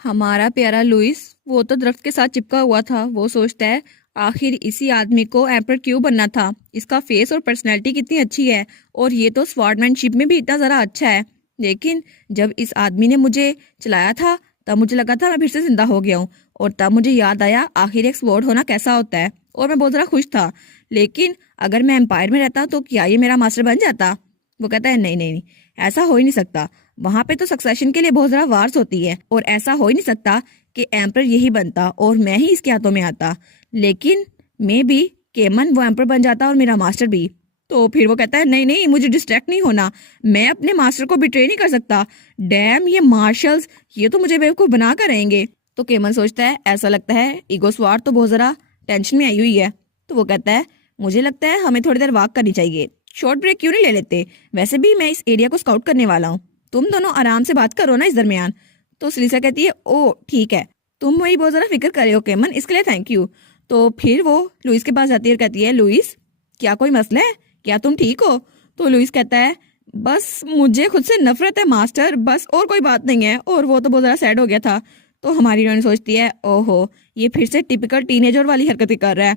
हमारा प्यारा लुइस वो तो दरख्त के साथ चिपका हुआ था। वो सोचता है आखिर इसी आदमी को एम्पर क्यों बनना था। इसका फेस और पर्सनैलिटी कितनी अच्छी है और ये तो स्वॉर्डमैनशिप में भी इतना ज़रा अच्छा है। लेकिन जब इस आदमी ने मुझे चलाया था तब मुझे लगा था मैं फिर से जिंदा हो गया हूँ। और तब मुझे याद आया आखिर एक स्वॉर्ड होना कैसा होता है और मैं बहुत ज़रा खुश था। लेकिन अगर मैं एम्पायर में रहता तो क्या ये मेरा मास्टर बन जाता। वो कहता है नहीं नहीं नहीं, ऐसा हो ही नहीं सकता। वहां पे तो सक्सेशन के लिए बहुत ज्यादा वार्स होती है और ऐसा हो ही नहीं सकता कि एम्पर यही बनता और मैं ही इसके हाथों में आता। लेकिन मे भी केमन वो एम्पर बन जाता और मेरा मास्टर भी। तो फिर वो कहता है नहीं नहीं, मुझे डिस्ट्रैक्ट नहीं होना, मैं अपने मास्टर को बिट्रे नहीं कर सकता। डैम ये मार्शल्स, ये तो मुझे बेवकूफ बना कर रहेंगे। तो केमन सोचता है ऐसा लगता है ईगो स्वार तो बहुत जरा टेंशन में आई हुई है। तो वो कहता है मुझे लगता है हमें थोड़ी देर वॉक करनी चाहिए, शॉर्ट ब्रेक क्यों नहीं ले लेते। वैसे भी मैं इस एरिया को स्काउट करने वाला हूँ, तुम दोनों आराम से बात करो ना इस दरमियान। तो सलीसा कहती है ओ ठीक है, तुम वही बहुत ज़रा फिक्र कर रहे हो केमन, इसके लिए थैंक यू। तो फिर वो लुइस के पास जाती है और कहती है लुइस क्या कोई मसला है, क्या तुम ठीक हो। तो लुइस कहता है बस मुझे खुद से नफरत है मास्टर, बस और कोई बात नहीं है। और वो तो बहुत ज़्यादा सैड हो गया था। तो हमारी हीरोइन सोचती है ओहो ये फिर से टिपिकल टीनेजर वाली हरकतें कर रहा है।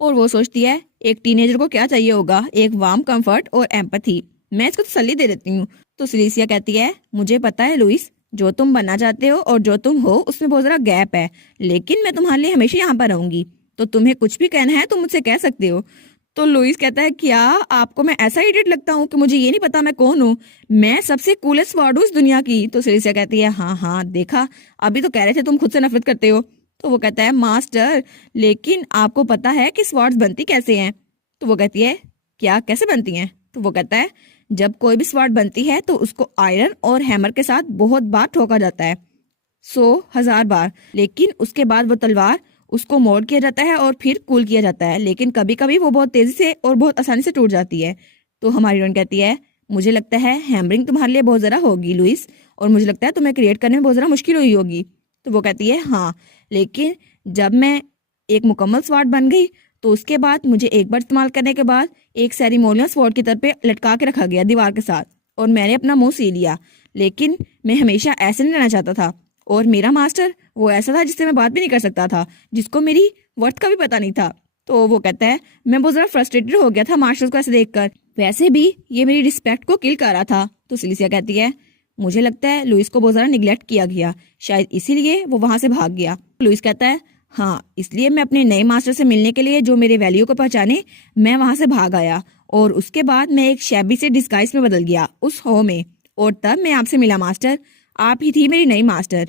और वो सोचती है एक टीनेजर को क्या चाहिए होगा, एक वार्म कंफर्ट और एम्पैथी, मैं इसको तसल्ली दे देती हूँ। तो सिलीसिया कहती है मुझे पता है लुइस, जो तुम बनना चाहते हो और जो तुम हो उसमें बहुत जरा गैप है, लेकिन मैं तुम्हारे लिए हमेशा यहाँ पर रहूंगी, तो तुम्हें कुछ भी कहना है तुम मुझसे कह सकते हो। तो लुइस कहता है क्या आपको मैं ऐसा इडियट लगता हूँ कि मुझे ये नहीं पता मैं कौन हूँ, मैं सबसे कूलेस्ट वार्ड हूँ इस दुनिया की। तो सिलीसिया कहती है हाँ हाँ देखा, अभी तो कह रहे थे तुम खुद से नफरत करते हो। तो वो कहता है मास्टर लेकिन आपको पता है कि स्वॉर्ड्स बनती कैसे हैं। तो वो कहती है क्या कैसे बनती हैं। तो वो कहता है जब कोई भी स्वॉर्ड बनती है तो उसको आयरन और हैमर के साथ बहुत बार ठोका जाता है, 100,000 बार, लेकिन उसके बाद वो तलवार उसको मोल्ड किया जाता है और फिर कूल किया जाता है, लेकिन कभी कभी वो बहुत तेजी से और बहुत आसानी से टूट जाती है। तो हमारी हीरोइन कहती है मुझे लगता है हैमरिंग तुम्हारे लिए बहुत जरा होगी लुइस, और मुझे लगता है तुम्हें क्रिएट करने में बहुत जरा मुश्किल हुई होगी। तो वो कहती है हाँ, लेकिन जब मैं एक मुकम्मल स्वॉर्ड बन गई तो उसके बाद मुझे एक बार इस्तेमाल करने के बाद एक सेरेमोनियल स्वॉर्ड की तरफ पे लटका के रखा गया दीवार के साथ और मैंने अपना मुंह सी लिया। लेकिन मैं हमेशा ऐसे नहीं रहना चाहता था और मेरा मास्टर वो ऐसा था जिससे मैं बात भी नहीं कर सकता था, जिसको मेरी वर्थ का भी पता नहीं था। तो वो कहता है मैं बहुत ज़रा फ्रस्ट्रेटेड हो गया था मास्टर्स को ऐसे देखकर, वैसे भी ये मेरी रिस्पेक्ट को किल कर रहा था। तो सिलिसिया कहती है मुझे लगता है लुइस को बहुत ज़्यादा निगलेक्ट किया गया, शायद इसीलिए वो वहां से भाग गया। लुइस कहता है हाँ, इसलिए मैं अपने नए मास्टर से मिलने के लिए जो मेरे वैल्यू को पहचाने मैं वहां से भाग आया और उसके बाद मैं एक शैबी से डिस्गाइज में बदल गया उस हो में, और तब मैं आपसे मिला मास्टर, आप ही थी मेरी नई मास्टर।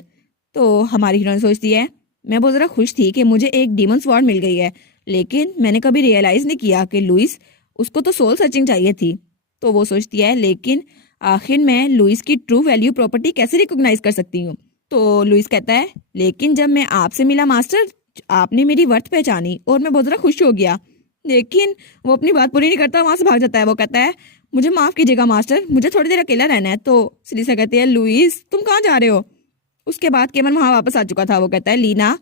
तो हमारी हीरोइन सोचती है मैं बहुत ज़रा खुश थी कि मुझे एक डीमन स्वॉर्ड मिल गई है, लेकिन मैंने कभी रियलाइज नहीं किया कि लुइस उसको तो सोल सर्चिंग चाहिए थी। तो वो सोचती है लेकिन आखिर मैं लुइस की ट्रू वैल्यू प्रॉपर्टी कैसे रिकॉग्नाइज कर सकती हूँ। तो लुइस कहता है लेकिन जब मैं आपसे मिला मास्टर आपने मेरी वर्थ पहचानी और मैं बहुत ज़रा खुश हो गया। लेकिन वो अपनी बात पूरी नहीं करता, वहां से भाग जाता है। वो कहता है मुझे माफ कीजिएगा मास्टर, मुझे थोड़ी देर अकेला रहना है। तो सिलिसा कहती है लुइस तुम कहाँ जा रहे हो। उसके बाद केमन वहां वापस आ चुका था। वो कहता है लीना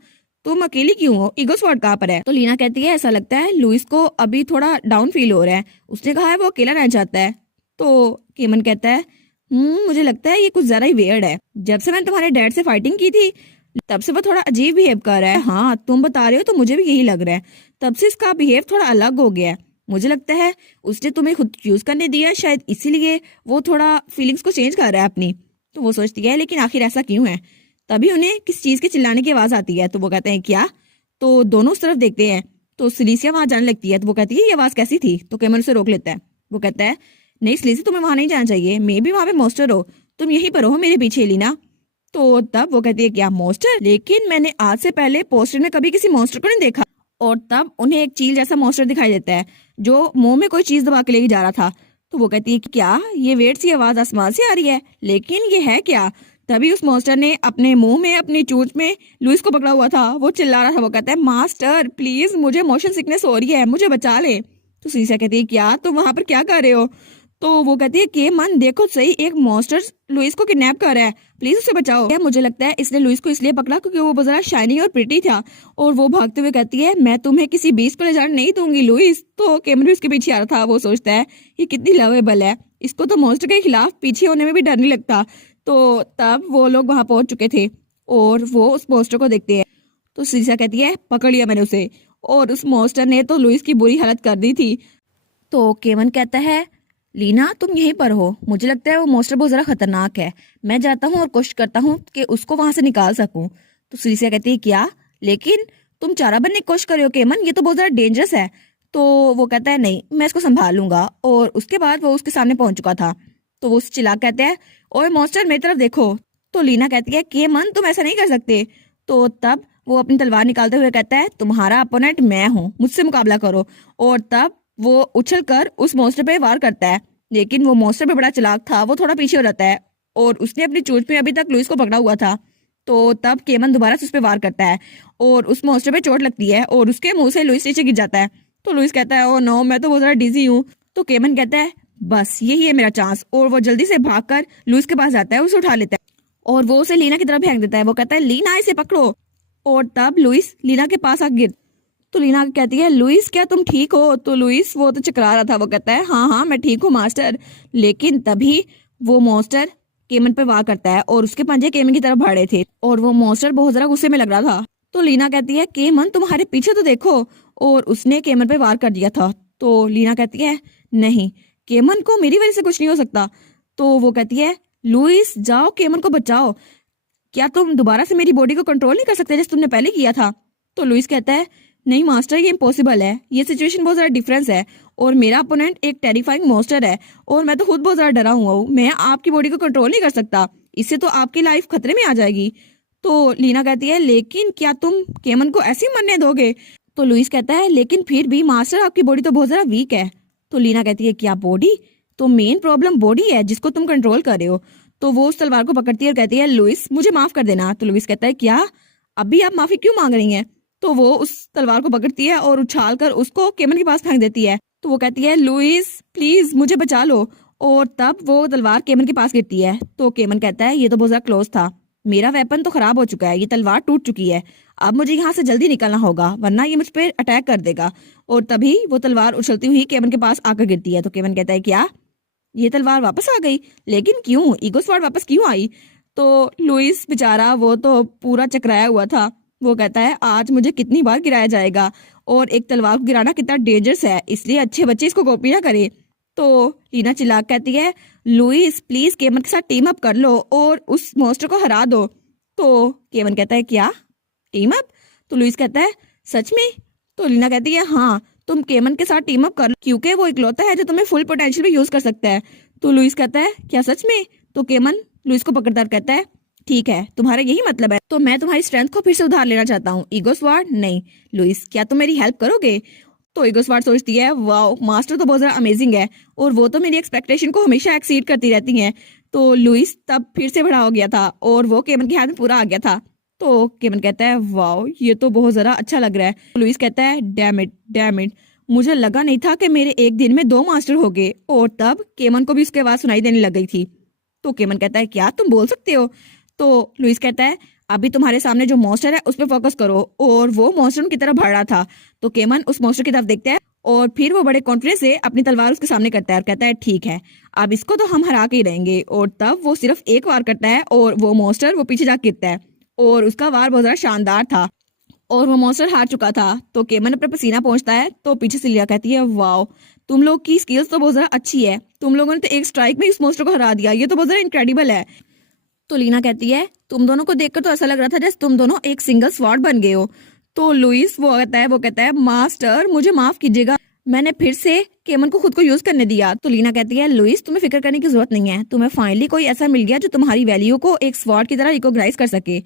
तुम अकेली क्यों हो, ईगो स्वॉर्ड कहाँ पर है। तो लीना कहती है ऐसा लगता है लुइस को अभी थोड़ा डाउन फील हो रहा है, उसने कहा है वो अकेला रहना चाहता है। तो केमन कहता है मुझे लगता है ये कुछ ज्यादा ही वियर्ड है, जब से मैंने तुम्हारे डैड से फाइटिंग की थी तब से वो थोड़ा अजीब बिहेव कर रहा है। हाँ तुम बता रहे हो तो मुझे भी यही लग रहा है, तब से इसका बिहेव थोड़ा अलग हो गया है। मुझे लगता है उसने तुम्हें खुद चूज करने दिया, शायद इसीलिए वो थोड़ा फीलिंग्स को चेंज कर रहा है अपनी। तो वो सोचती है लेकिन आखिर ऐसा क्यों है। तभी उन्हें किस चीज के चिल्लाने की आवाज आती है। तो वो कहते हैं क्या। तो दोनों उस तरफ देखते हैं तो सिलिसिया वहां जाने लगती है। तो वो कहती है ये आवाज कैसी थी। तो कैमन उसे रोक लेता है। वो कहता है नहीं सिलिसिया तुम्हें वहां नहीं जाना चाहिए, मे भी वहां पे मॉन्स्टर हो, तुम यहीं पर हो मेरे पीछे लीना। तो तब वो कहती है क्या मॉन्स्टर, लेकिन मैंने आज से पहले पोस्टर में कभी किसी मॉन्स्टर को नहीं देखा। और तब उन्हें एक चील जैसा मॉन्स्टर दिखाई देता है जो मुंह में कोई चीज दबा के लेके जा रहा था। तो वो कहती है कि क्या ये वेट सी आवाज आसमान से आ रही है, लेकिन ये है क्या। तभी उस मॉन्स्टर ने अपने मुंह में अपनी चूंच में लुइस को पकड़ा हुआ था, वो चिल्ला रहा था। वो कहता है मास्टर प्लीज मुझे मोशन सिकनेस हो रही है, मुझे बचा ले। तो सीसा कहती है क्या तुम वहां पर क्या कर रहे हो। तो वो कहती है कि मन देखो सही, एक मॉन्स्टर लुइस को किडनैप कर रहा है, प्लीज उसे बचाओ। या मुझे लगता है इसने लुइस को इसलिए पकड़ा क्योंकि वो बहुत शाइनी और प्रिटी था। और वो भागते हुए कहती है मैं तुम्हें किसी बीच को ले जाने नहीं दूंगी लुइस। तो कैमन भी उसके पीछे आ रहा था। वो सोचता है ये कितनी लवेबल है, इसको तो मॉन्स्टर के खिलाफ पीछे होने में भी डर नहीं लगता। तो तब वो लोग वहां पहुंच चुके थे और वो उस मॉन्स्टर को देखते हैं। तो सीसा कहती है पकड़ लिया मैंने उसे, और उस मॉन्स्टर ने तो लुइस की बुरी हालत कर दी थी। तो केवन कहता है लीना तुम यहीं पर हो, मुझे लगता है वो मॉन्स्टर बहुत ज़रा खतरनाक है, मैं जाता हूँ और कोशिश करता हूँ कि उसको वहां से निकाल सकूं। तो सीसा कहती है क्या, लेकिन तुम चारा बनने की कोशिश कर रहे हो केमन, ये तो बहुत ज़्यादा डेंजरस है। तो वो कहता है नहीं मैं इसको संभाल लूंगा, और उसके बाद वो उसके सामने पहुंच चुका था। तो वो उस चिल्ला कहते हैं ओए मॉन्स्टर मेरी तरफ देखो। तो लीना कहती है केमन तुम ऐसा नहीं कर सकते। तो तब वो अपनी तलवार निकालते हुए कहता है तुम्हारा अपोनेंट मैं हूँ, मुझसे मुकाबला करो। और तब वो उछल कर उस मॉन्स्टर पे वार करता है, लेकिन वो मॉन्स्टर भी बड़ा चालाक था, वो थोड़ा पीछे हो जाता है और उसने अपनी चोंच में अभी तक लुइस को पकड़ा हुआ था। तो तब केमन दोबारा से उस पर वार करता है और उस मॉन्स्टर पे चोट लगती है और उसके मुंह से लुइस नीचे गिर जाता है। तो लुइस कहता है ओ नो मैं तो बहुत ज्यादा डिजी हूँ। तो केमन कहता है बस यही है मेरा चांस, और वो जल्दी से भागकर लुइस के पास जाता है, उसे उठा लेता है और वो उसे लीना की तरफ फेंक देता है। वो कहता है लीना इसे पकड़ो, और तब लुइस लीना के पास आ गिर। तो लीना कहती है लुइस क्या तुम ठीक हो। तो लुइस वो तो चकरा रहा था, वो कहता है हाँ हाँ मैं ठीक हूँ मास्टर। लेकिन तभी वो मॉन्स्टर केमन पे वार करता है और उसके पंजे केमन की तरफ बढ़े थे और वो मॉन्स्टर बहुत ज्यादा गुस्से में लग रहा था। तो लीना कहती है केमन तुम्हारे पीछे तो देखो, और उसने केमन पे वार कर दिया था। तो लीना कहती है नहीं केमन को मेरी वजह से कुछ नहीं हो सकता। तो वो कहती है लुइस जाओ केमन को बचाओ, क्या तुम दोबारा से मेरी बॉडी को कंट्रोल नहीं कर सकते जैसे तुमने पहले किया था। तो लुइस कहता है नहीं मास्टर ये इम्पॉसिबल है, ये सिचुएशन बहुत ज्यादा डिफरेंस है और मेरा अपोनेंट एक टेरिफाइंग मॉन्स्टर है और मैं तो खुद बहुत ज्यादा डरा हुआ हूँ, मैं आपकी बॉडी को कंट्रोल नहीं कर सकता, इससे तो आपकी लाइफ खतरे में आ जाएगी। तो लीना कहती है लेकिन क्या तुम केमन को ऐसे ही मरने दोगे। तो लुइस कहता है लेकिन फिर भी मास्टर आपकी बॉडी तो बहुत ज्यादा वीक है। तो लीना कहती है क्या बॉडी, तो मेन प्रॉब्लम बॉडी है जिसको तुम कंट्रोल कर रहे हो। तो वो उस तलवार को पकड़ती है और कहती है लुइस मुझे माफ कर देना। तो लुइस कहता है क्या, अभी आप माफी क्यों मांग रही हैं। तो वो उस तलवार को पकड़ती है और उछाल कर उसको केमन के पास फेंक देती है। तो वो कहती है लुइस प्लीज मुझे बचा लो, और तब वो तलवार केमन के पास गिरती है। तो केमन कहता है ये तो बहुत ज्यादा क्लोज था, मेरा वेपन तो खराब हो चुका है, ये तलवार टूट चुकी है, अब मुझे यहाँ से जल्दी निकलना होगा वरना ये मुझ पर अटैक कर देगा। और तभी वो तलवार उछलती हुई केमन के पास आकर गिरती है। तो केमन कहता है क्या ये तलवार वापस आ गई, लेकिन क्यों, ईगो स्वॉर्ड वापस क्यों आई। तो लुइस बेचारा वो तो पूरा चकराया हुआ था, वो कहता है आज मुझे कितनी बार गिराया जाएगा, और एक तलवार को गिराना कितना डेंजरस है, इसलिए अच्छे बच्चे इसको कॉपी ना करे। तो लीना चिल्ला कहती है लुइस प्लीज केमन के साथ टीम अप कर लो और उस मॉन्स्टर को हरा दो। तो केमन कहता है क्या टीम अप। तो लुइस कहता है सच में। तो लीना कहती है हाँ तुम केमन के साथ टीम अप कर लो क्योंकि वो इकलौता है जो तुम्हें फुल पोटेंशियल में यूज कर सकता है। तो लुइस कहता है क्या सच में। तो केमन लुइस को पकड़ता कहता है ठीक है तुम्हारा यही मतलब है तो मैं तुम्हारी स्ट्रेंथ को फिर से उधार लेना चाहता हूँ, ईगो स्वॉर्ड नहीं। लुइस क्या तुम मेरी हेल्प करोगे। तो ईगो स्वॉर्ड सोचती है वाओ मास्टर तो बहुत ज्यादा अमेजिंग है और वो तो मेरी एक्सपेक्टेशन को हमेशा एक्सीड करती रहती हैं। तो लुइस तब फिर से बड़ा हो गया था और वो केमन के हाथ में पूरा आ गया था। तो केमन कहता है वाओ ये तो बहुत ज्यादा अच्छा लग रहा है। लुइस कहता है डैम इट मुझे लगा नहीं था कि मेरे एक दिन में 2 मास्टर हो गए। और तब केमन को भी उसके आवाज सुनाई देने लग गई थी। तो केमन कहता है क्या तुम बोल सकते हो। तो लुइस कहता है अभी तुम्हारे सामने जो मॉन्स्टर है उस पर फोकस करो, और वो मॉन्स्टर उनकी तरफ बढ़ रहा था। तो केमन उस मॉन्स्टर की तरफ देखता है और फिर वो बड़े कॉन्फिडेंस से अपनी तलवार उसके सामने करता है और कहता है ठीक है अब इसको तो हम हरा के ही रहेंगे। और तब वो सिर्फ एक वार करता है और वो मॉन्स्टर वो पीछे जाकर गिरता है और उसका वार बहुत ज्यादा शानदार था और वो मॉन्स्टर हार चुका था। तो केमन अपना पसीना पहुंचता है तो पीछे से लिया कहती है वाओ तुम लोग की स्किल्स तो बहुत ज्यादा अच्छी है, तुम लोगों ने तो एक स्ट्राइक में इस मॉन्स्टर को हरा दिया, ये तो बहुत ज्यादा इनक्रेडिबल है। तो लीना कहती है तुम दोनों को देखकर तो ऐसा लग रहा था जैसे तुम दोनों एक सिंगल स्वॉर्ड बन गए हो। तो लुइस वो कहता है मास्टर मुझे माफ कीजिएगा, मैंने फिर से केमन को खुद को यूज करने दिया। तो लीना कहती है लुइस तुम्हें फिक्र करने की जरूरत नहीं है, तुम्हें फाइनली कोई ऐसा मिल गया जो तुम्हारी वैल्यू को एक स्वॉर्ड की तरह रिकॉग्नाइज कर सके।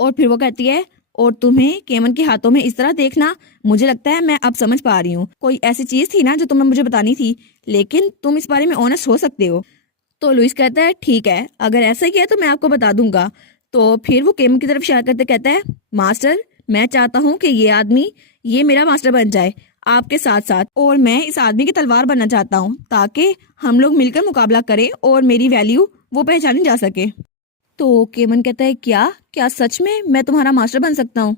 और फिर वो कहती है और तुम्हें केमन के हाथों में इस तरह देखना, मुझे लगता है मैं अब समझ पा रही हूँ कोई ऐसी चीज थी ना जो तुम्हें मुझे बतानी थी, लेकिन तुम इस बारे में ऑनेस्ट हो सकते हो। तो लुइस कहता है ठीक है अगर ऐसा ही है तो मैं आपको बता दूंगा। तो फिर वो केमन की तरफ इशारा करते कहता है मास्टर मैं चाहता हूँ कि ये आदमी ये मेरा मास्टर बन जाए आपके साथ साथ, और मैं इस आदमी की तलवार बनना चाहता हूँ ताकि हम लोग मिलकर मुकाबला करें और मेरी वैल्यू वो पहचानी जा सके। तो केमन कहता है क्या क्या सच में मैं तुम्हारा मास्टर बन सकता हूँ।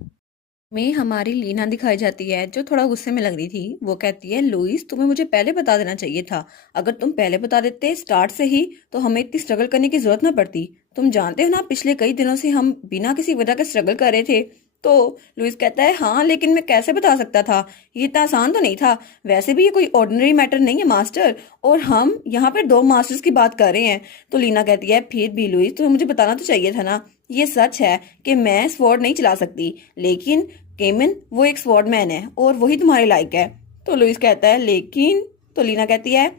में हमारी लीना दिखाई जाती है जो थोड़ा गुस्से में लग रही थी। वो कहती है, लुइस तुम्हें मुझे पहले बता देना चाहिए था। अगर तुम पहले बता देते स्टार्ट से ही तो हमें इतनी स्ट्रगल करने की जरूरत ना पड़ती। तुम जानते हो ना, पिछले कई दिनों से हम बिना किसी वजह के स्ट्रगल कर रहे थे। तो लुइस कहता है, हाँ लेकिन मैं कैसे बता सकता था, ये इतना आसान तो नहीं था। वैसे भी ये कोई ऑर्डिनरी मैटर नहीं है मास्टर, और हम यहाँ पर दो मास्टर्स की बात कर रहे हैं। तो लीना कहती है, फिर भी लुइस तुम्हें मुझे बताना तो चाहिए था ना। ये सच है कि मैं स्वॉर्ड नहीं चला सकती, लेकिन केमिन वो एक स्वॉर्डमैन है और वही तुम्हारे लायक है। तो लुइस कहता है, लेकिन। तो लीना कहती है,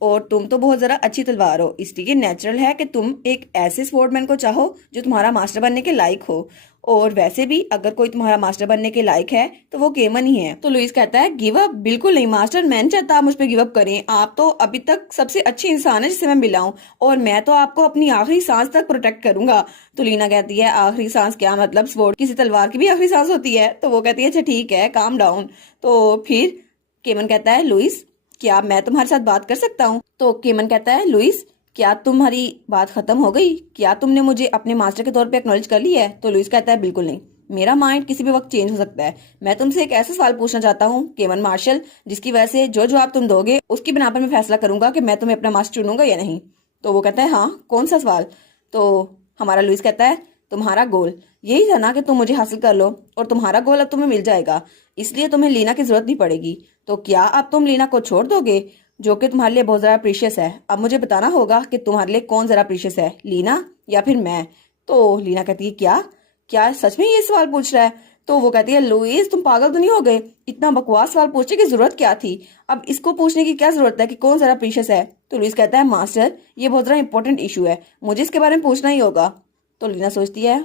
और तुम तो बहुत जरा अच्छी तलवार हो, इसलिए नेचुरल है कि तुम एक ऐसे स्वॉर्डमैन को चाहो जो तुम्हारा मास्टर बनने के लायक हो। और वैसे भी अगर कोई तुम्हारा मास्टर बनने के लायक है तो वो केमन ही है। तो लुइस कहता है, गिव अप बिल्कुल नहीं मास्टर, मैं नहीं चाहता आप मुझ पे गिव अप करें। आप तो अभी तक सबसे अच्छी इंसान है जिससे मैं मिला हूँ, और मैं तो आपको अपनी आखिरी सांस तक प्रोटेक्ट करूंगा। तो लीना कहती है, आखिरी सांस क्या मतलब, स्वॉर्ड किसी तलवार की भी आखिरी सांस होती है। तो वो कहती है, अच्छा ठीक है, काम डाउन। तो फिर केमन कहता है, लुइस क्या मैं तुम्हारे साथ बात कर सकता हूँ। तो केमन कहता है, लुइस क्या तुम्हारी बात खत्म हो गई, क्या तुमने मुझे अपने मास्टर के तौर पे एक्नॉलेज कर लिया है। तो लुइस कहता है, बिल्कुल नहीं, मेरा माइंड किसी भी वक्त चेंज हो सकता है। मैं तुमसे एक ऐसा सवाल पूछना चाहता हूँ केमन मार्शल, जिसकी वजह से जो जवाब तुम दोगे उसकी बिना पर मैं फैसला करूंगा कि मैं तुम्हें अपना मास्टर चुनूंगा या नहीं। तो वो कहता है, हाँ कौन सा सवाल। तो हमारा लुइस कहता है, तुम्हारा गोल यही था ना कि तुम मुझे हासिल कर लो, और तुम्हारा गोल अब तुम्हें मिल जाएगा, इसलिए तुम्हें लीना की जरूरत नहीं पड़ेगी। तो क्या अब तुम लीना को छोड़ दोगे, जो कि तुम्हारे लिए बहुत ज्यादा प्रीशियस है। अब मुझे बताना होगा कि तुम्हारे लिए कौन ज्यादा प्रीशियस है, लीना या फिर मैं। तो लीना कहती है, क्या क्या सच में ये सवाल पूछ रहा है। तो वो कहती है, लुइस तुम पागल तो नहीं हो गए, इतना बकवास सवाल पूछने की जरूरत क्या थी। अब इसको पूछने की क्या जरूरत है कि कौन ज्यादा प्रीशियस है। तो लुइस कहता है, मास्टर ये बहुत ज्यादा इंपॉर्टेंट इशू है, मुझे इसके बारे में पूछना ही होगा। तो लीना सोचती है,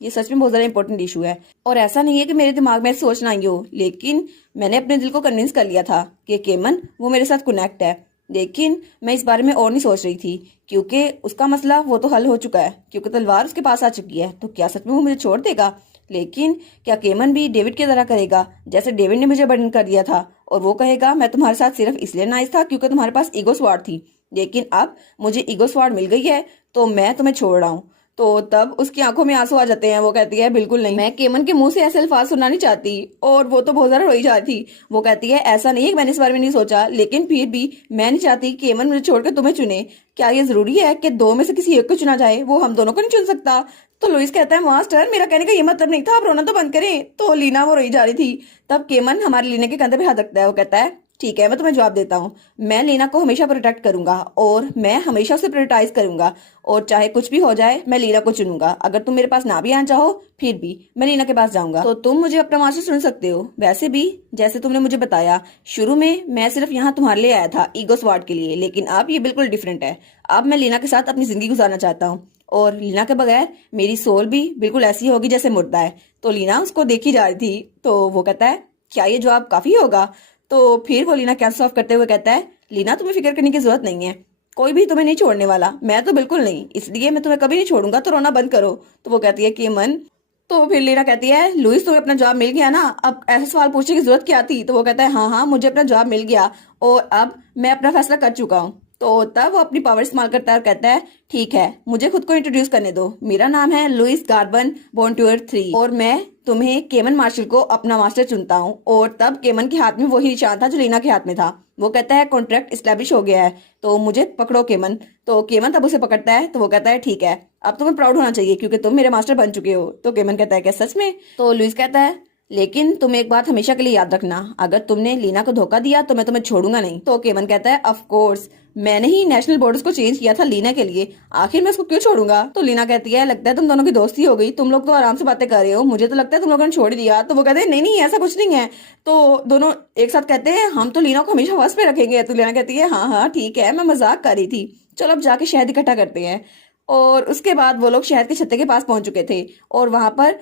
ये सच में बहुत ज्यादा इंपॉर्टेंट इशू है, और ऐसा नहीं है कि मेरे दिमाग में सोचना ही हो, लेकिन मैंने अपने दिल को कन्विंस कर लिया था कि केमन वो मेरे साथ कनेक्ट है। लेकिन मैं इस बारे में और नहीं सोच रही थी, क्योंकि उसका मसला वो तो हल हो चुका है, क्योंकि तलवार उसके पास आ चुकी है। तो क्या सच में वो मुझे छोड़ देगा। लेकिन क्या केमन भी डेविड की तरह करेगा, जैसे डेविड ने मुझे बर्डन कर दिया था, और वो कहेगा मैं तुम्हारे साथ सिर्फ इसलिए नाइस था क्योंकि तुम्हारे पास ईगो स्वाड थी, लेकिन अब मुझे ईगो स्वाड मिल गई है तो मैं तुम्हें छोड़ रहा हूँ। तो तब उसकी आंखों में आंसू आ जाते हैं। वो कहती है, बिल्कुल नहीं, मैं केमन के मुंह से ऐसे अल्फाज सुनना नहीं चाहती। और वो तो बहुत ज्यादा रोई जा रही थी। वो कहती है, ऐसा नहीं है कि मैंने इस बारे में नहीं सोचा, लेकिन फिर भी मैं नहीं चाहती कि केमन मुझे छोड़कर तुम्हें चुने। क्या ये जरूरी है कि दो में से किसी एक को चुना जाए, वो हम दोनों को नहीं चुन सकता। तो लुइस कहता है, मास्टर मेरा कहने का ये मतलब नहीं था, आप रोना तो बंद करें। तो लीना वो रोई जा रही थी। तब केमन हमारे लीना के कंधे पे हाथ रखता है। वो कहता है, ठीक है मैं तुम्हें जवाब देता हूँ, मैं लीना को हमेशा प्रोटेक्ट करूंगा, और मैं हमेशा उसे प्रायोरिटाइज करूंगा, और चाहे कुछ भी हो जाए मैं लीना को चुनूंगा। अगर तुम मेरे पास ना भी आना चाहो फिर भी मैं लीना के पास जाऊंगा। तो तुम मुझे अपना मास्टर चुन सकते हो। वैसे भी जैसे तुमने मुझे बताया शुरू में, मैं सिर्फ यहाँ तुम्हारे लिए आया था ईगो स्वाड के लिए, लेकिन अब ये बिल्कुल डिफरेंट है। अब मैं लीना के साथ अपनी जिंदगी गुजारना चाहता हूँ, और लीना के बगैर मेरी सोल भी बिल्कुल ऐसी होगी जैसे मुर्दा है। तो लीना उसको देखी जा रही थी। तो वो कहता है, क्या ये जवाब काफी होगा। तो फिर वो लीना कैंसल ऑफ करते हुए कहता है, लीना तुम्हें फिक्र करने की जरूरत नहीं है, कोई भी तुम्हें नहीं छोड़ने वाला, मैं तो बिल्कुल नहीं, इसलिए मैं तुम्हें कभी नहीं छोड़ूंगा, तो रोना बंद करो। तो वो कहती है कि मन। तो फिर लीना कहती है, लुइस तुम्हें अपना जवाब मिल गया ना, अब ऐसे सवाल पूछने की जरूरत क्या थी। तो वो कहता है, हाँ हाँ मुझे अपना जवाब मिल गया, और अब मैं अपना फैसला कर चुका हूँ। तो तब वो अपनी पावर इस्तेमाल करता है और कहता है, ठीक है मुझे खुद को इंट्रोड्यूस करने दो, मेरा नाम है लुइस गार्बन बॉन्ट्यूर 3, और मैं तुम्हें केमन मार्शल को अपना मास्टर चुनता हूँ। और तब केमन के हाथ में वही निशान था जो लीना के हाथ में था। वो कहता है, कॉन्ट्रैक्ट इस्टेब्लिश हो गया है, तो मुझे पकड़ो केमन। तो केमन तब उसे पकड़ता है। तो वो कहता है, ठीक है अब तुम्हें प्राउड होना चाहिए क्योंकि तुम मेरे मास्टर बन चुके हो। तो केमन कहता है, क्या सच में। तो लुइस कहता है, लेकिन तुम एक बात हमेशा के लिए याद रखना, अगर तुमने लीना को धोखा दिया तो मैं तुम्हें छोड़ूंगा नहीं। तो केमन कहता है, ऑफ कोर्स मैंने ही नेशनल बॉर्डर्स को चेंज किया था लीना के लिए, आखिर मैं उसको क्यों छोड़ूंगा। तो लीना कहती है, लगता है तुम दोनों की दोस्ती हो गई, तुम लोग तो आराम से बातें कर रहे हो, मुझे तो लगता है तुम लोगों ने छोड़ दिया। तो वो कहते हैं, नहीं नहीं ऐसा कुछ नहीं है। तो दोनों एक साथ कहते हैं, हम तो लीना को हमेशा फर्स्ट पे रखेंगे। तो लीना कहती है, हाँ हाँ ठीक है, मैं मजाक कर रही थी, चलो अब जाके शहद इकट्ठा करते हैं। और उसके बाद वो लोग शहर के छत्ते के पास पहुंच चुके थे, और वहां पर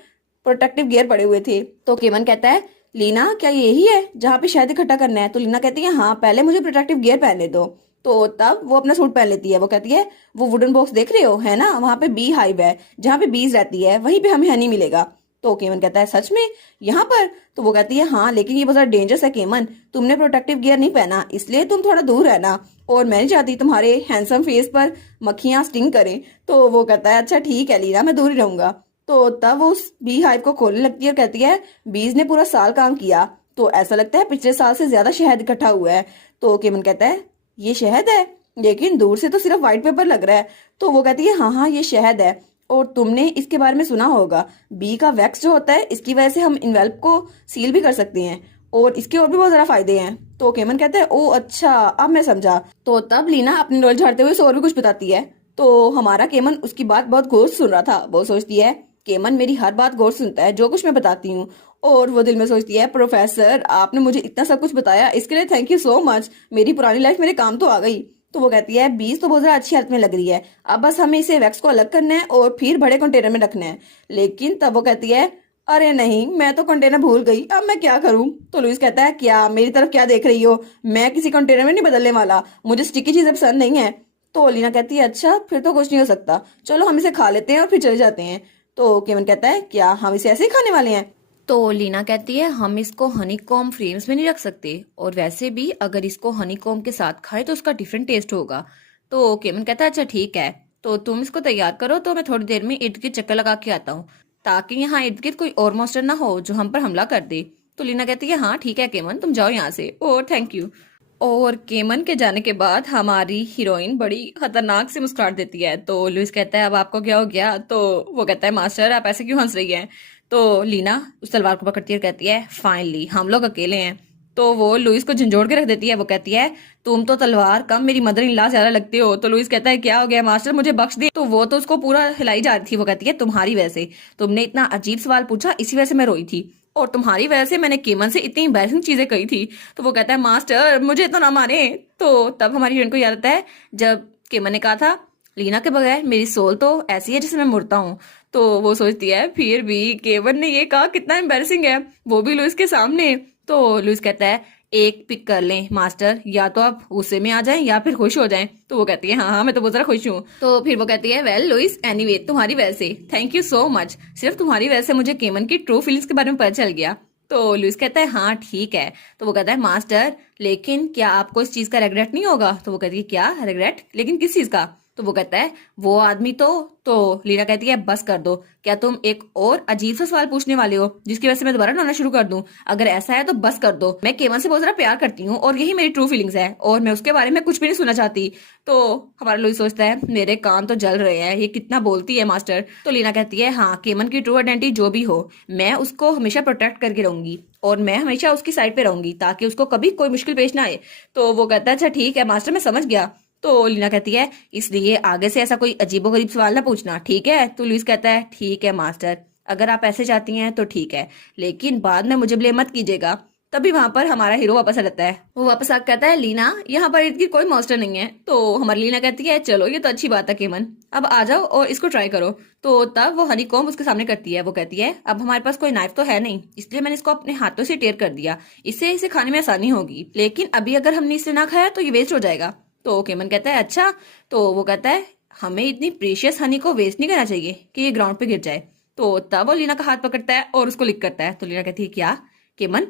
प्रोटेक्टिव गियर पड़े हुए थे। तो केमन कहता है, लीना क्या यही है जहाँ पे शहद इकट्ठा करना है। तो लीना कहती है, हाँ पहले मुझे प्रोटेक्टिव गियर पहनने दो। तो तब वो अपना सूट पहन लेती है। वो कहती है, वो वुडन बॉक्स देख रहे हो है ना, वहां पे बी हाइव है, जहाँ पे बीज रहती है वहीं पे हमें हनी मिलेगा। तो केमन कहता है, सच में यहाँ पर। तो वो कहती है, हाँ लेकिन ये बहुत ज्यादा डेंजरस है केमन, तुमने प्रोटेक्टिव गियर नहीं पहना, इसलिए तुम थोड़ा दूर रहना, और मैं नहीं चाहती तुम्हारे हैंडसम फेस पर मक्खियां स्टिंग करें। तो वो कहता है, अच्छा ठीक है लीना मैं दूर ही रहूंगा। तो तब वो उस बी हाइव को खोलने लगती है और कहती है बीज ने पूरा साल काम किया, तो ऐसा लगता है पिछले साल से ज्यादा शहद इकट्ठा हुआ है। तो केमन कहता है ये शहद है, लेकिन दूर से तो सिर्फ व्हाइट पेपर लग रहा है। तो वो कहती है हाँ हाँ ये शहद है, और तुमने इसके बारे में सुना होगा, बी का वैक्स जो होता है इसकी वजह से हम इन्वेल्प को सील भी कर सकते हैं, और इसके और भी बहुत ज्यादा फायदे हैं। तो केमन कहता है ओ अच्छा अब मैं समझा। तो तब लीना अपनी नोल झाड़ते हुए उसे और भी कुछ बताती है। तो हमारा केमन उसकी बात बहुत गौर से सुन रहा था। वो सोचती है केमन मेरी हर बात गौर से सुनता है जो कुछ मैं बताती हूँ। और वो दिल में सोचती है प्रोफेसर आपने मुझे इतना सब कुछ बताया इसके लिए थैंक यू सो मच, मेरी पुरानी लाइफ मेरे काम तो आ गई। तो वो कहती है बीज तो बहुत ज्यादा अच्छी हालत में लग रही है, अब बस हमें इसे वैक्स को अलग करना है और फिर बड़े कंटेनर में रखना है। लेकिन तब वो कहती है अरे नहीं मैं तो कंटेनर भूल गई, अब मैं क्या करूं। तो लुइस कहता है क्या मेरी तरफ क्या देख रही हो, मैं किसी कंटेनर में नहीं बदलने वाला, मुझे स्टिकी चीजें पसंद नहीं है। तो लीना कहती है अच्छा फिर तो कुछ नहीं हो सकता, चलो हम इसे खा लेते हैं और फिर चले जाते हैं। तो केवन कहता है क्या हम इसे ऐसे ही खाने वाले हैं। तो लीना कहती है हम इसको हनी कॉम फ्रेम्स में नहीं रख सकते, और वैसे भी अगर इसको हनी कॉम के साथ खाए तो उसका डिफरेंट टेस्ट होगा। तो केवन कहता है अच्छा ठीक है, तो तुम इसको तैयार करो, तो मैं थोड़ी देर में इर्द गिर्द चक्कर लगा के आता हूँ, ताकि यहाँ इर्द गिर्द कोई और मॉन्स्टर ना हो जो हम पर हमला कर दे। तो लीना कहती है हाँ ठीक है केमन तुम जाओ यहाँ से, और थैंक यू। और केमन के जाने के बाद हमारी हीरोइन बड़ी खतरनाक से मुस्कुराहट देती है। तो लुइस कहता है अब आपको क्या हो गया। तो वो कहता है मास्टर आप ऐसे क्यों हंस रही हैं। तो लीना उस तलवार को पकड़ती है और कहती है फाइनली हम लोग अकेले हैं। तो वो लुइस को झंझोड़ के रख देती है। वो कहती है तुम तो तलवार कम मेरी मदर इन लॉ ज्यादा लगते हो। तो लुइस कहता है क्या हो गया मास्टर मुझे बख्श दिए। तो वो तो उसको पूरा हिलाई जा रही थी। वो कहती है तुम्हारी वजह से, तुमने इतना अजीब सवाल पूछा इसी वजह से मैं रोई थी, और तुम्हारी वजह से मैंने केमन से इतनी एम्बैरेसिंग चीजें कही थी। तो वो कहता है मास्टर मुझे तो ना मारे। तो तब हमारी हीरोइन को याद आता है जब केमन ने कहा था लीना के बगैर मेरी सोल तो ऐसी है जैसे मैं मुड़ता हूँ। तो वो सोचती है फिर भी केवन ने ये कहा कितना एम्बैरेसिंग है, वो भी लुइस के सामने। तो लुइस कहता है एक पिक कर लें मास्टर, या तो आप गुस्से में आ जाएं या फिर खुश हो जाएं। तो वो कहती है हाँ हाँ मैं तो बहुत ज्यादा खुश हूँ। तो फिर वो कहती है वेल लुइस एनीवे तुम्हारी वजह से थैंक यू सो मच, सिर्फ तुम्हारी वजह से मुझे केमन की ट्रू फीलिंग्स के बारे में पता चल गया। तो लुइस कहता है हाँ ठीक है। तो वो कहता है मास्टर लेकिन क्या आपको इस चीज का रिग्रेट नहीं होगा। तो वो कहती है क्या रिग्रेट, लेकिन किस चीज का। तो वो कहता है वो आदमी तो लीना कहती है बस कर दो, क्या तुम एक और अजीब सा सवाल पूछने वाले हो जिसकी वजह से मैं दोबारा रोना शुरू कर दूं। अगर ऐसा है तो बस कर दो, मैं केवल से बहुत ज्यादा प्यार करती हूँ और यही मेरी ट्रू फीलिंग्स है, और मैं उसके बारे में कुछ भी नहीं सुनना चाहती। तो हमारा लुइस सोचता है मेरे कान तो जल रहे हैं, ये कितना बोलती है मास्टर। तो लीना कहती है हाँ केमन की ट्रू आइडेंटिटी जो भी हो मैं उसको हमेशा प्रोटेक्ट करके रहूंगी, और मैं हमेशा उसकी साइड पे रहूंगी ताकि उसको कभी कोई मुश्किल पेश ना आए। तो वो कहता है अच्छा ठीक है मास्टर मैं समझ गया। तो लीना कहती है इसलिए आगे से ऐसा कोई अजीबोगरीब सवाल ना पूछना ठीक है। तो लुइस कहता है ठीक है मास्टर, अगर आप ऐसे चाहती हैं तो ठीक है, लेकिन बाद में मुझे ब्लेम मत कीजिएगा। तभी वहां पर हमारा हीरो वापस आ जाता है। वो वापस आकर कहता है लीना यहाँ पर इनकी कोई मॉन्स्टर नहीं है। तो हमारी लीना कहती है चलो ये तो अच्छी बात है केमन, अब आ जाओ और इसको ट्राई करो। तो तब वो हनी कॉम्ब उसके सामने करती है। वो कहती है अब हमारे पास कोई नाइफ तो है नहीं, इसलिए मैंने इसको अपने हाथों से टेयर कर दिया, इससे इसे खाने में आसानी होगी, लेकिन अभी अगर हमने इसे ना खाया तो ये वेस्ट हो जाएगा। तो केमन कहता है अच्छा। तो वो कहता है हमें इतनी प्रीशियस हनी को वेस्ट नहीं करना चाहिए कि ये ग्राउंड पे गिर जाए। तो तब वो लीना का हाथ पकड़ता है और उसको लिक करता है। तो लीना कहती है क्या केमन।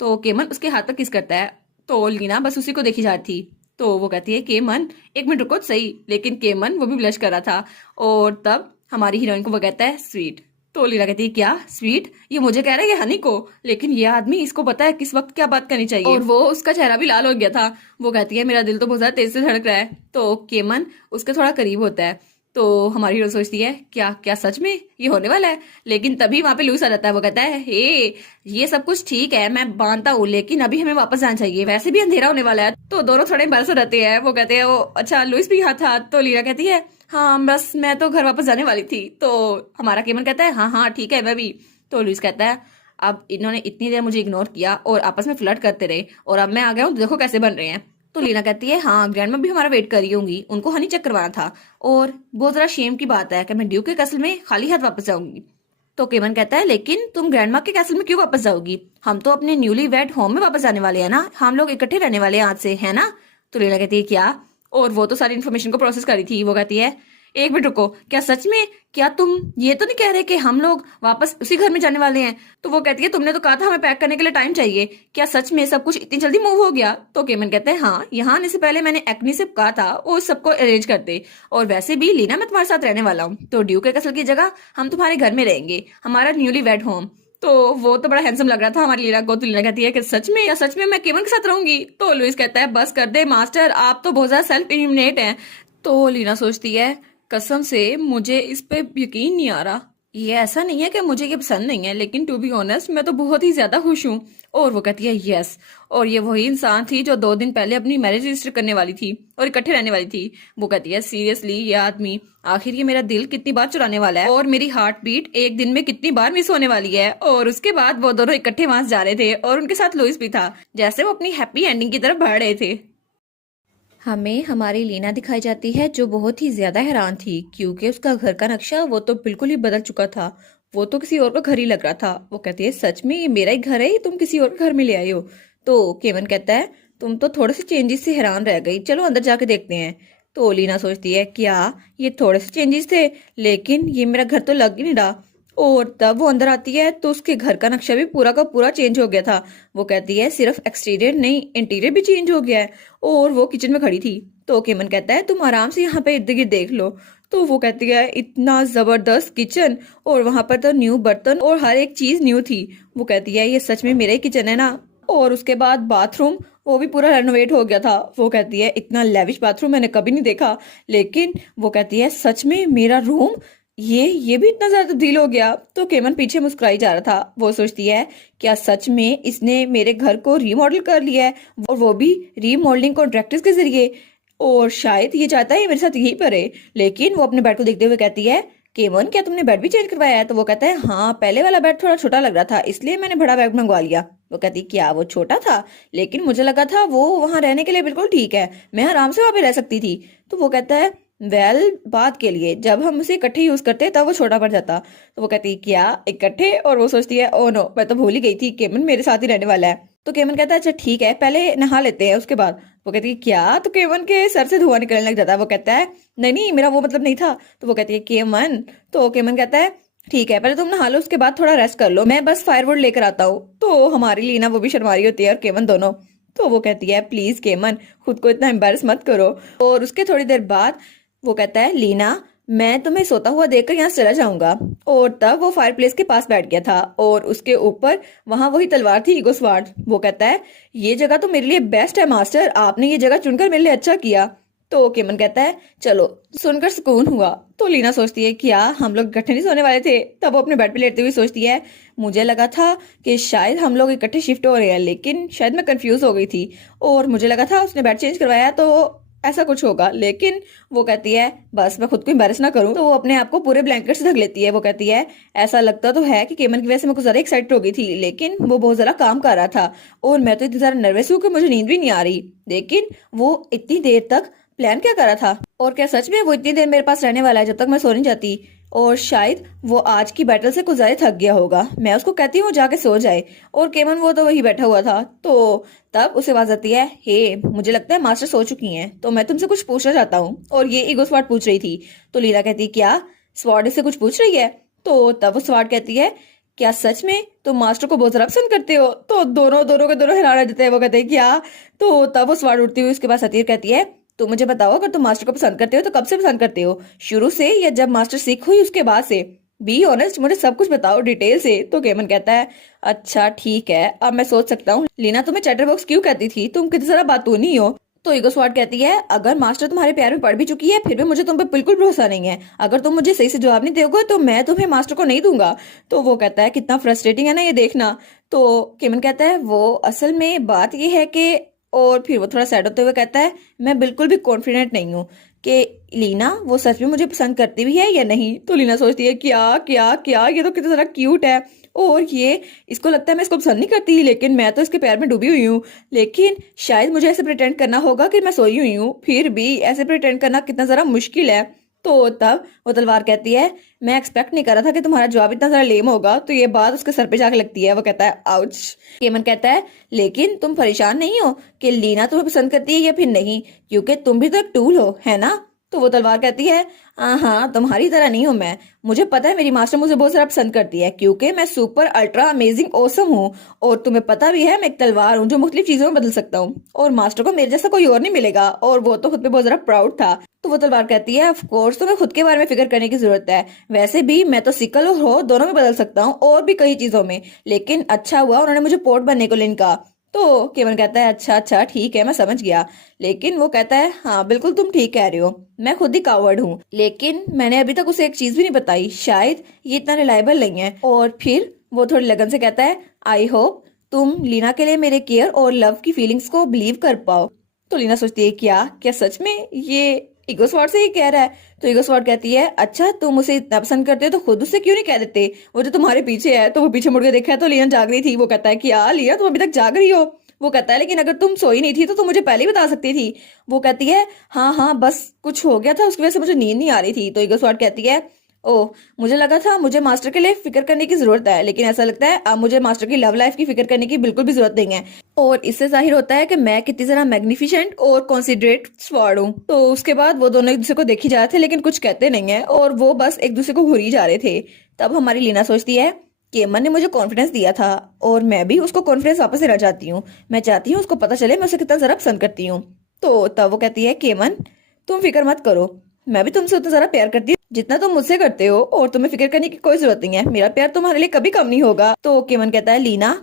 तो केमन उसके हाथ पर किस करता है। तो लीना बस उसी को देखी जा रही थी। तो वो कहती है केमन एक मिनट रुको सही, लेकिन केमन वो भी ब्लश कर रहा था। और तब हमारी हीरोइन को वो कहता है स्वीट। तो लीना कहती है क्या स्वीट, ये मुझे कह रहा है ये हनी को, लेकिन ये आदमी इसको पता है किस वक्त क्या बात करनी चाहिए, और वो उसका चेहरा भी लाल हो गया था। वो कहती है मेरा दिल तो बहुत ज्यादा तेज से धड़क रहा है। तो केमन उसके थोड़ा करीब होता है। तो हमारी हीरो सोचती है क्या क्या सच में ये होने वाला है, लेकिन तभी वहां पे लुइस आ जाता है। वो कहता है हे ये सब कुछ ठीक है मैं मानता हूँ, लेकिन अभी हमें वापस जाना चाहिए, वैसे भी अंधेरा होने वाला है। तो दोनों थोड़े एम्बैरस हो रहते हैं। वो कहते हैं वो अच्छा लुइस भी यहाँ था। तो लीना कहती है हाँ बस मैं तो घर वापस जाने वाली थी। तो हमारा केमन कहता है हाँ हाँ ठीक है मैं भी। तो लुइस कहता है अब इन्होंने इतनी देर मुझे इग्नोर किया और आपस में फ्लर्ट करते रहे, और अब मैं आ गया हूँ, देखो कैसे बन रहे हैं। तो लीना कहती है हाँ ग्रैंडमा भी हमारा वेट कर रही होंगी, उनको हनी चेक करवाना था, और बहुत ज्यादा शेम की बात है कि मैं ड्यूक के कैसल में खाली हाथ वापस जाऊंगी। तो केमन कहता है लेकिन तुम ग्रैंडमा के कैसल में क्यों वापस जाओगी, हम तो अपने न्यूली वेड होम में वापस जाने वाले हैं ना, हम लोग इकट्ठे रहने वाले हैं आज से, है ना। तो लीना कहती है क्या, और वो तो सारी इन्फॉर्मेशन को प्रोसेस करी थी। वो कहती है एक मिनट रुको, क्या सच में? क्या तुम ये तो नहीं कह रहे कि हम लोग वापस उसी घर में जाने वाले हैं? तो वो कहती है तुमने तो कहा था हमें पैक करने के लिए टाइम चाहिए, क्या सच में सब कुछ इतनी जल्दी मूव हो गया? तो केमन कहता है हाँ, यहाँ आने से पहले मैंने एक्नी से कहा था वो सबको अरेंज करते, और वैसे भी लीना मैं तुम्हारे साथ रहने वाला हूँ, तो ड्यूक के कसल की जगह हम तुम्हारे घर में रहेंगे, हमारा न्यूली वेड होम। तो वो तो बड़ा हैंडसम लग रहा था हमारी लीला को। तो लीला कहती है कि सच में, या सच में मैं केमन के साथ रहूंगी? तो लुइस कहता है बस कर दे मास्टर, आप तो बहुत ज्यादा सेल्फ इल्यूमिनेट हैं। तो लीना सोचती है कसम से मुझे इस पे यकीन नहीं आ रहा, ये ऐसा नहीं है कि मुझे ये पसंद नहीं है, लेकिन टू बी ऑनेस्ट मैं तो बहुत ही ज्यादा खुश हूँ। और वो कहती है यस, और ये वही इंसान थी जो 2 दिन पहले अपनी मैरिज रजिस्टर करने वाली थी और इकट्ठे रहने वाली थी। वो कहती है सीरियसली ये आदमी आखिर ये मेरा दिल कितनी बार चुराने वाला है, और मेरी हार्ट बीट एक दिन में कितनी बार मिस होने वाली है। और उसके बाद वो दोनों इकट्ठे वहां जा रहे थे और उनके साथ लुइस भी था, जैसे वो अपनी हैप्पी एंडिंग की तरफ बढ़ रहे थे। हमें हमारी लीना दिखाई जाती है जो बहुत ही ज्यादा हैरान थी, क्योंकि उसका घर का नक्शा वो तो बिल्कुल ही बदल चुका था, वो तो किसी और का घर ही लग रहा था। वो कहती है सच में ये मेरा ही घर है, तुम किसी और के घर में ले आई हो? तो केवन कहता है तुम तो थोड़े से चेंजेस से हैरान रह गई, चलो अंदर जाके देखते हैं। तो लीना सोचती है क्या ये थोड़े से चेंजेस थे, लेकिन ये मेरा घर तो लग ही नहीं रहा। और तब वो अंदर आती है तो उसके घर का नक्शा भी पूरा का पूरा चेंज हो गया था। वो कहती है सिर्फ एक्सटीरियर नहीं, इंटीरियर भी चेंज हो गया है। और वो किचन में खड़ी थी। तो केमन कहता है तुम आराम से यहाँ पे इर्द गिर्द देख लो। तो वो कहती है इतना जबरदस्त किचन, और वहां पर तो न्यू बर्तन और हर एक चीज न्यू थी। वो कहती है ये सच में मेरा ही किचन है ना? और उसके बाद बाथरूम वो भी पूरा रेनोवेट हो गया था। वो कहती है इतना लेविश बाथरूम मैंने कभी नहीं देखा। लेकिन वो कहती है सच में मेरा रूम ये भी इतना ज्यादा तब्दील हो गया। तो केमन पीछे मुस्कुराई जा रहा था। वो सोचती है क्या सच में इसने मेरे घर को रीमॉडल कर लिया है, और वो भी रीमॉडलिंग कॉन्ट्रैक्टर्स के जरिए, और शायद ये चाहता है मेरे साथ यही पर है। लेकिन वो अपने बेड को देखते हुए कहती है केमन क्या तुमने बेड भी चेंज करवाया है? तो वो कहता है हाँ, पहले वाला बेड थोड़ा छोटा लग रहा था, इसलिए मैंने बड़ा बेड मंगवा लिया। वो कहती क्या वो छोटा था? लेकिन मुझे लगा था वो वहां रहने के लिए बिल्कुल ठीक है, मैं आराम से वहां पे रह सकती थी। तो वो कहता है वेल बात के लिए जब हम उसे इकट्ठे यूज करते तब वो छोटा पड़ जाता। तो वो कहती है क्या इकट्ठे? और वो सोचती है ओ नो, मैं तो भूल ही गई थी केमन मेरे साथ ही रहने वाला है। तो केमन कहता है अच्छा ठीक है, पहले नहा लेते हैं उसके बाद। वो कहती है क्या? तो केमन के सर से धुआं निकलने लग जाता है। वो कहता है नहीं नहीं, मेरा वो मतलब नहीं था। तो वो कहती है केमन। तो केमन कहता है ठीक है, पहले तुम नहा लो, उसके बाद थोड़ा रेस्ट कर लो, मैं बस फायरवुड लेकर आता हूँ। तो हमारी लीना वो भी शर्मा रही होती है और केमन दोनों। तो वो कहती है प्लीज केमन खुद को इतना एम्बेरस मत करो। और उसके थोड़ी देर बाद वो कहता है लीना मैं तुम्हें सोता हुआ देखकर यहाँ से चला जाऊंगा। और तब वो फायर प्लेस के पास बैठ गया था, और उसके ऊपर वहां वही तलवार थी, ईगो स्वार्ड। वो कहता है ये जगह तो मेरे लिए बेस्ट है मास्टर, आपने ये जगह चुनकर मेरे लिए अच्छा किया। तो केमन कहता है चलो, सुनकर सुकून हुआ। तो लीना सोचती है क्या हम लोग इकट्ठे नहीं सोने वाले थे? तब वो अपने बेड पे लेटते हुए सोचती है मुझे लगा था कि शायद हम लोग इकट्ठे शिफ्ट हो रहे हैं, लेकिन शायद मैं कंफ्यूज हो गई थी, और मुझे लगा था उसने बेड चेंज करवाया तो ऐसा कुछ होगा। लेकिन वो कहती है बस मैं खुद को एम्बेरस ना करूं। तो वो अपने आप को पूरे ब्लैंकेट से ढक लेती है। वो कहती है ऐसा लगता तो है कि केमन की वजह से मैं कुछ ज्यादा एक्साइटेड हो गई थी, लेकिन वो बहुत ज्यादा काम कर रहा था, और मैं तो इतनी ज्यादा नर्वस हूँ कि मुझे नींद भी नहीं आ रही। लेकिन वो इतनी देर तक प्लान क्या कर रहा था, और क्या सच में वो इतनी देर मेरे पास रहने वाला है जब तक मैं सो नहीं जाती? और शायद वो आज की बैटल से कुछ ज्यादा थक गया होगा, मैं उसको कहती हूँ जाके सो जाए। और केमन वो तो वही बैठा हुआ था। तो तब उसे आवाज आती है हे, मुझे लगता है मास्टर सो चुकी हैं, तो मैं तुमसे कुछ पूछना चाहता हूँ। और ये ईगो स्वाट पूछ रही थी। तो लीना कहती क्या स्वाट इससे कुछ पूछ रही है? तो तब वो स्वाट कहती है क्या सच में तुम मास्टर को बहुत ज्यादा पसंद करते हो? तो दोनों दोनों के दोनों हैरान रह जाते हैं। वो कहते हैं क्या? तो तब वो स्वाट उठती हुई उसके पास आती है, कहती है तो मुझे बताओ अगर तुम मास्टर को पसंद करते हो तो कब से पसंद करते हो, शुरू से या जब मास्टर सिख हुई उसके बाद से? बी ऑनेस्ट, मुझे सब कुछ बताओ डिटेल से। तो केमन कहता है अच्छा ठीक है, अब मैं सोच सकता हूँ। लीना तुम्हें चैटर बॉक्स क्यों कहती थी, तुम कितनी सारा बातूनी हो। तो ईगो स्वाट कहती है अगर मास्टर तुम्हारे प्यार में पड़ भी चुकी है फिर भी मुझे तुम पे बिल्कुल भरोसा नहीं है, अगर तुम मुझे सही से जवाब नहीं दोगे तो मैं तुम्हें मास्टर को नहीं दूंगा। तो वो कहता है कितना फ्रस्ट्रेटिंग है ना ये देखना। तो केमन कहता है वो असल में बात ये है कि, और फिर वो थोड़ा सैड होते हुए कहता है मैं बिल्कुल भी कॉन्फिडेंट नहीं हूँ कि लीना वो सच में मुझे पसंद करती भी है या नहीं। तो लीना सोचती है क्या क्या क्या, ये तो कितना ज़्यादा क्यूट है, और ये इसको लगता है मैं इसको पसंद नहीं करती, लेकिन मैं तो इसके प्यार में डूबी हुई हूँ। लेकिन शायद मुझे ऐसे प्रिटेंड करना होगा कि मैं सोई हुई हूँ, फिर भी ऐसे प्रिटेंड करना कितना ज़रा मुश्किल है। तो तब वो तलवार कहती है मैं एक्सपेक्ट नहीं कर रहा था कि तुम्हारा जवाब इतना ज्यादा लेम होगा। तो ये बात उसके सर पे जाके लगती है। वो कहता है आउच। केमन कहता है लेकिन तुम परेशान नहीं हो कि लीना तुम्हें पसंद करती है या फिर नहीं, क्योंकि तुम भी तो एक टूल हो, है ना? तो वो तलवार कहती है, हाँ तुम्हारी तरह नहीं हूँ मैं, मुझे पता है मेरी मास्टर मुझे बहुत ज्यादा पसंद करती है क्योंकि मैं सुपर अल्ट्रा अमेजिंग ओसम हूँ, और तुम्हें पता भी है मैं एक तलवार हूँ जो मुख्तलिफ चीजों में बदल सकता हूँ, और मास्टर को मेरे जैसा कोई और नहीं मिलेगा। और वो तो खुद पे बहुत ज्यादा प्राउड था। तो वो तलवार कहती है, ऑफ कोर्स तुम्हें खुद के बारे में फिक्र करने की जरूरत है, वैसे भी मैं तो सिकल और हो दोनों में बदल सकता हूँ और भी कई चीजों में, लेकिन अच्छा हुआ उन्होंने मुझे पोर्ट बनने को लेने कहा। तो केवन कहता है, अच्छा अच्छा ठीक है मैं समझ गया, लेकिन वो कहता है, हाँ बिल्कुल तुम ठीक कह रहे हो, मैं खुद ही कावर्ड हूँ, लेकिन मैंने अभी तक उसे एक चीज भी नहीं बताई, शायद ये इतना रिलायबल नहीं है। और फिर वो थोड़ी लगन से कहता है, आई होप तुम लीना के लिए मेरे केयर और लव की फीलिंग्स को बिलीव कर पाओ। तो लीना सोचती है, क्या क्या सच में ये ईगो स्वॉर्ड से ही कह रहा है? तो ईगो स्वॉर्ड कहती है, अच्छा तुम उसे इतना पसंद करते हो तो खुद उससे क्यों नहीं कह देते, वो जो तुम्हारे पीछे है। तो वो पीछे मुड़ के देखा है तो लीना जाग रही थी। वो कहता है कि यार लिया तुम अभी तक जाग रही हो? वो कहता है, लेकिन अगर तुम सोई नहीं थी तो तुम मुझे पहले ही बता सकती थी। वो कहती है, हाँ हाँ बस कुछ हो गया था उसकी वजह से मुझे नींद नहीं आ रही थी। तो ईगो स्वॉर्ड कहती है, ओह मुझे लगा था मुझे मास्टर के लिए फिक्र करने की जरूरत है, लेकिन ऐसा लगता है अब मुझे मास्टर की लव लाइफ की फिक्र करने की बिल्कुल भी जरूरत नहीं है। और इससे जाहिर होता है कि मैं कितनी ज्यादा मैग्निफिसेंट और कॉन्सिडरेट स्वॉर्ड हूँ। तो उसके बाद वो दोनों एक दूसरे को देखी जा रहे थे लेकिन कुछ कहते नहीं है, और वो बस एक दूसरे को घूरी जा रहे थे। तब हमारी लीना सोचती है, केमन ने मुझे कॉन्फिडेंस दिया था और मैं भी उसको कॉन्फिडेंस वापस देना चाहती हूँ, मैं चाहती हूँ उसको पता चले मैं उसे कितना जरा पसंद करती हूँ। तो तब वो कहती है, केमन तुम फिक्र मत करो, मैं भी तुमसे उतना ज्यादा प्यार करती हूँ जितना तुम मुझसे करते हो, और तुम्हें फिक्र करने की कोई जरूरत नहीं है, मेरा प्यार तुम्हारे लिए कभी कम नहीं होगा। तो केमन कहता है, लीना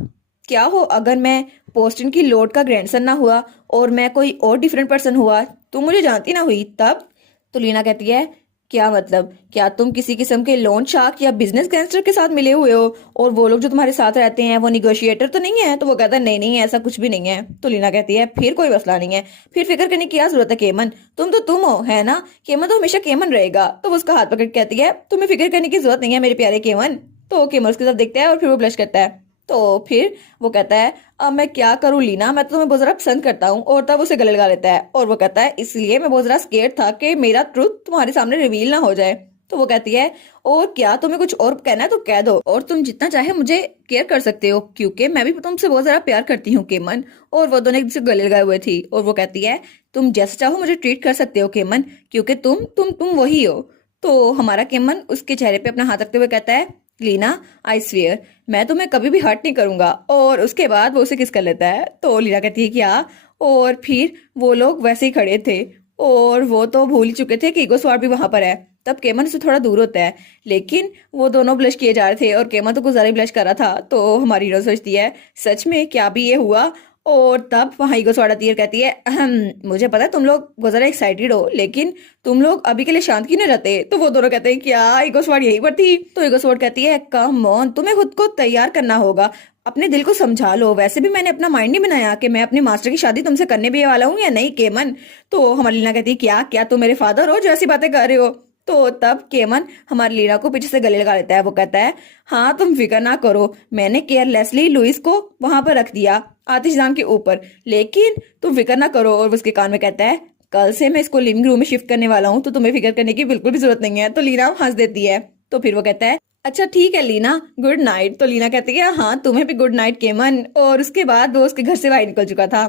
क्या हो अगर मैं पोस्टन की लॉर्ड का ग्रैंडसन ना हुआ और मैं कोई और डिफरेंट पर्सन हुआ, तुम मुझे जानती ना हुई तब? तो लीना कहती है, क्या मतलब, क्या तुम किसी किस्म के लोन शार्क या बिजनेस गैंगस्टर के साथ मिले हुए हो, और वो लोग जो तुम्हारे साथ रहते हैं वो निगोशिएटर तो नहीं है? तो वो कहता है, नहीं नहीं ऐसा कुछ भी नहीं है। तो लीना कहती है, फिर कोई मसला नहीं है, फिर फिक्र करने की क्या जरूरत है केमन, तुम तो तुम हो है ना, केमन तो हमेशा केमन रहेगा। तो वो उसका हाथ पकड़ के कहती है, तुम्हें फिक्र करने की जरूरत नहीं है मेरे प्यारे केमन। तो केमन उसकी तरफ देखता है और फिर वो ब्लश करता है। तो फिर वो कहता है, अब मैं क्या करूं लीना, मैं तो तुम्हें बहुत ज्यादा पसंद करता हूँ। और तब उसे गले लगा लेता है और वो कहता है, इसलिए मैं बहुत ज्यादा स्केर्ड था कि मेरा ट्रुथ तुम्हारे सामने रिवील ना हो जाए। तो वो कहती है, और क्या तुम्हें कुछ और कहना है तो कह दो, और तुम जितना चाहे मुझे केयर कर सकते हो क्योंकि मैं भी तुमसे बहुत ज्यादा प्यार करती हूँ केमन। और वो दोनों एक दूसरे को गले लगाए हुए थी। और वो कहती है, तुम जैसे चाहो मुझे ट्रीट कर सकते हो केमन, क्योंकि तुम वही हो। तो हमारा केमन उसके चेहरे पे अपना हाथ रखते हुए कहता है, लीना आई स्वेयर मैं तुम्हें कभी भी हर्ट नहीं करूंगा। और उसके बाद वो उसे किस कर लेता है। तो लीना कहती है, क्या? और फिर वो लोग वैसे ही खड़े थे और वो तो भूल ही चुके थे कि ईगो स्वार्ड भी वहां पर है। तब केमन उससे थोड़ा दूर होता है, लेकिन वो दोनों ब्लश किए जा रहे थे और केमन तो कुछ ज्यादा ही ब्लश कर रहा था। तो हमारी हीरो सोचती है, सच में क्या भी ये हुआ? और तब वहां ईगो स्वार्ड आती है और कहती है, मुझे पता है तुम लोग बहुत ज्यादा एक्साइटेड हो, लेकिन तुम लोग अभी के लिए शांत क्यों नहीं रहते? तो वो दोनों कहते हैं, क्या ईगो स्वार्ड यहीं पर थी? तो ईगो स्वार्ड कहती है, कम ऑन तुम्हें खुद को तैयार करना होगा, अपने दिल को समझा लो, वैसे भी मैंने अपना माइंड नहीं बनाया कि मैं अपने मास्टर की शादी तुमसे करने भी वाला हूँ या नहीं केमन। तो हमारी लीना कहती है, क्या क्या तुम मेरे फादर हो जो ऐसी बातें कर रहे हो? तो तब केमन हमारी लीना को पीछे से गले लगा लेता है। वो कहता है, हाँ तुम फिक्र ना करो, मैंने केयरलेसली लुइस को वहां पर रख दिया आतिशदान के ऊपर, लेकिन तुम फिक्र ना करो। और उसके कान में कहता है, कल से मैं इसको लिविंग रूम में शिफ्ट करने वाला हूँ तो तुम्हें फिक्र करने की बिल्कुल भी जरूरत नहीं है। तो लीना हंस देती है। तो फिर वो कहता है, अच्छा ठीक है लीना, गुड नाइट। तो लीना कहती है, हाँ तुम्हें भी गुड नाइट केमन। और उसके बाद वो उसके घर से बाहर निकल चुका था।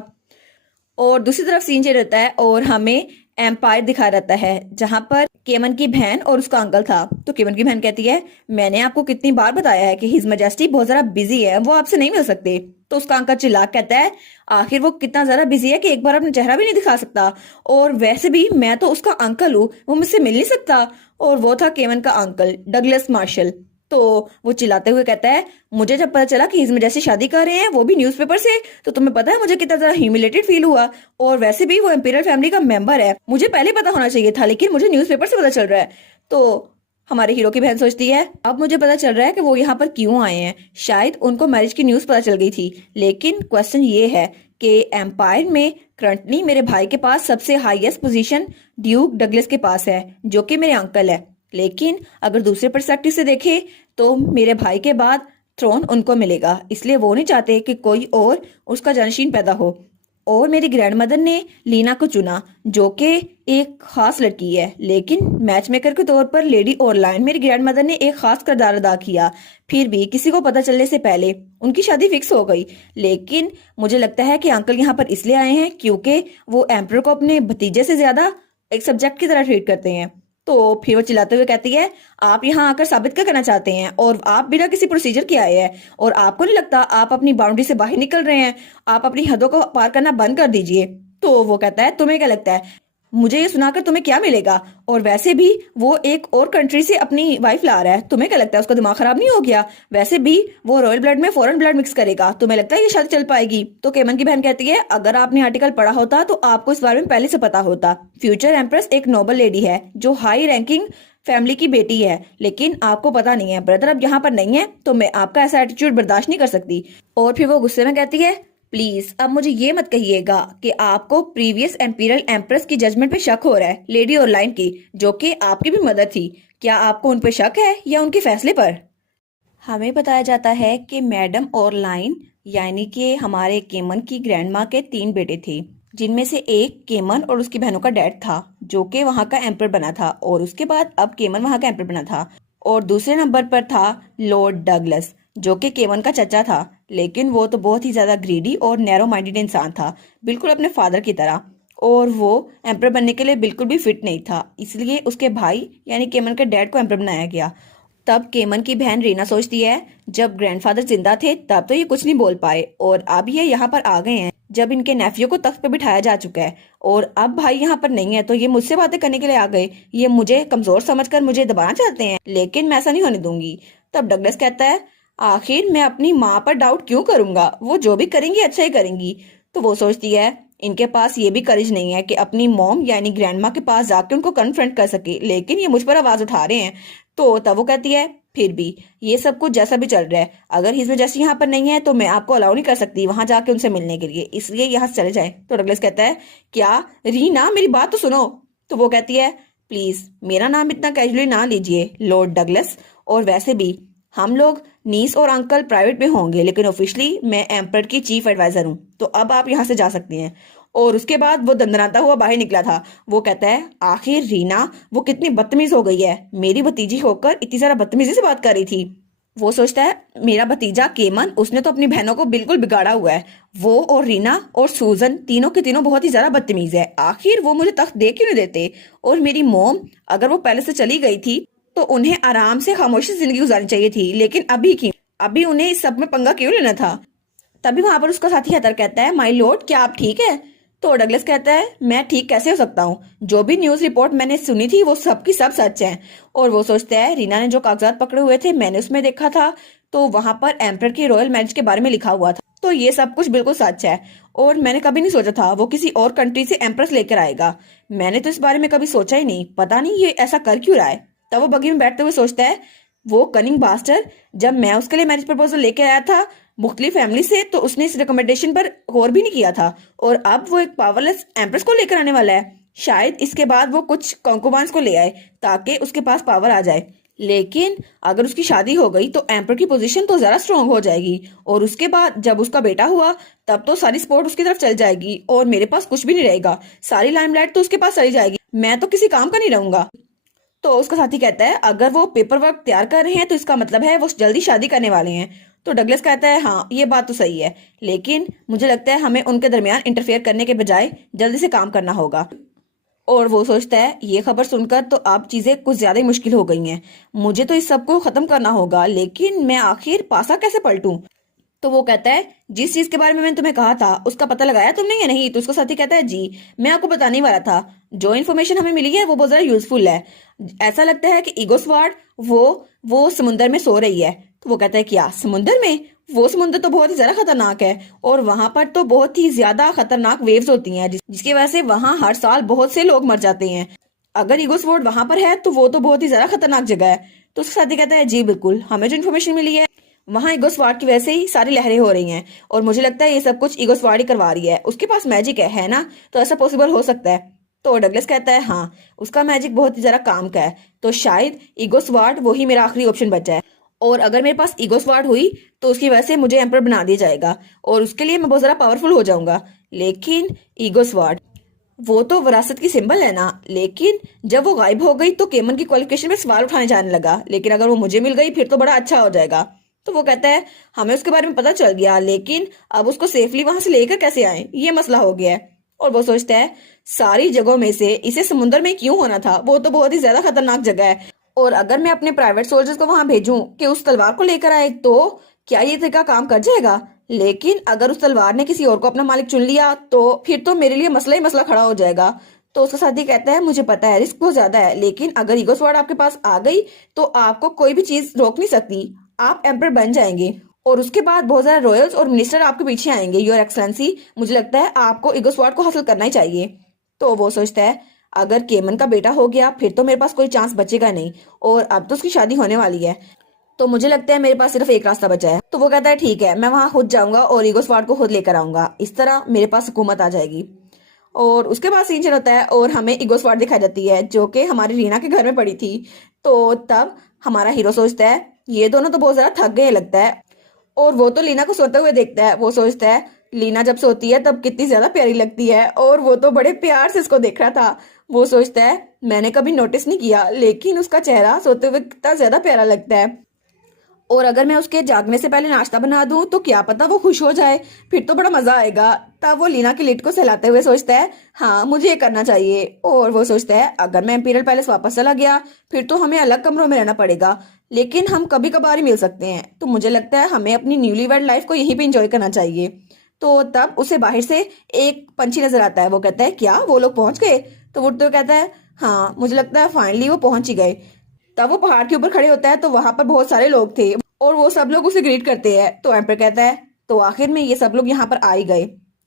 और दूसरी तरफ सीन चेंज रहता है और हमें एम्पायर दिखा रहता है जहां पर केमन की बहन और उसका अंकल था। तो केमन की बहन कहती है, मैंने आपको कितनी बार बताया है कि हिज मैजेस्टी बहुत ज्यादा बिजी है, वो आपसे नहीं मिल सकते। तो उसका अंकल चिल्ला कहता है, आखिर वो कितना ज्यादा बिजी है कि एक बार अपना चेहरा भी नहीं दिखा सकता, और वैसे भी मैं तो उसका अंकल हूँ, वो मुझसे मिल नहीं सकता। और वो था केमन का अंकल डगलस मार्शल। तो वो चिल्लाते हुए कहता है, मुझे जब पता चला कि हिजमे जैसी शादी कर रहे हैं वो भी न्यूज़पेपर से, तो तुम्हें पता है मुझे कितना ज्यादा ह्यूमिलेटेड फील हुआ। और वैसे भी वो इंपीरियल फैमिली का मेंबर है, मुझे पहले पता होना चाहिए था, लेकिन मुझे न्यूज़पेपर से पता चल रहा है। तो हमारे हीरो की बहन सोचती है, अब मुझे पता चल रहा है कि वो यहाँ पर क्यों आए हैं, शायद उनको मैरिज की न्यूज़ पता चल गई थी। लेकिन क्वेश्चन ये है कि एम्पायर में करंटली मेरे भाई के पास सबसे हाईएस्ट पोजीशन ड्यूक डगलस के पास है, जो कि मेरे अंकल है। लेकिन अगर दूसरे पर्सपेक्टिव से देखें तो मेरे भाई के बाद थ्रोन उनको मिलेगा, इसलिए वो नहीं चाहते कि कोई और उसका जानशीन पैदा हो। और मेरी ग्रैंडमदर ने लीना को चुना, जो कि एक खास लड़की है, लेकिन मैच मेकर के तौर पर लेडी ऑरलाइन मेरी ग्रैंडमदर ने एक खास किरदार अदा किया। फिर भी किसी को पता चलने से पहले उनकी शादी फिक्स हो गई। लेकिन मुझे लगता है कि अंकल यहाँ पर इसलिए आए हैं क्योंकि वो एम्परर को अपने भतीजे से ज्यादा एक सब्जेक्ट की तरह ट्रीट करते हैं। तो फिर वो चिल्लाते हुए कहती है, आप यहाँ आकर साबित क्या करना चाहते हैं, और आप बिना किसी प्रोसीजर के आए हैं, और आपको नहीं लगता आप अपनी बाउंड्री से बाहर निकल रहे हैं, आप अपनी हदों को पार करना बंद कर दीजिए। तो वो कहता है, तुम्हें क्या लगता है मुझे ये सुनाकर तुम्हें क्या मिलेगा, और वैसे भी वो एक और कंट्री से अपनी वाइफ ला रहा है, तुम्हें क्या लगता है उसका दिमाग खराब नहीं हो गया, वैसे भी वो रॉयल ब्लड में फॉरेन ब्लड मिक्स करेगा, तुम्हें लगता है ये शादी चल पाएगी। तो केमन की बहन कहती है, अगर आपने आर्टिकल पढ़ा होता तो आपको इस बारे में पहले से पता होता। फ्यूचर एम्प्रेस एक नोबल लेडी है जो हाई रैंकिंग फैमिली की बेटी है, लेकिन आपको पता नहीं है ब्रदर अब यहाँ पर नहीं है, तो मैं आपका ऐसा एटीट्यूड बर्दाश्त नहीं कर सकती। और फिर वो गुस्से में कहती है, प्लीज अब मुझे ये मत कहिएगा कि आपको प्रीवियस एम्पीरियल एम्प्रेस की जजमेंट पे शक हो रहा है, लेडी ऑरलाइन की, जो कि आपकी भी मदर थी। क्या आपको उन पे शक है या उनके फैसले पर? हमें बताया जाता है कि मैडम ऑरलाइन यानी कि हमारे केमन की ग्रैंड माँ के 3 बेटे थे, जिनमें से एक केमन और उसकी बहनों का डैड था जो कि वहां का एम्पर बना था, और उसके बाद अब केमन वहां का एम्पर बना था। और दूसरे नंबर पर था लॉर्ड डगलस जो कि केमन का चचा था, लेकिन वो तो बहुत ही ज्यादा ग्रीडी और नैरो माइंडेड इंसान था, बिल्कुल अपने फादर की तरह, और वो एम्पर बनने के लिए बिल्कुल भी फिट नहीं था, इसलिए उसके भाई यानी केमन के डैड को एम्पर बनाया गया। तब केमन की बहन रीना सोचती है, जब ग्रैंडफादर जिंदा थे तब तो ये कुछ नहीं बोल पाए, और अब ये यहाँ पर आ गए हैं जब इनके नेफ्यू को तख्त पे बिठाया जा चुका है, और अब भाई यहाँ पर नहीं है तो ये मुझसे बातें करने के लिए आ गए, ये मुझे कमजोर समझकर मुझे दबाना चाहते हैं, लेकिन मैं ऐसा नहीं होने दूंगी। तब डगलस कहता है, आखिर मैं अपनी माँ पर डाउट क्यों करूंगा, वो जो भी करेंगी अच्छा ही करेंगी। तो वो सोचती है, इनके पास ये भी करेज नहीं है कि अपनी मॉम यानी ग्रैंड माँ के पास जाके उनको कन्फ्रंट कर सके, लेकिन ये मुझ पर आवाज उठा रहे हैं। तो तब वो कहती है, फिर भी ये सब कुछ जैसा भी चल रहा है, अगर हिजमे जैसी यहाँ पर नहीं है तो मैं आपको अलाउ नहीं कर सकती वहां जाके उनसे मिलने के लिए, इसलिए यहाँ से चले जाए। तो डगलस कहता है, क्या रीना मेरी बात तो सुनो। तो वो कहती है, प्लीज मेरा नाम इतना कैजुअली ना लीजिए लॉर्ड डगलस, और वैसे भी हम लोग नीस और अंकल प्राइवेट में होंगे, लेकिन ऑफिशियली मैं एम्पर की चीफ एडवाइजर हूँ, तो अब आप यहाँ से जा सकती हैं। और उसके बाद वो दंदनाता हुआ बाहर निकला था। वो कहता है, आखिर रीना वो कितनी बदतमीज हो गई है, मेरी भतीजी होकर इतनी सारा बदतमीजी से बात कर रही थी। वो सोचता है, मेरा भतीजा केमन उसने तो अपनी बहनों को बिल्कुल बिगाड़ा हुआ है, वो और रीना और सूजन तीनों के तीनों बहुत ही ज्यादा बदतमीज है, आखिर वो मुझे तख्त दे क्यों नहीं देते। और मेरी मोम अगर वो पहले से चली गई थी तो उन्हें आराम से खामोशी से जिंदगी गुजारनी चाहिए थी, लेकिन अभी उन्हें इस सब में पंगा क्यों लेना था। तभी वहां पर उसका साथी हैदर कहता है, माय लॉर्ड क्या आप ठीक है। तो डगलस कहता है, मैं ठीक कैसे हो सकता हूँ, जो भी न्यूज रिपोर्ट मैंने सुनी थी वो सब की सब सच है। और वो सोचता है, रीना ने जो कागजात पकड़े हुए थे मैंने उसमें देखा था, तो वहां पर एम्पर की रॉयल मैरिज के बारे में लिखा हुआ था, तो ये सब कुछ बिल्कुल सच है, और मैंने कभी नहीं सोचा था वो किसी और कंट्री से एम्प्रेस लेकर आएगा, मैंने तो इस बारे में कभी सोचा ही नहीं, पता नहीं ये ऐसा कर क्यों रहा है। तब वो बगी में बैठते हुए सोचता है, वो कनिंग बास्टर, जब मैं उसके लिए मैरिज प्रपोजल लेकर आया था मुख्तलिफ फैमिली से, तो उसने इस रिकमेंडेशन पर गौर भी नहीं किया था, और अब वो एक पावरलेस एम्प्रेस को लेकर आने वाला है। शायद इसके बाद वो कुछ कॉन्कुबान्स को ले आए ताकि उसके पास पावर आ जाए, लेकिन अगर उसकी शादी हो गई तो एम्पर की पोजीशन तो ज्यादा स्ट्रांग हो जाएगी, और उसके बाद जब उसका बेटा हुआ तब तो सारी सपोर्ट उसकी तरफ चल जाएगी, और मेरे पास कुछ भी नहीं रहेगा, सारी लाइमलाइट तो उसके पास चली जाएगी, मैं तो किसी काम का नहीं रहूंगा। तो उसका साथी कहता है, अगर वो पेपर वर्क तैयार कर रहे हैं तो इसका मतलब है वो जल्दी शादी करने वाले हैं। तो डगलस कहता है, हाँ ये बात तो सही है, लेकिन मुझे लगता है हमें उनके दरमियान इंटरफेयर करने के बजाय जल्दी से काम करना होगा। और वो सोचता है, ये खबर सुनकर तो अब चीजें कुछ ज्यादा ही मुश्किल हो गई हैं, मुझे तो इस सब को खत्म करना होगा, लेकिन मैं आखिर पासा कैसे पलटूं। तो वो कहता है, जिस चीज के बारे में मैंने तुम्हें कहा था उसका पता लगाया तुमने या नहीं। तो उसका साथी कहता है, जी मैं आपको बताने ही वाला था, जो इन्फॉर्मेशन हमें मिली है वो बहुत ज्यादा यूजफुल है, ऐसा लगता है कि ईगोस्वार्ड वो समुंदर में सो रही है। तो वो कहता है, क्या समुंदर में? वो समुंदर तो बहुत ही ज्यादा खतरनाक है, और वहां पर तो बहुत ही ज्यादा खतरनाक वेव्स होती हैं, जिसकी वजह से वहां हर साल बहुत से लोग मर जाते हैं। अगर ईगोस्वार्ड वहां पर है तो वो तो बहुत ही ज्यादा खतरनाक जगह है। तो उसका साथी कहता है, जी बिल्कुल, हमें जो इन्फॉर्मेशन मिली है वहां ईगोस्वार्ड की वजह से ही सारी लहरें हो रही हैं, और मुझे लगता है ये सब कुछ ईगोस्वार्ड ही करवा रही है, उसके पास मैजिक है ना, तो ऐसा पॉसिबल हो सकता है। तो डगलस कहता है, हाँ उसका मैजिक बहुत ही ज्यादा काम का है, तो शायद ईगोस्वार्ड वही मेरा आखिरी ऑप्शन बचा है, और अगर मेरे पास ईगोस्वार्ड हुई तो उसकी वजह से मुझे एम्पर बना दिया जाएगा, और उसके लिए मैं बहुत ज्यादा पावरफुल हो जाऊंगा। लेकिन ईगोस्वार्ड वो तो विरासत की सिंबल है ना, लेकिन जब वो गायब हो गई तो केमन की क्वालिफिकेशन में सवाल उठाने जाने लगा, लेकिन अगर वो मुझे मिल गई फिर तो बड़ा अच्छा हो जाएगा। तो वो कहता है, हमें उसके बारे में पता चल गया, लेकिन अब उसको सेफली वहां से लेकर कैसे आए ये मसला हो गया है। और वो सोचता है सारी जगहों में से इसे समुद्र में क्यों होना था, वो तो बहुत ही ज्यादा खतरनाक जगह है। और अगर मैं अपने प्राइवेट सोल्जर्स को वहां भेजूं कि उस तलवार को लेकर आए तो क्या ये तरीका काम कर जाएगा। लेकिन अगर उस तलवार ने किसी और को अपना मालिक चुन लिया तो फिर तो मेरे लिए मसला ही मसला खड़ा हो जाएगा। तो उसका साथी कहता है मुझे पता है रिस्क बहुत ज्यादा है, लेकिन अगर ईगो स्वॉर्ड आपके पास आ गई तो आपको कोई भी चीज रोक नहीं सकती, आप एम्पर बन जाएंगे। और उसके बाद बहुत सारे रॉयल्स और मिनिस्टर आपके पीछे आएंगे। योर एक्सलेंसी, मुझे लगता है आपको ईगो स्वॉर्ड को हासिल करना ही चाहिए। तो वो सोचता है अगर केमन का बेटा हो गया फिर तो मेरे पास कोई चांस बचेगा नहीं, और अब तो उसकी शादी होने वाली है, तो मुझे लगता है मेरे पास सिर्फ एक रास्ता बचा है। तो वो कहता है ठीक है, मैं वहां खुद जाऊंगा और ईगो स्वॉर्ड को खुद लेकर आऊंगा, इस तरह मेरे पास हुकूमत आ जाएगी। और उसके बाद सीन चल होता है और हमें ईगो स्वॉर्ड दिखाई जाती है जो कि हमारी रीना के घर में पड़ी थी। तो तब हमारा हीरो सोचता है ये दोनों तो बहुत ज्यादा थक गए लगता है, और वो तो लीना को सोते हुए देखता है। वो सोचता है लीना जब सोती है तब कितनी ज्यादा प्यारी लगती है, और वो तो बड़े प्यार से इसको देख रहा था। वो सोचता है मैंने कभी नोटिस नहीं किया लेकिन उसका चेहरा सोते हुए कितना ज्यादा प्यारा लगता है, और अगर मैं उसके जागने से पहले नाश्ता बना दूं तो क्या पता वो खुश हो जाए, फिर तो बड़ा मजा आएगा। तब वो लीना की लिट को सहलाते हुए सोचता है हाँ मुझे ये करना चाहिए। और वो सोचता है अगर मैं इंपीरियल पैलेस वापस चला गया फिर तो हमें अलग कमरों में रहना पड़ेगा, लेकिन हम कभी कभार ही मिल सकते हैं, तो मुझे लगता है हमें अपनी न्यूली वेड लाइफ को यहीं पे इंजॉय करना चाहिए। तो तब उसे बाहर से एक पंछी नजर आता है। वो कहता है क्या वो लोग पहुंच गए। तो वो तो कहता है हाँ मुझे लगता है फाइनली वो पहुंच ही गए। तब वो पहाड़ के ऊपर खड़े होता है तो वहां पर बहुत सारे लोग थे और वो सब लोग उसे ग्रीट करते हैं। तो एम्पर कहता है तो आखिर में ये सब लोग यहाँ पर आ ही गए।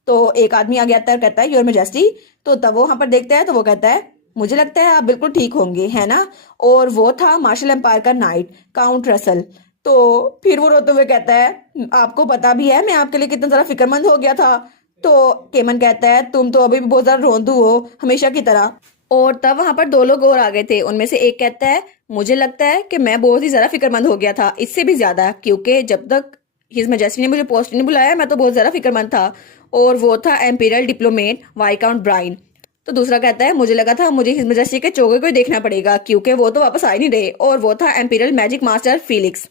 तो एक आदमी आगे आता है और कहता है योर मेजेस्टी। तो तब वो वहां पर देखता है तो वो कहता है मुझे लगता है आप बिल्कुल ठीक होंगे है ना। और वो था मार्शल एम्पायर का नाइट काउंट रसल। तो फिर वो रोते हुए कहता है आपको पता भी है मैं आपके लिए कितना ज्यादा फिक्रमंद हो गया था। तो केमन कहता है तुम तो अभी भी बहुत ज्यादा रोंदू हो हमेशा की तरह। और तब वहां पर दो लोग और आ गए थे, उनमें से एक कहता है मुझे लगता है कि मैं बहुत ही ज्यादा फिक्रमंद हो गया था, इससे भी ज्यादा, क्योंकि जब तक हिज मैजेस्टी ने मुझे पोस्ट नहीं बुलाया मैं तो बहुत ज्यादा फिक्रमंद था। और वो था एम्पीरियल डिप्लोमेट वाइकाउंट ब्राइन। तो दूसरा कहता है मुझे लगा था मुझे हिज मैजेस्टी के चोगे को ही देखना पड़ेगा क्योंकि वो तो वापस आ ही नहीं रहे, और वो था एम्पीरियल मैजिक मास्टर फीलिक्स।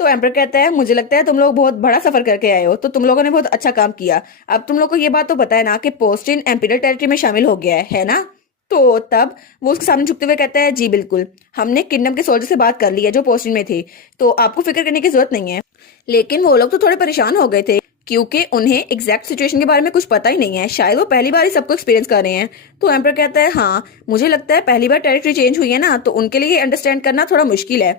तो एम्पर कहता है मुझे लगता है तुम लोग बहुत बड़ा सफर करके आए हो, तो तुम लोगों ने बहुत अच्छा काम किया। अब तुम लोग को ये बात तो पता है ना कि पोस्टिन एम्पीरियल टेरिटरी में शामिल हो गया है ना। तो तब वो उसके सामने झुकते हुए कहता है जी बिल्कुल, हमने किंगडम के सोल्जर से बात कर ली है जो पोस्टिन में थे, तो आपको फिक्र करने की जरूरत नहीं है। लेकिन वो लोग तो थोड़े परेशान हो गए थे क्योंकि उन्हें एग्जैक्ट सिचुएशन के बारे में कुछ पता ही नहीं है, शायद वो पहली बार ही सबको एक्सपीरियंस कर रहे हैं। तो एम्पर कहता है हाँ मुझे लगता है पहली बार टेरिटरी चेंज हुई है ना, तो उनके लिए अंडरस्टैंड करना थोड़ा मुश्किल है।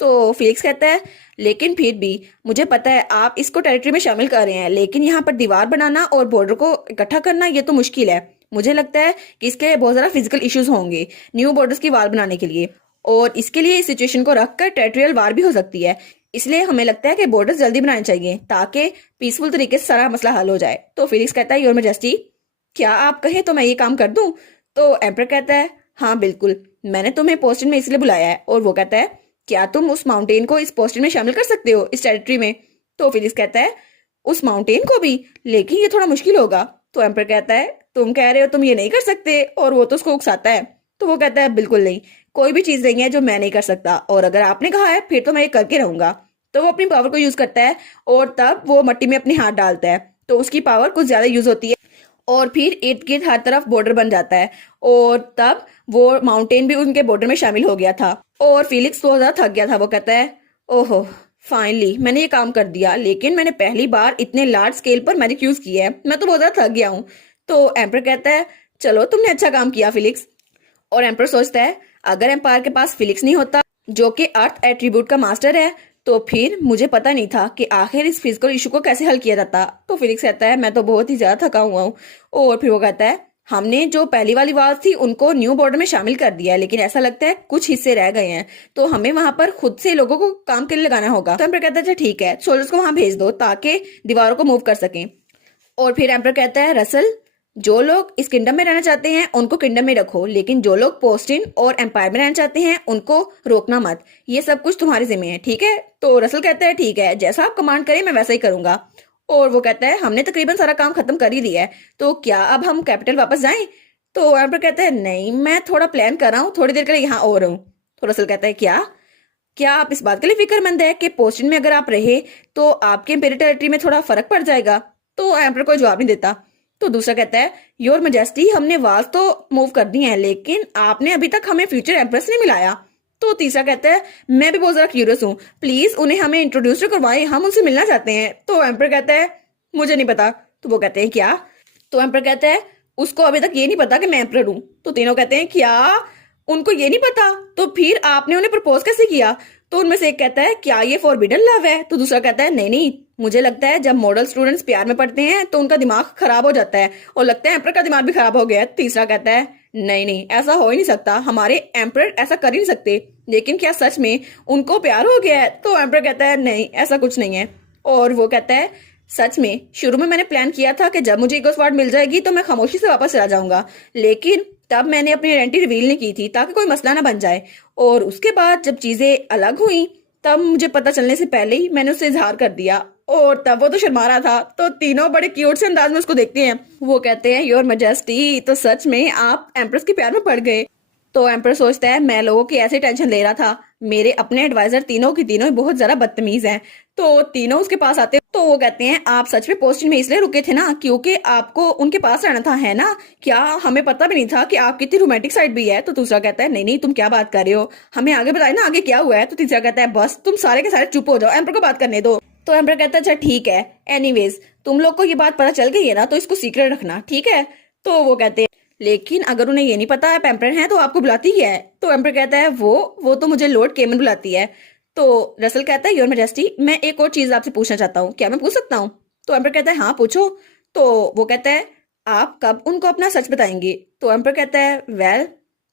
तो फिलिक्स कहता है लेकिन फिर भी मुझे पता है आप इसको टेरिटरी में शामिल कर रहे हैं, लेकिन यहाँ पर दीवार बनाना और बॉर्डर को इकट्ठा करना ये तो मुश्किल है। मुझे लगता है कि इसके बहुत ज्यादा फिजिकल इश्यूज होंगे न्यू बॉर्डर्स की वाल बनाने के लिए, और इसके लिए इस सिचुएशन को रखकर टेरिटोरियल वार भी हो सकती है। इसलिए हमें लगता है कि बॉर्डर्स जल्दी बनाने चाहिए ताकि पीसफुल तरीके से सारा मसला हल हो जाए। तो फिलिक्स कहता है योर मैजेस्टी क्या आप कहें तो मैं ये काम कर दूं। तो एम्पर कहता है हाँ बिल्कुल, मैंने तुम्हें पोस्टिन में इसलिए बुलाया है। और वो कहता है क्या तुम उस माउंटेन को इस पोस्टिन में शामिल कर सकते हो इस टेरिटरी में। तो फिलिक्स कहता है उस माउंटेन को भी, लेकिन ये थोड़ा मुश्किल होगा। तो एम्पर कहता है तुम कह रहे हो तुम ये नहीं कर सकते, और वो तो उसको उकसाता है। तो वो कहता है बिल्कुल नहीं, कोई भी चीज नहीं है जो मैं नहीं कर सकता, और अगर आपने कहा है फिर तो मैं ये करके रहूंगा। तो वो अपनी पावर को यूज करता है और तब वो मट्टी में अपने हाथ डालता है तो उसकी पावर कुछ ज्यादा यूज होती है, और फिर इर्द गिर्द हर तरफ बॉर्डर बन जाता है। और तब वो माउंटेन भी उनके बॉर्डर में शामिल हो गया था, और फिलिक्स बहुत ज्यादा थक गया था। वो कहता है ओहो फाइनली मैंने ये काम कर दिया, लेकिन मैंने पहली बार इतने लार्ज स्केल पर मैजिक यूज किया है, मैं तो बहुत ज्यादा थक गया हूँ। तो एम्पर कहता है चलो तुमने अच्छा काम किया फिलिक्स। और एम्पर सोचता है अगर एम्पायर के पास फिलिक्स नहीं होता जो कि अर्थ एट्रीब्यूट का मास्टर है तो फिर मुझे पता नहीं था कि आखिर इस फिजिकल इशू को कैसे हल किया जाता। तो फिलिक्स कहता है मैं तो बहुत ही ज्यादा थका हुआ हूँ। और फिर वो कहता है हमने जो पहली वाली वाल थी उनको न्यू बॉर्डर में शामिल कर दिया है, लेकिन ऐसा लगता है कुछ हिस्से रह गए हैं, तो हमें वहां पर खुद से लोगों को काम के लिए लगाना होगा। तो एम्पर कहता है अच्छा ठीक है, सोल्जर्स को वहां भेज दो ताकि दीवारों को मूव कर सकें। और फिर एम्पर कहता है रसल जो लोग इस किंगडम में रहना चाहते हैं उनको किंगडम में रखो, लेकिन जो लोग पोस्टिन और एम्पायर में रहना चाहते हैं उनको रोकना मत, ये सब कुछ तुम्हारे जिम्मे है ठीक है। तो रसल कहता है ठीक है, जैसा आप कमांड करें मैं वैसा ही करूंगा। और वो कहता है हमने तकरीबन सारा काम खत्म कर ही दिया है, तो क्या अब हम कैपिटल वापस जाएं। तो एम्पर कहता है नहीं मैं थोड़ा प्लान कर रहा हूँ, थोड़ी देर के लिए यहाँ और हूँ। तो रसल कहता है क्या क्या आप इस बात के लिए फिक्रमंद है कि पोस्टिन में अगर आप रहे तो आपके इंपीरियल टेरिटरी में थोड़ा फर्क पड़ जाएगा। तो एम्पर कोई जवाब नहीं देता। तो दूसरा कहता है योर मैजेस्टी हमने वाज तो मूव कर दी है, लेकिन आपने अभी तक हमें फ्यूचर एम्प्रेस नहीं मिलाया। तो तीसरा कहता है मैं भी बहुत ज्यादा क्यूरियस हूँ, प्लीज उन्हें हमें इंट्रोड्यूस तो करवाएं, हम उनसे मिलना चाहते हैं। तो एम्पर कहता है मुझे नहीं पता। तो वो कहते हैं क्या? तो एम्पर कहता है उसको अभी तक ये नहीं पता कि मैं एम्पर हूँ। तो तीनों कहते हैं क्या उनको ये नहीं पता? तो फिर आपने उन्हें प्रपोज कैसे किया? तो उनमें से एक कहता है क्या ये फॉरबिडन लव है? तो दूसरा कहता है नहीं नहीं, मुझे लगता है जब मॉडल स्टूडेंट्स प्यार में पड़ते हैं तो उनका दिमाग खराब हो जाता है, और लगता है एम्पर का दिमाग भी खराब हो गया है। तीसरा कहता है नहीं नहीं, ऐसा हो ही नहीं सकता, हमारे एम्पर ऐसा कर ही नहीं सकते, लेकिन क्या सच में उनको प्यार हो गया है? तो एम्पर कहता है नहीं ऐसा कुछ नहीं है। और वो कहता है सच में शुरू में मैंने प्लान किया था कि जब मुझे ईगो स्वार्ड मिल जाएगी तो मैं खामोशी से वापस चला जाऊंगा, लेकिन तब मैंने अपनी आइडेंटिटी रिवील नहीं की थी ताकि कोई मसला ना बन जाए। और उसके बाद जब चीजें अलग हुई तब मुझे पता चलने से पहले ही मैंने उससे इजहार कर दिया, और तब वो तो शर्मा रहा था। तो तीनों बड़े क्यूट से अंदाज में उसको देखते हैं। वो कहते हैं योर मैजेस्टी तो सच में आप एम्प्रेस के प्यार में पड़ गए। तो एम्पर सोचता है मैं लोगों की ऐसे टेंशन ले रहा था, मेरे अपने एडवाइजर तीनों की तीनों ही बहुत ज्यादा बदतमीज हैं। तो तीनों उसके पास आते तो वो कहते हैं आप सच में पोस्टिंग में इसलिए रुके थे ना क्योंकि आपको उनके पास रहना था, है ना? क्या हमें पता भी नहीं था कि आपकी इतनी रोमांटिक साइड भी है? तो दूसरा कहता है नहीं नहीं, तुम क्या बात कर रहे हो, हमें आगे बताए ना आगे क्या हुआ है। तो तीसरा कहता है बस तुम सारे के सारे चुप हो जाओ, एम्पर को बात करने दो। तो एम्पर कहता है अच्छा ठीक है, एनीवेज तुम लोग को ये बात पता चल गई है ना, तो इसको सीक्रेट रखना, ठीक है? तो वो कहते हैं लेकिन अगर उन्हें ये नहीं पता है एम्पर है तो आपको बुलाती ही है। तो एम्पर कहता है वो तो मुझे लॉर्ड केमन बुलाती है। तो रसल कहता है योर मैजेस्टी मैं एक और चीज आपसे पूछना चाहता हूँ, क्या मैं पूछ सकता हूँ? तो एम्पर कहता है हाँ पूछो। तो वो कहता है आप कब उनको अपना सच बताएंगे? तो एम्पर कहता है वेल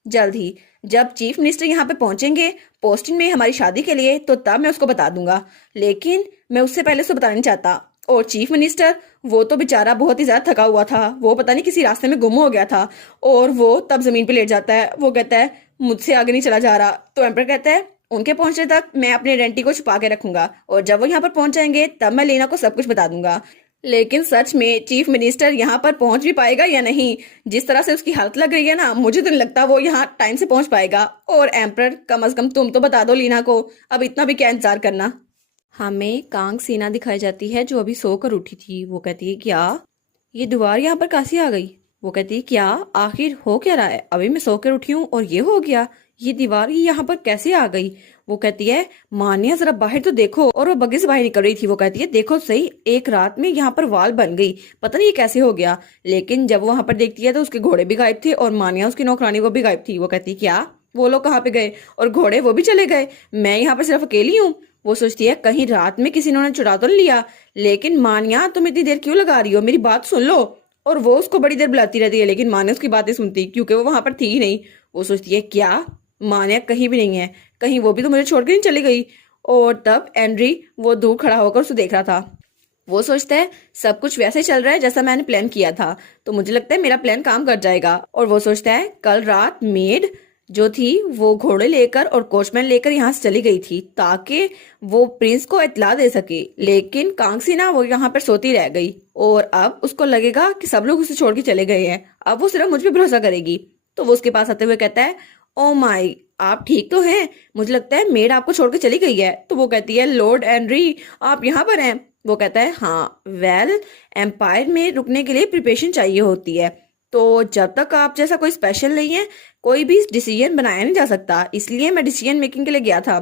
जल्द ही, जब चीफ मिनिस्टर यहाँ पे पहुंचेंगे पोस्टिंग में हमारी शादी के लिए, तो तब मैं उसको बता दूंगा, लेकिन मैं उससे पहले उसको बताना नहीं चाहता। और चीफ मिनिस्टर वो तो बेचारा बहुत ही ज्यादा थका हुआ था, वो पता नहीं किसी रास्ते में गुम हो गया था, और वो तब जमीन पे लेट जाता है। वो कहता है मुझसे आगे नहीं चला जा रहा। तो एम्पर कहता है उनके पहुंचने तक मैं अपनी आइडेंटिटी को छुपा के रखूंगा, और जब वो यहाँ पर पहुंच जाएंगे तब मैं लीना को सब कुछ बता दूंगा। लेकिन सच में चीफ मिनिस्टर यहाँ पर पहुंच भी पाएगा या नहीं? जिस तरह से उसकी हालत लग रही है ना, मुझे तो नहीं लगता वो यहाँ टाइम से पहुंच पाएगा। और एम्पर कम अज कम तुम तो बता दो लीना को, अब इतना भी क्या इंतजार करना। हमें कांग सीना दिखाई जाती है जो अभी सोकर उठी थी। वो कहती है क्या ये दीवार यहाँ पर कैसे आ गई? वो कहती है क्या आखिर हो क्या रहा है, अभी मैं सोकर उठी हूँ और ये हो गया, ये दीवार ये यहाँ पर कैसे आ गई? वो कहती है मानिया जरा बाहर तो देखो, और वो बग्गी से बाहर निकल रही थी। वो कहती है देखो सही, एक रात में यहाँ पर वाल बन गई, पता नहीं ये कैसे हो गया। लेकिन जब वो वहां पर देखती है तो उसके घोड़े भी गायब थे और मानिया उसकी नौकरानी वो भी गायब थी। वो कहती है क्या वो लोग कहाँ पे गए, और घोड़े वो भी चले गए, मैं यहाँ पर सिर्फ अकेली हूँ। वो सोचती है कहीं रात में किसी ने चुरा तो नहीं लिया, लेकिन मानिया तुम इतनी देर क्यों लगा रही हो, मेरी बात सुन लो। और वो उसको बड़ी देर बुलाती रहती है, लेकिन मानिया उसकी बातें सुनती क्योंकि वो वहां पर थी ही नहीं। वो सोचती है क्या मानिया कहीं भी नहीं है, कहीं वो भी तो मुझे छोड़ के नहीं चली गई। और तब एंड्री वो दूर खड़ा होकर उसे देख रहा था। वो सोचता है सब कुछ वैसे चल रहा है जैसा मैंने प्लान किया था, तो मुझे लगता है मेरा प्लान काम कर जाएगा। और वो सोचता है कल रात मेड जो थी वो घोड़े लेकर और कोचमैन लेकर यहाँ से चली गई थी ताकि वो प्रिंस को इत्तला दे सके, लेकिन कांगसी ना वो यहाँ पर सोती रह गई, और अब उसको लगेगा कि सब लोग उसे छोड़ के चले गए हैं, अब वो सिर्फ मुझ पे भरोसा करेगी। तो वो उसके पास आते हुए कहता है ओ माई आप ठीक तो हैं, मुझे लगता है मेड आपको छोड़ के चली गई है। तो वो कहती है लॉर्ड एनरी आप यहाँ पर हैं? वो कहता है हाँ वेल एम्पायर में रुकने के लिए प्रिपरेशन चाहिए होती है, तो जब तक आप जैसा कोई स्पेशल नहीं है कोई भी डिसीजन बनाया नहीं जा सकता, इसलिए मैं डिसीजन मेकिंग के लिए गया था।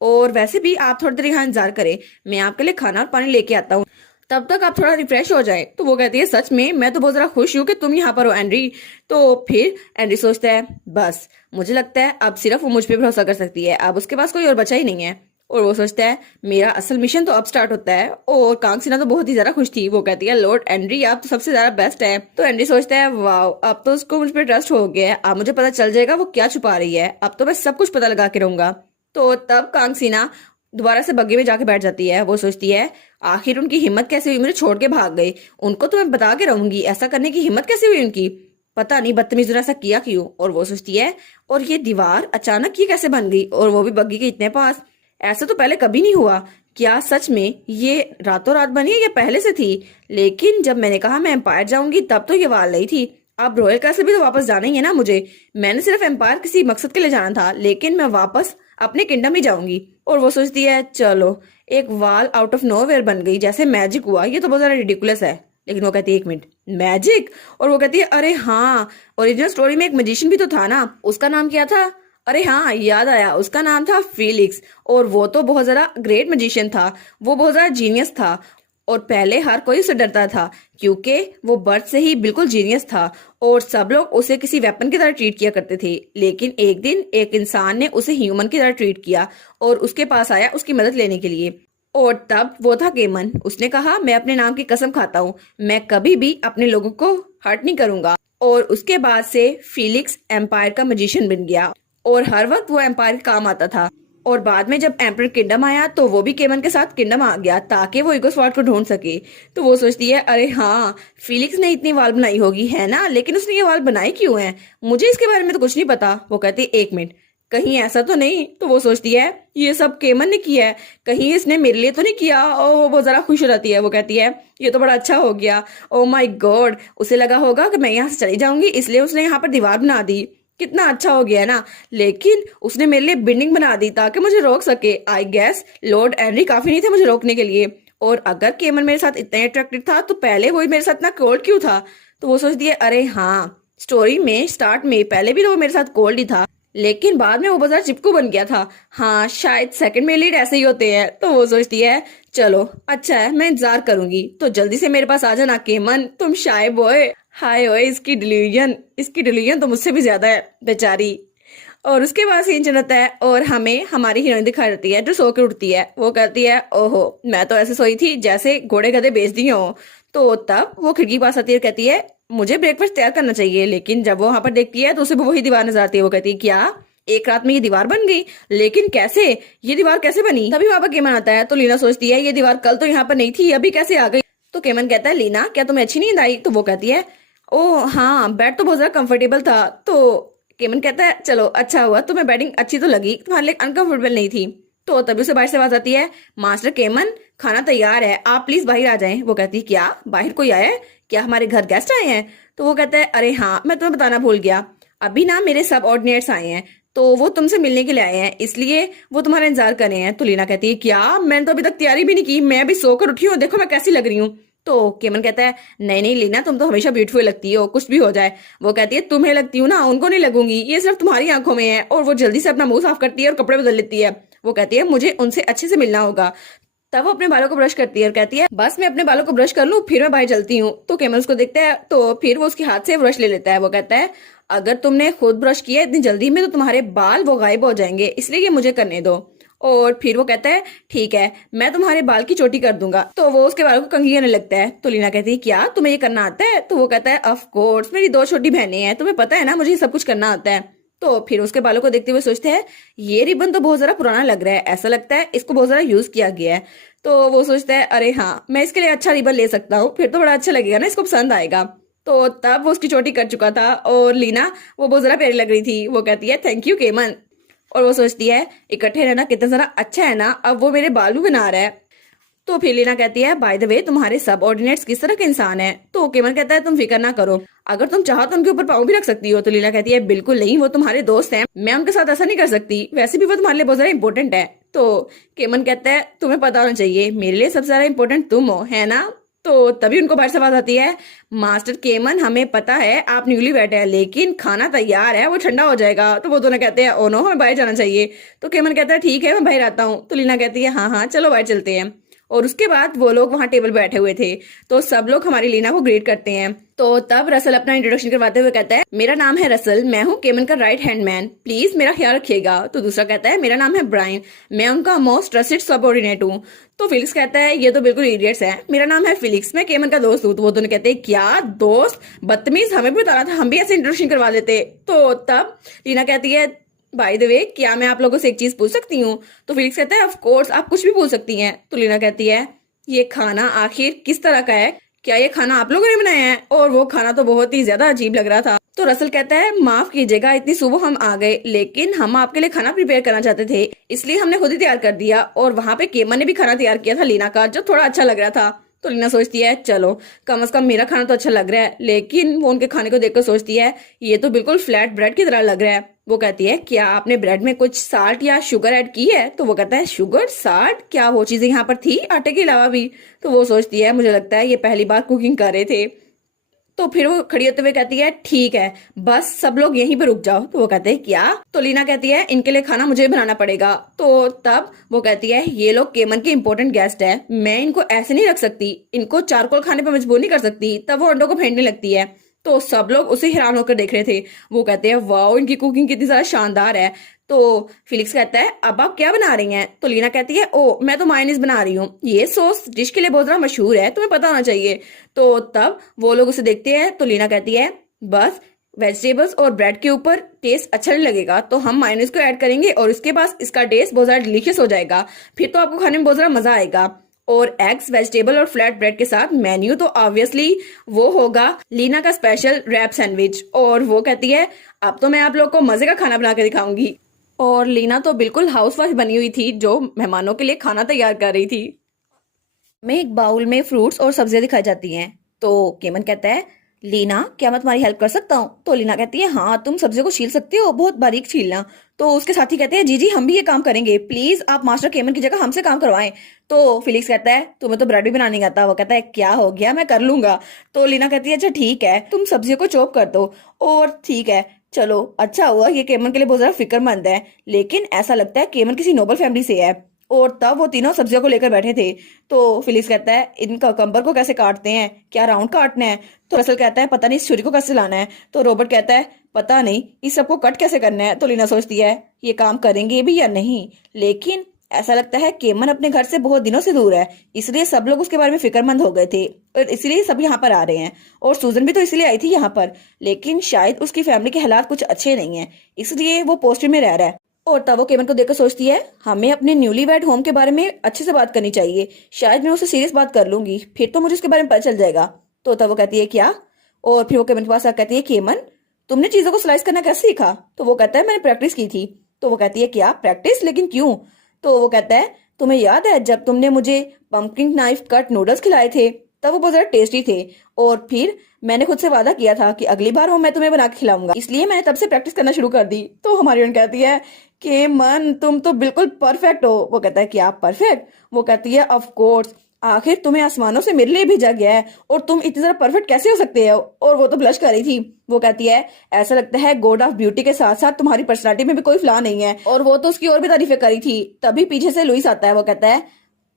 और वैसे भी आप थोड़ी देर यहाँ इंतजार करें, मैं आपके लिए खाना और पानी लेके आता हूँ, तब तक आप थोड़ा रिफ्रेश हो जाए। तो वो कहती है सच में मैं तो बहुत ज्यादा खुश हूँ कि तुम यहाँ पर हो एंड्री। तो फिर एंड्री सोचता है बस मुझे लगता है अब सिर्फ वो मुझ पर भरोसा कर सकती है, अब उसके पास कोई और बचा ही नहीं है। और वो सोचता है मेरा असल मिशन तो अब स्टार्ट होता है। और कांगसीना तो बहुत ही ज्यादा खुश थी, वो कहती है लॉर्ड एंड्री आप तो सबसे ज्यादा बेस्ट है। तो एंड्री सोचता है वाह अब तो उसको मुझ पर ट्रस्ट हो गया है, अब मुझे पता चल जाएगा वो क्या छुपा रही है, अब तो मैं सब कुछ पता लगा के रहूंगा। तो तब कांगसीना दोबारा से बग्गी में जाके बैठ जाती है। वो सोचती है आखिर उनकी हिम्मत कैसे हुई मुझे छोड़ के भाग गई, उनको तो मैं बता के रहूंगी, ऐसा करने की हिम्मत कैसे हुई उनकी, पता नहीं बदतमीज ने ऐसा किया क्यों। और वो सोचती है और ये दीवार अचानक ये कैसे बन गई, और वो भी बग्गी के इतने पास, ऐसा तो पहले कभी नहीं हुआ, क्या सच में ये रातों रात बनी है या पहले से थी? लेकिन जब मैंने कहा मैं एम्पायर जाऊंगी तब तो ये वाल नहीं थी, अब रॉयल कैसल भी तो वापस जाना ही है ना मुझे, मैंने सिर्फ एम्पायर किसी मकसद के लिए जाना था, लेकिन मैं वापस अपने किंगडम ही जाऊंगी। और वो सोचती है चलो एक वाल आउट ऑफ नोवेयर बन गई जैसे मैजिक हुआ, ये तो बहुत ज्यादा रिडिकुलस है। लेकिन वो कहती है 1 मिनट, मैजिक? और वो कहती है अरे हाँ, ओरिजिनल स्टोरी में एक मैजिशियन भी तो था ना, उसका नाम क्या था? अरे हाँ, याद आया, उसका नाम था फेलिक्स। और वो तो बहुत ज्यादा ग्रेट मैजिशियन था, वो बहुत ज्यादा जीनियस था। और पहले हर कोई उससे डरता था क्योंकि वो बर्थ से ही बिल्कुल जीनियस था और सब लोग उसे किसी वेपन की तरह ट्रीट किया करते थे। लेकिन एक दिन एक इंसान ने उसे ह्यूमन की तरह ट्रीट किया और उसके पास आया उसकी मदद लेने के लिए। और तब वो था केमन। उसने कहा मैं अपने नाम की कसम खाता हूँ, मैं कभी भी अपने लोगों को हर्ट नहीं करूंगा। और उसके बाद से फिलिक्स एम्पायर का मजिशियन बन गया और हर वक्त वो एम्पायर के काम आता था। और बाद में जब एम्पर किंगडम आया तो वो भी केमन के साथ किंगडम आ गया ताकि वो ईगो स्वॉर्ड को ढूंढ सके। तो वो सोचती है अरे हाँ, फिलिक्स ने इतनी वाल बनाई होगी है ना, लेकिन उसने ये वाल बनाए क्यों हैं? मुझे इसके बारे में तो कुछ नहीं पता। वो कहती है 1 मिनट, कहीं ऐसा तो नहीं? तो वो सोचती है ये सब केमन ने किया है, कहीं इसने मेरे लिए तो नहीं किया। और वो बहुत जरा खुश हो जाती है, वो कहती है ये तो बड़ा अच्छा हो गया। ओ माय गॉड, उसे लगा होगा कि मैं यहाँ से चली जाऊंगी इसलिए उसने यहाँ पर दीवार बना दी। कितना अच्छा हो गया है ना, लेकिन उसने मेरे लिए बिल्डिंग बना दी ताकि मुझे रोक सके। आई गेस लॉर्ड एनरी काफी नहीं थे मुझे रोकने के लिए। और अगर केमन मेरे साथ इतना अट्रैक्टिव था तो पहले वो मेरे साथ इतना कोल्ड क्यों था? तो वो सोचती है अरे हाँ, स्टोरी में स्टार्ट में पहले भी तो वो मेरे साथ कोल्ड ही था, लेकिन बाद में वो बाजार चिपकू बन गया था। हाँ, शायद सेकंड में लीड ऐसे ही होते हैं। तो वो सोचती है चलो अच्छा है, मैं इंतजार करूंगी, तो जल्दी से मेरे पास आ जाना केमन, तुम शाय बॉय। हाय ओए, इसकी डिलीजन तो मुझसे भी ज्यादा है बेचारी। और उसके बाद सीन चलता है और हमें हमारी हीरोइन दिखाई देती है जो सो के उठती है। वो कहती है ओहो, मैं तो ऐसे सोई थी जैसे घोड़े गधे बेच दिए हो। तो तब वो खिड़की के पास आती है और कहती है मुझे ब्रेकफास्ट तैयार करना चाहिए। लेकिन जब वो वहां पर देखती है तो उसे वही दीवार नजर आती है। वो कहती है क्या एक रात में ये दीवार बन गई? लेकिन कैसे, ये दीवार कैसे बनी? तभी वहां पर केमन आता है। तो लीना सोचती है ये दीवार कल तो यहाँ पर नहीं थी, अभी कैसे आ गई? तो केमन कहता है लीना, क्या तुम्हें अच्छी नींद आई? तो वो कहती है ओ हाँ, बेड तो बहुत ज्यादा कंफर्टेबल था। तो केमन कहता है चलो अच्छा हुआ, तुम्हें बैटिंग अच्छी तो लगी, तुम्हारे लिए अनकंफर्टेबल नहीं थी। तो तभी उसे बाहर से आवाज आती है मास्टर केमन, खाना तैयार है, आप प्लीज बाहर आ जाएं। वो कहती है क्या, बाहर कोई आया है क्या, हमारे घर गेस्ट आए हैं? तो वो कहता है अरे हाँ, मैं तुम्हें बताना भूल गया, अभी ना मेरे सब ऑर्डिनेट्स आए हैं, तो वो तुमसे मिलने के लिए आए हैं, इसलिए वो तुम्हारा इंतजार कर रहे हैं। तो लीना कहती है क्या, मैंने तो अभी तक तैयारी भी नहीं की, मैं अभी सोकर उठी हूँ, देखो मैं कैसी लग रही हूँ। तो केमन कहता है नहीं नहीं लीना, तुम तो हमेशा ब्यूटीफुल लगती हो, कुछ भी हो जाए। वो कहती है तुम्हें लगती हूँ ना, उनको नहीं लगूंगी, ये सिर्फ तुम्हारी आंखों में है। और वो जल्दी से अपना मुंह साफ करती है और कपड़े बदल लेती है। वो कहती है मुझे उनसे अच्छे से मिलना होगा। तब वो अपने बालों को ब्रश करती है और कहती है बस मैं अपने बालों को ब्रश कर लूं फिर मैं बाहर चलती हूँ। तो केमल उसको देखता है तो फिर वो उसके हाथ से ब्रश ले लेता है। वो कहता है अगर तुमने खुद ब्रश किया इतनी जल्दी में तो तुम्हारे बाल वो गायब हो जाएंगे, इसलिए ये मुझे करने दो। और फिर वो कहता है ठीक है, मैं तुम्हारे बाल की चोटी कर दूंगा। तो वो उसके बालों को कंघी करने लगता है। तो लीना कहती है क्या तुम्हें ये करना आता है? तो वो कहता है ऑफ कोर्स, मेरी 2 छोटी बहनें हैं, तुम्हें पता है ना मुझे ये सब कुछ करना आता है। तो फिर उसके बालों को देखते हुए सोचते हैं ये रिबन तो बहुत जरा पुराना लग रहा है, ऐसा लगता है इसको बहुत जरा यूज किया गया है। तो वो सोचता है अरे हाँ, मैं इसके लिए अच्छा रिबन ले सकता हूँ, फिर तो बड़ा अच्छा लगेगा ना, इसको पसंद आएगा। तो तब वो उसकी चोटी कर चुका था और लीना वो बहुत जरा प्यारी लग रही थी। वो कहती है थैंक यू केमन। और वो सोचती है इकट्ठे रहना कितना जरा अच्छा है ना, अब वो मेरे बाल भी बना रहा है। तो फिर लीना कहती है बाय द वे तुम्हारे सब ऑर्डिनेट्स किस तरह के इंसान है? तो केमन कहता है तुम फिक्र ना करो, अगर तुम चाहो तो उनके ऊपर पाँव भी रख सकती हो। तो लीना कहती है बिल्कुल नहीं, वो तुम्हारे दोस्त हैं, मैं उनके साथ ऐसा नहीं कर सकती, वैसे भी वो तुम्हारे लिए बहुत ज्यादा इंपॉर्टेंट है। तो केमन कहता है तुम्हें पता होना चाहिए मेरे लिए सबसे ज्यादा इंपॉर्टेंट तुम हो, है ना? तो तभी उनको बाहर से आवाज आती है मास्टर केमन, हमें पता है आप न्यूली बैठे हैं, लेकिन खाना तैयार है, वो ठंडा हो जाएगा। तो वो दोनों कहते हैं ओ नो, हमें बाहर जाना चाहिए। तो केमन कहता है ठीक है, मैं बाहर आता हूँ। तो लीना कहती है हाँ हाँ चलो बाहर चलते हैं। और उसके बाद वो लोग वहां टेबल बैठे हुए थे तो सब लोग हमारी लीना को ग्रीट करते हैं। तो तब रसल अपना इंट्रोडक्शन करवाते हुए कहता है मेरा नाम है रसल, मैं हूँ केमन का राइट हैंड मैन, प्लीज मेरा ख्याल रखिएगा। तो दूसरा कहता है मेरा नाम है ब्रायन, मैं उनका मोस्ट ट्रस्टेड सबऑर्डिनेट हूँ। तो फिलिक्स कहता है ये तो बिल्कुल इडियट्स है, मेरा नाम है फिलिक्स, मैं केमन का दोस्त हूँ। तो वो दोनों कहते हैं क्या दोस्त, बदतमीज, हमें भी बताना था, हम भी ऐसे इंट्रोडक्शन करवा देते। तो तब लीना कहती है बाय द वे क्या मैं आप लोगों से एक चीज पूछ सकती हूँ? तो फिलिक्स कहता है ऑफ कोर्स, आप कुछ भी पूछ सकती हैं। तो लीना कहती है ये खाना आखिर किस तरह का है, क्या ये खाना आप लोगों ने बनाया है? और वो खाना तो बहुत ही ज्यादा अजीब लग रहा था। तो रसल कहता है माफ कीजिएगा, इतनी सुबह हम आ गए, लेकिन हम आपके लिए खाना प्रिपेयर करना चाहते थे, इसलिए हमने खुद ही तैयार कर दिया। और वहां पे केमन ने भी खाना तैयार किया था लीना का, जो थोड़ा अच्छा लग रहा था। तो लीना सोचती है चलो कम से कम मेरा खाना तो अच्छा लग रहा है, लेकिन वो उनके खाने को देखकर सोचती है ये तो बिल्कुल फ्लैट ब्रेड की तरह लग रहा है। वो कहती है क्या आपने ब्रेड में कुछ साल्ट या शुगर ऐड की है? तो वो कहता है शुगर साल्ट, क्या वो चीजें यहाँ पर थी आटे के अलावा भी? तो वो सोचती है मुझे लगता है ये पहली बार कुकिंग कर रहे थे। तो फिर वो खड़ी होते हुए कहती है ठीक है बस सब लोग यहीं पे रुक जाओ। तो वो कहते हैं क्या? तो लीना कहती है इनके लिए खाना मुझे बनाना पड़ेगा। तो तब वो कहती है ये लोग केमन के इंपॉर्टेंट गेस्ट है, मैं इनको ऐसे नहीं रख सकती, इनको चारकोल खाने पे मजबूर नहीं कर सकती। तब वो अंडों को फेंटने लगती है। तो सब लोग उसे हैरान होकर देख रहे थे। वो कहते हैं वाओ इनकी कुकिंग कितनी ज्यादा शानदार है। तो फिलिक्स कहता है अब आप क्या बना रही हैं? तो लीना कहती है ओ मैं तो मायोनीज बना रही हूँ, ये सॉस डिश के लिए बहुत ज्यादा मशहूर है, तुम्हें पता होना चाहिए। तो तब वो लोग उसे देखते हैं। तो लीना कहती है बस वेजिटेबल्स और ब्रेड के ऊपर टेस्ट अच्छा नहीं लगेगा तो हम मायोनीज को ऐड करेंगे और इसके बाद इसका टेस्ट बहुत ज्यादा डिलीशियस हो जाएगा, फिर तो आपको खाने में बहुत ज्यादा मजा आएगा। और एग्स वेजिटेबल और फ्लैट ब्रेड के साथ मेन्यू तो ऑब्वियसली वो होगा लीना का स्पेशल रैप सैंडविच। और वो कहती है अब तो मैं आप लोग को मजे का खाना बना के दिखाऊंगी। और लीना तो बिल्कुल हाउसवाइफ बनी हुई थी जो मेहमानों के लिए खाना तैयार कर रही थी। में एक बाउल में फ्रूट्स और सब्जियां दिखाई जाती हैं। तो केमन कहता है लीना क्या मैं तुम्हारी हेल्प कर सकता हूँ? तो लीना कहती है हाँ तुम सब्जियों को छील सकती हो, बहुत बारीक छीलना। तो उसके साथी कहते हैं जी जी हम भी ये काम करेंगे, प्लीज आप मास्टर केमन की जगह हमसे काम करवाएं। तो फिलिक्स कहता है तुम्हें तो ब्रेड भी बनाने नहीं आता। वो कहता है क्या हो गया मैं कर लूंगा। तो लीना कहती है अच्छा ठीक है तुम सब्जियों को चॉप कर दो। और ठीक है चलो अच्छा हुआ ये केमन के लिए बहुत ज्यादा फिक्रमंद है, लेकिन ऐसा लगता है केमन किसी नोबल फैमिली से है। और तब वो तीनों सब्जियों को लेकर बैठे थे। तो फिलिक्स कहता है इन ककम्बर को कैसे काटते हैं, क्या राउंड काटना है? तो रसल कहता है पता नहीं इस छुरी को कैसे लाना है। तो रॉबर्ट कहता है पता नहीं इस सबको कट कैसे करना है। तो लीना सोचती है ये काम करेंगे भी या नहीं, लेकिन ऐसा लगता है केमन अपने घर से बहुत दिनों से दूर है, इसलिए सब लोग उसके बारे में फिक्रमंद हो गए थे और इसलिए सब यहाँ पर आ रहे हैं। और सूजन भी तो इसलिए आई थी यहाँ पर, लेकिन शायद उसकी फैमिली के हालात कुछ अच्छे नहीं है इसलिए वो पोस्टर में रह रहा है। और तब वो केमन को देखकर सोचती है हमें अपने न्यूली वेड होम के बारे में अच्छे से बात करनी चाहिए, शायद मैं उससे सीरियस बात कर लूंगी फिर तो मुझे उसके बारे में पता चल जाएगा। तो तब वो कहती है क्या? और फिर वो केमन के पास आकर कहती है केमन तुमने चीजों को स्लाइस करना कैसे सीखा? तो वो कहता है मैंने प्रैक्टिस की थी। तो वो कहती है क्या प्रैक्टिस, लेकिन क्यों? तो वो कहता है तुम्हें याद है जब तुमने मुझे पंपकिन नाइफ कट नूडल्स खिलाए थे, तब वो बहुत ज्यादा टेस्टी थे और फिर मैंने खुद से वादा किया था कि अगली बार वो मैं तुम्हें बना के खिलाऊंगा, इसलिए मैंने तब से प्रैक्टिस करना शुरू कर दी। तो हमारी बहन कहती है कि मन तुम तो बिल्कुल परफेक्ट हो। वो कहता है कि आप परफेक्ट? वो कहती है ऑफ कोर्स, आखिर तुम्हें आसमानों से मेरे लिए भेजा गया है और तुम इतनी ज्यादा परफेक्ट कैसे हो सकते हो? और वो तो ब्लश कर रही थी। वो कहती है ऐसा लगता है गॉड ऑफ ब्यूटी के साथ साथ तुम्हारी पर्सनालिटी में भी कोई फ्लॉ नहीं है। और वो तो उसकी और भी तारीफें करी थी। तभी पीछे से लुइस आता है। वो कहता है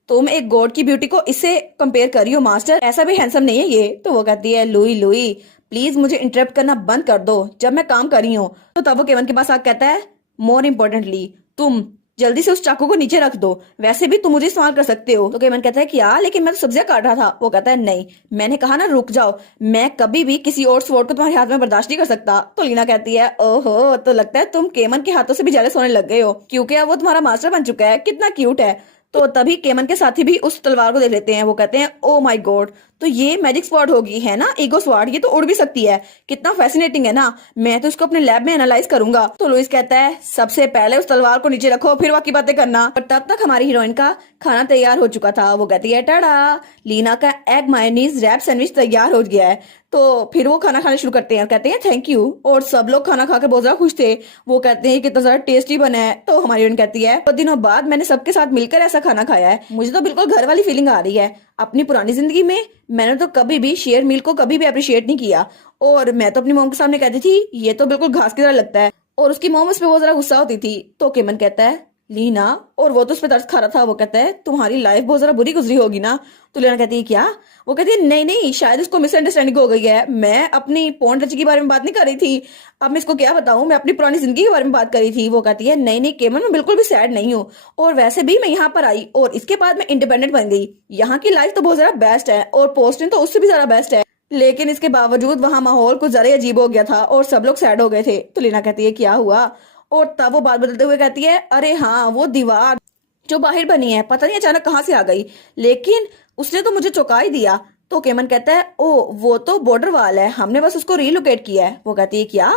तुम एक गॉड की ब्यूटी को इससे कंपेयर करी हो मास्टर, ऐसा भी हैंडसम नहीं है ये। तो वो कहती है लुई लुई प्लीज मुझे इंटरप्ट करना बंद कर दो जब मैं काम कर रही हूँ। तो तब वो केवन के पास आकर कहता है मोर इम्पोर्टेंटली तुम जल्दी से उस चाकू को नीचे रख दो, वैसे भी तुम मुझे इस्तेमाल कर सकते हो। तो केवन कहता है कि यार लेकिन मैं तो सब्जियां काट रहा था। वो कहता है नहीं मैंने कहा ना रुक जाओ, मैं कभी भी किसी और स्वॉर्ड को तुम्हारे हाथ में बर्दाश्त नहीं कर सकता। तो लीना कहती है ओहो तो लगता है तुम केमन के हाथों से भी जेलस होने लग गए हो क्योंकि अब वो तुम्हारा मास्टर बन चुका है, कितना क्यूट है। तो तभी केमन के साथी भी उस तलवार को देख लेते हैं। वो कहते हैं ओ माय गॉड तो ये मैजिक स्वॉर्ड होगी है ना, ईगो स्वॉर्ड, ये तो उड़ भी सकती है, कितना फैसिनेटिंग है ना, मैं तो इसको अपने लैब में एनालाइज करूंगा। तो लुइस कहता है सबसे पहले उस तलवार को नीचे रखो फिर बाकी बातें करना। और तब तक हमारी हीरोइन का खाना तैयार हो चुका था। वो कहती है टाड़ा लीना का एग मायोनीज रैप सैंडविच तैयार हो गया है। तो फिर वो खाना खाना शुरू करते हैं और कहते हैं थैंक यू। और सब लोग खाना खाकर बहुत ज्यादा खुश थे। वो कहते हैं कितना ज्यादा टेस्टी बना है। तो हमारी हीरोइन कहती है बहुत दिनों बाद मैंने सबके साथ मिलकर ऐसा खाना खाया है, मुझे तो बिल्कुल घर वाली फीलिंग आ रही है। अपनी पुरानी जिंदगी में मैंने तो कभी भी शेयर मील को कभी भी अप्रिशिएट नहीं किया और मैं तो अपनी मॉम के सामने कहती थी ये तो बिल्कुल घास की तरह लगता है और उसकी मॉम उस पर बहुत ज्यादा गुस्सा होती थी। तो केमन कहता है लीना, और वो तो उस पर तरस खा रहा था। वो कहता है तुम्हारी लाइफ बहुत ज्यादा बुरी गुजरी होगी ना। तो लीना कहती है क्या? वो कहती है नहीं नहीं शायद इसको मिसअंडरस्टैंडिंग हो गई है, मैं अपनी पॉन्ड रची के बारे में बात नहीं कर रही थी, अब मैं इसको क्या बताऊं, मैं अपनी पुरानी जिंदगी के बारे में बात कर रही थी। वो कहती है नहीं नहीं केमन मैं बिल्कुल भी सैड नहीं हूँ और वैसे भी मैं यहाँ पर आई और इसके बाद मैं इंडिपेंडेंट बन गई, यहाँ की लाइफ तो बहुत ज्यादा बेस्ट है और पोस्टिंग तो उससे भी ज्यादा बेस्ट है, लेकिन इसके बावजूद वहां माहौल कुछ ज्यादा अजीब हो गया था और सब लोग सैड हो गए थे। तो लीना कहती है क्या हुआ? और तब वो बात बदलते हुए कहती है अरे हाँ वो दीवार जो बाहर बनी है पता नहीं अचानक कहाँ से आ गई, लेकिन उसने तो मुझे चौंका ही दिया। तो केमन कहता है ओ वो तो बॉर्डर वाल है, हमने बस उसको रीलोकेट किया है। वो कहती है क्या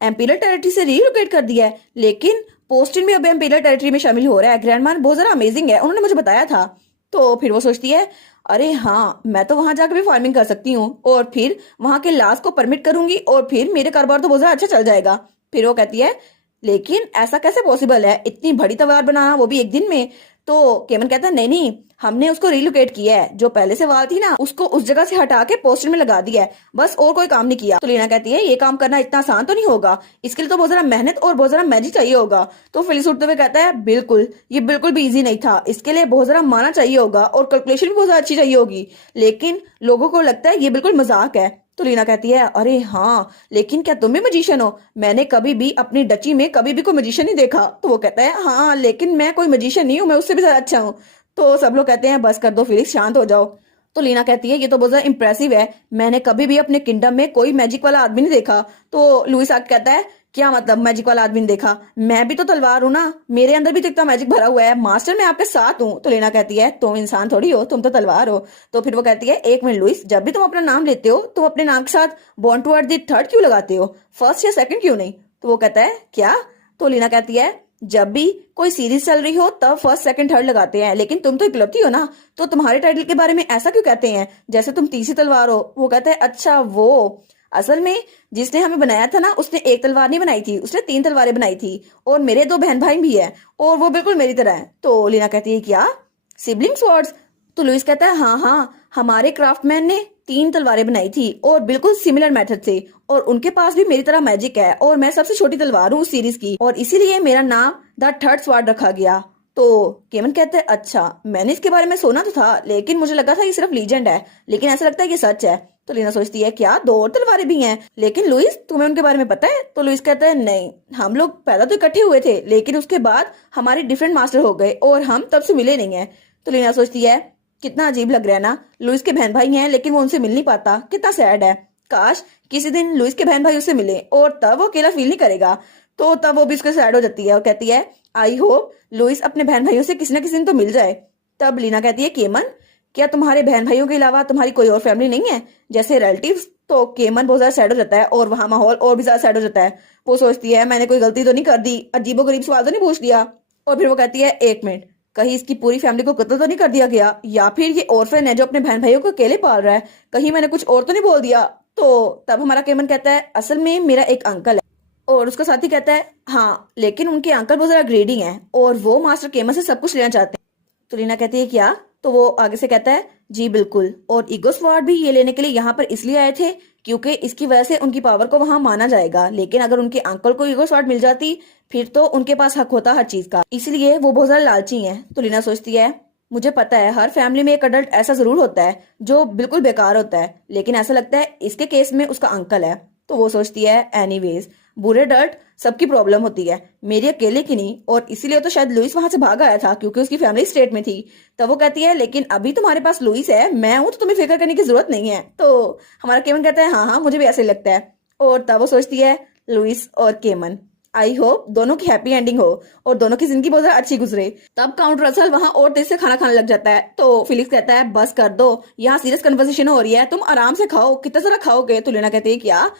एम्पीरियल टेरिटरी से रीलोकेट कर दिया है? लेकिन पोस्टिन भी अब एम्पीरियल टेरिटरी में शामिल हो रहा है, ग्रैंडमा बहुत ज्यादा अमेजिंग है, उन्होंने मुझे बताया था। तो फिर वो सोचती है अरे हाँ, मैं तो वहां जाकर भी फार्मिंग कर सकती हूँ और फिर वहां के लाश को परमिट करूंगी और फिर मेरे कारोबार तो बहुत ज्यादा अच्छा चल जाएगा। फिर वो कहती है लेकिन ऐसा कैसे पॉसिबल है, इतनी बड़ी तलवार बनाना वो भी एक दिन में। तो केमन कहता है नहीं नहीं, हमने उसको रिलोकेट किया है, जो पहले से वाल थी ना उसको उस जगह से हटा के पोस्टर में लगा दिया है, बस और कोई काम नहीं किया। तो लीना कहती है ये काम करना इतना आसान तो नहीं होगा, इसके लिए तो बहुत ज्यादा मेहनत और बहुत ज्यादा मैजिक चाहिए होगा। तो फिलिस उठते हुए कहता है बिल्कुल, ये बिल्कुल भी इजी नहीं था, इसके लिए बहुत ज्यादा माना चाहिए होगा और कैलकुलेशन भी बहुत ज्यादा अच्छी चाहिए होगी, लेकिन लोगों को लगता है ये बिल्कुल मजाक है। तो लीना कहती है अरे हाँ, लेकिन क्या तुम भी मजिशियन हो? मैंने कभी भी अपनी डची में कभी भी कोई मजिशियन नहीं देखा। तो वो कहता है हाँ, लेकिन मैं कोई मजिशियन नहीं हूँ, मैं उससे भी ज्यादा अच्छा हूँ। तो सब लोग कहते हैं बस कर दो फिलिक्स, शांत हो जाओ। तो लीना कहती है ये तो बहुत ज्यादा इंप्रेसिव है, मैंने कभी भी अपने किंगडम में कोई मैजिक वाला आदमी नहीं देखा। तो लुइस आके कहता है क्या मतलब मैजिक वाला आदमी नहीं देखा? मैं भी तो तलवार हूं ना, मेरे अंदर भी तो इतना मैजिक भरा हुआ है, मास्टर मैं आपके साथ हूँ। तो लीना कहती है तुम इंसान थोड़ी हो, तुम तो तलवार हो। तो फिर वो कहती है एक मिनट लुइस, जब भी तुम अपना नाम लेते हो तुम अपने नाम के साथ बॉर्न टू द थर्ड क्यों लगाते हो, फर्स्ट या सेकंड क्यों नहीं? तो वो कहता है क्या? तो लीना कहती है जब भी कोई सीरीज चल रही हो तब फर्स्ट सेकंड थर्ड लगाते हैं, लेकिन तुम तो इकलौती हो ना, तो तुम्हारे टाइटल के बारे में ऐसा क्यों कहते हैं जैसे तुम तीसरी तलवार हो? वो कहता है अच्छा वो, असल में जिसने हमें बनाया था ना उसने एक तलवार नहीं बनाई थी, उसने 3 तलवारें बनाई थी और मेरे 2 बहन भाई भी हैं और वो बिल्कुल मेरी तरह है। तो लीना कहती है क्या सिबलिंग स्वॉर्ड्स? तो लुइस कहता है हाँ हाँ, हमारे क्राफ्टमैन ने 3 तलवारें बनाई थी और बिल्कुल सिमिलर मेथड से, और उनके पास भी मेरी तरह मैजिक है और मैं सबसे छोटी तलवार हूँ उस सीरीज की, और इसीलिए मेरा नाम द थर्ड स्वॉर्ड रखा गया। तो केमन कहते हैं अच्छा, मैंने इसके बारे में सुना तो था लेकिन मुझे लगा था ये सिर्फ लीजेंड है, लेकिन ऐसा लगता है ये सच है। तो लीना सोचती है क्या 2 और तलवारें भी हैं? लेकिन लुइस तुम्हें उनके बारे में पता है? तो लुइस कहता है नहीं, हम लोग पहले तो इकट्ठे हुए थे लेकिन उसके बाद हमारे डिफरेंट मास्टर हो गए और हम तब से मिले नहीं है। तो लीना सोचती है कितना अजीब लग रहा है ना, लुइस के बहन भाई हैं लेकिन वो उनसे मिल नहीं पाता, कितना सैड है। काश किसी दिन लुइस के बहन भाई उससे मिले और तब वो अकेला फील नहीं करेगा। तो तब वो भी उसके सैड हो जाती है और कहती है आई होप लुइस अपने बहन भाइयों से किसी न किसी दिन तो मिल जाए। तब लीना कहती है केमन, क्या तुम्हारे बहन भाइयों के अलावा तुम्हारी कोई और फैमिली नहीं है जैसे रिलेटिव्स? तो केमन बहुत ज्यादा सैड हो जाता है और वहां माहौल और भी ज्यादा सैड हो जाता है। वो सोचती है मैंने कोई गलती तो नहीं कर दी, अजीबो गरीब सवाल तो नहीं पूछ लिया। और फिर वो कहती है एक मिनट, कहीं इसकी पूरी फैमिली को कत्ल तो नहीं कर दिया गया, या फिर ये ऑर्फन है जो अपने बहन भाइयों को अकेले पाल रहा है, कहीं मैंने कुछ और तो नहीं बोल दिया? तो तब हमारा केमन कहता है असल में मेरा एक अंकल है, और उसका साथी कहता है हाँ, लेकिन उनके अंकल बहुत ज्यादा ग्रेडी हैं और वो मास्टर केमन से सब कुछ लेना चाहते हैं। तो रीना कहती है क्या? तो वो आगे से कहता है जी बिल्कुल, और ईगो स्वॉर्ड भी ये लेने के लिए यहाँ पर इसलिए आए थे क्योंकि इसकी वजह से उनकी पावर को वहां माना जाएगा, लेकिन अगर उनके अंकल को ईगो स्वॉर्ड मिल जाती फिर तो उनके पास हक होता हर चीज का, इसलिए वो बहुत ज्यादा लालची हैं। तो लीना सोचती है मुझे पता है हर फैमिली में एक अडल्ट ऐसा जरूर होता है जो बिल्कुल बेकार होता है, लेकिन ऐसा लगता है इसके केस में उसका अंकल है। तो वो सोचती है एनीवेज, बुरे अडल्ट सबकी प्रॉब्लम होती है, मेरी अकेले की नहीं, और इसीलिए तो शायद लुइस वहां से भाग आया था क्योंकि उसकी फैमिली स्टेट में थी। तब वो कहती है लेकिन अभी तुम्हारे पास लुइस है, मैं हूं, तो तुम्हें फिक्र करने की जरूरत नहीं है। तो हमारा केमन कहता है हाँ हाँ, मुझे भी ऐसे लगता है। और तब वो सोचती है लुइस और केमन, आई होप दोनों की हैप्पी एंडिंग हो और दोनों की जिंदगी बहुत ज्यादा अच्छी गुजरे। तब काउंट रसल वहां और तेज से खाना खाने लग जाता है। तो फिलिक्स कहता है बस कर दो, यहाँ सीरियस कन्वर्सेशन हो रही है, तुम आराम से खाओ, कितना सारा खाओगे? तो लीना कहती है क्या?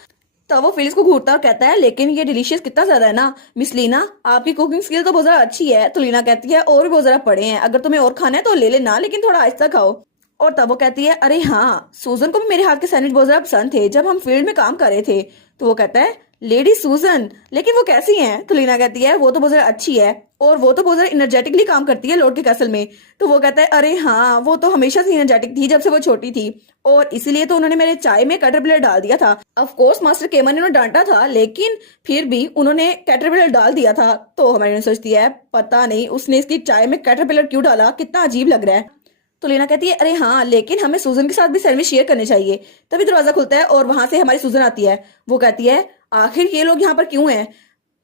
तो वो फिलिक्स को घूरता और कहता है लेकिन ये डिलीशियस कितना ज्यादा है ना मिस लीना, आपकी कुकिंग स्किल तो बहुत ज्यादा अच्छी है। तो लीना कहती है और भी बहुत ज्यादा पड़े हैं, अगर तुम्हें और खाना है तो ले लेना, लेकिन थोड़ा आहिस्ता खाओ। और तब वो कहती है अरे हाँ, सूजन को भी मेरे हाथ के सैंडविच बहुत ज्यादा पसंद थे जब हम फील्ड में काम कर रहे थे। तो वो कहता है लेडी सूजन, लेकिन वो कैसी हैं? तो लीना कहती है वो तो बहुत ज्यादा अच्छी है और वो तो बहुत ज्यादा एनर्जेटिकली काम करती है लॉर्ड के कैसल में। तो वो कहता है अरे हाँ, वो तो हमेशा से एनर्जेटिक थी जब से वो छोटी थी, और इसीलिए तो उन्होंने मेरे चाय में कैटरपिलर डाल दिया था। ऑफ कोर्स मास्टर केमन ने उन्हें डांटा था, लेकिन फिर भी उन्होंने कैटरपिलर डाल दिया था। तो हमारी सोचती है पता नहीं उसने इसकी चाय में कैटरपिलर क्यों डाला, कितना अजीब लग रहा है। तो लीना कहती है अरे हाँ, लेकिन हमें सूजन के साथ भी सैंडविच शेयर करने चाहिए। तभी दरवाजा खुलता है और वहां से हमारी सूजन आती है। वो कहती है आखिर ये लोग यहाँ पर क्यों हैं?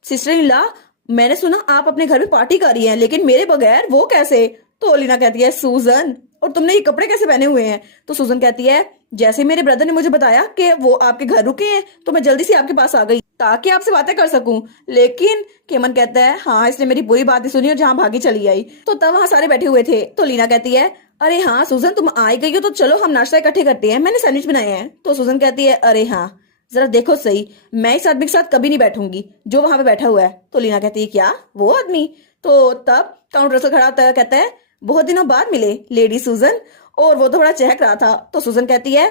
सिस्टर इन लॉ, मैंने सुना आप अपने घर में पार्टी कर रही हैं, लेकिन मेरे बगैर, वो कैसे? तो लीना कहती है सूजन, और तुमने ये कपड़े कैसे पहने हुए हैं? तो सूजन कहती है जैसे मेरे ब्रदर ने मुझे बताया कि वो आपके घर रुके हैं तो मैं जल्दी से आपके पास आ गई ताकि आपसे बातें कर सकूं। लेकिन केमन कहता है हाँ, इसने मेरी पूरी बातें सुनी और जहां भागी चली आई। तो तब वहां सारे बैठे हुए थे। तो लीना कहती है अरे हाँ सूजन, तुम आ गई हो तो चलो हम नाश्ता इकट्ठे करते हैं, मैंने सैंडविच बनाए हैं। तो सूजन कहती है अरे हाँ, जरा देखो सही, मैं इस आदमी के साथ कभी नहीं बैठूंगी जो वहां पे बैठा हुआ है। तो लीना कहती है क्या वो आदमी? तो तब काउंट रसल खड़ा होता है, कहता है बहुत दिनों बाद मिले लेडी सूजन, और वो तो बड़ा चहक रहा था। तो सुजन कहती है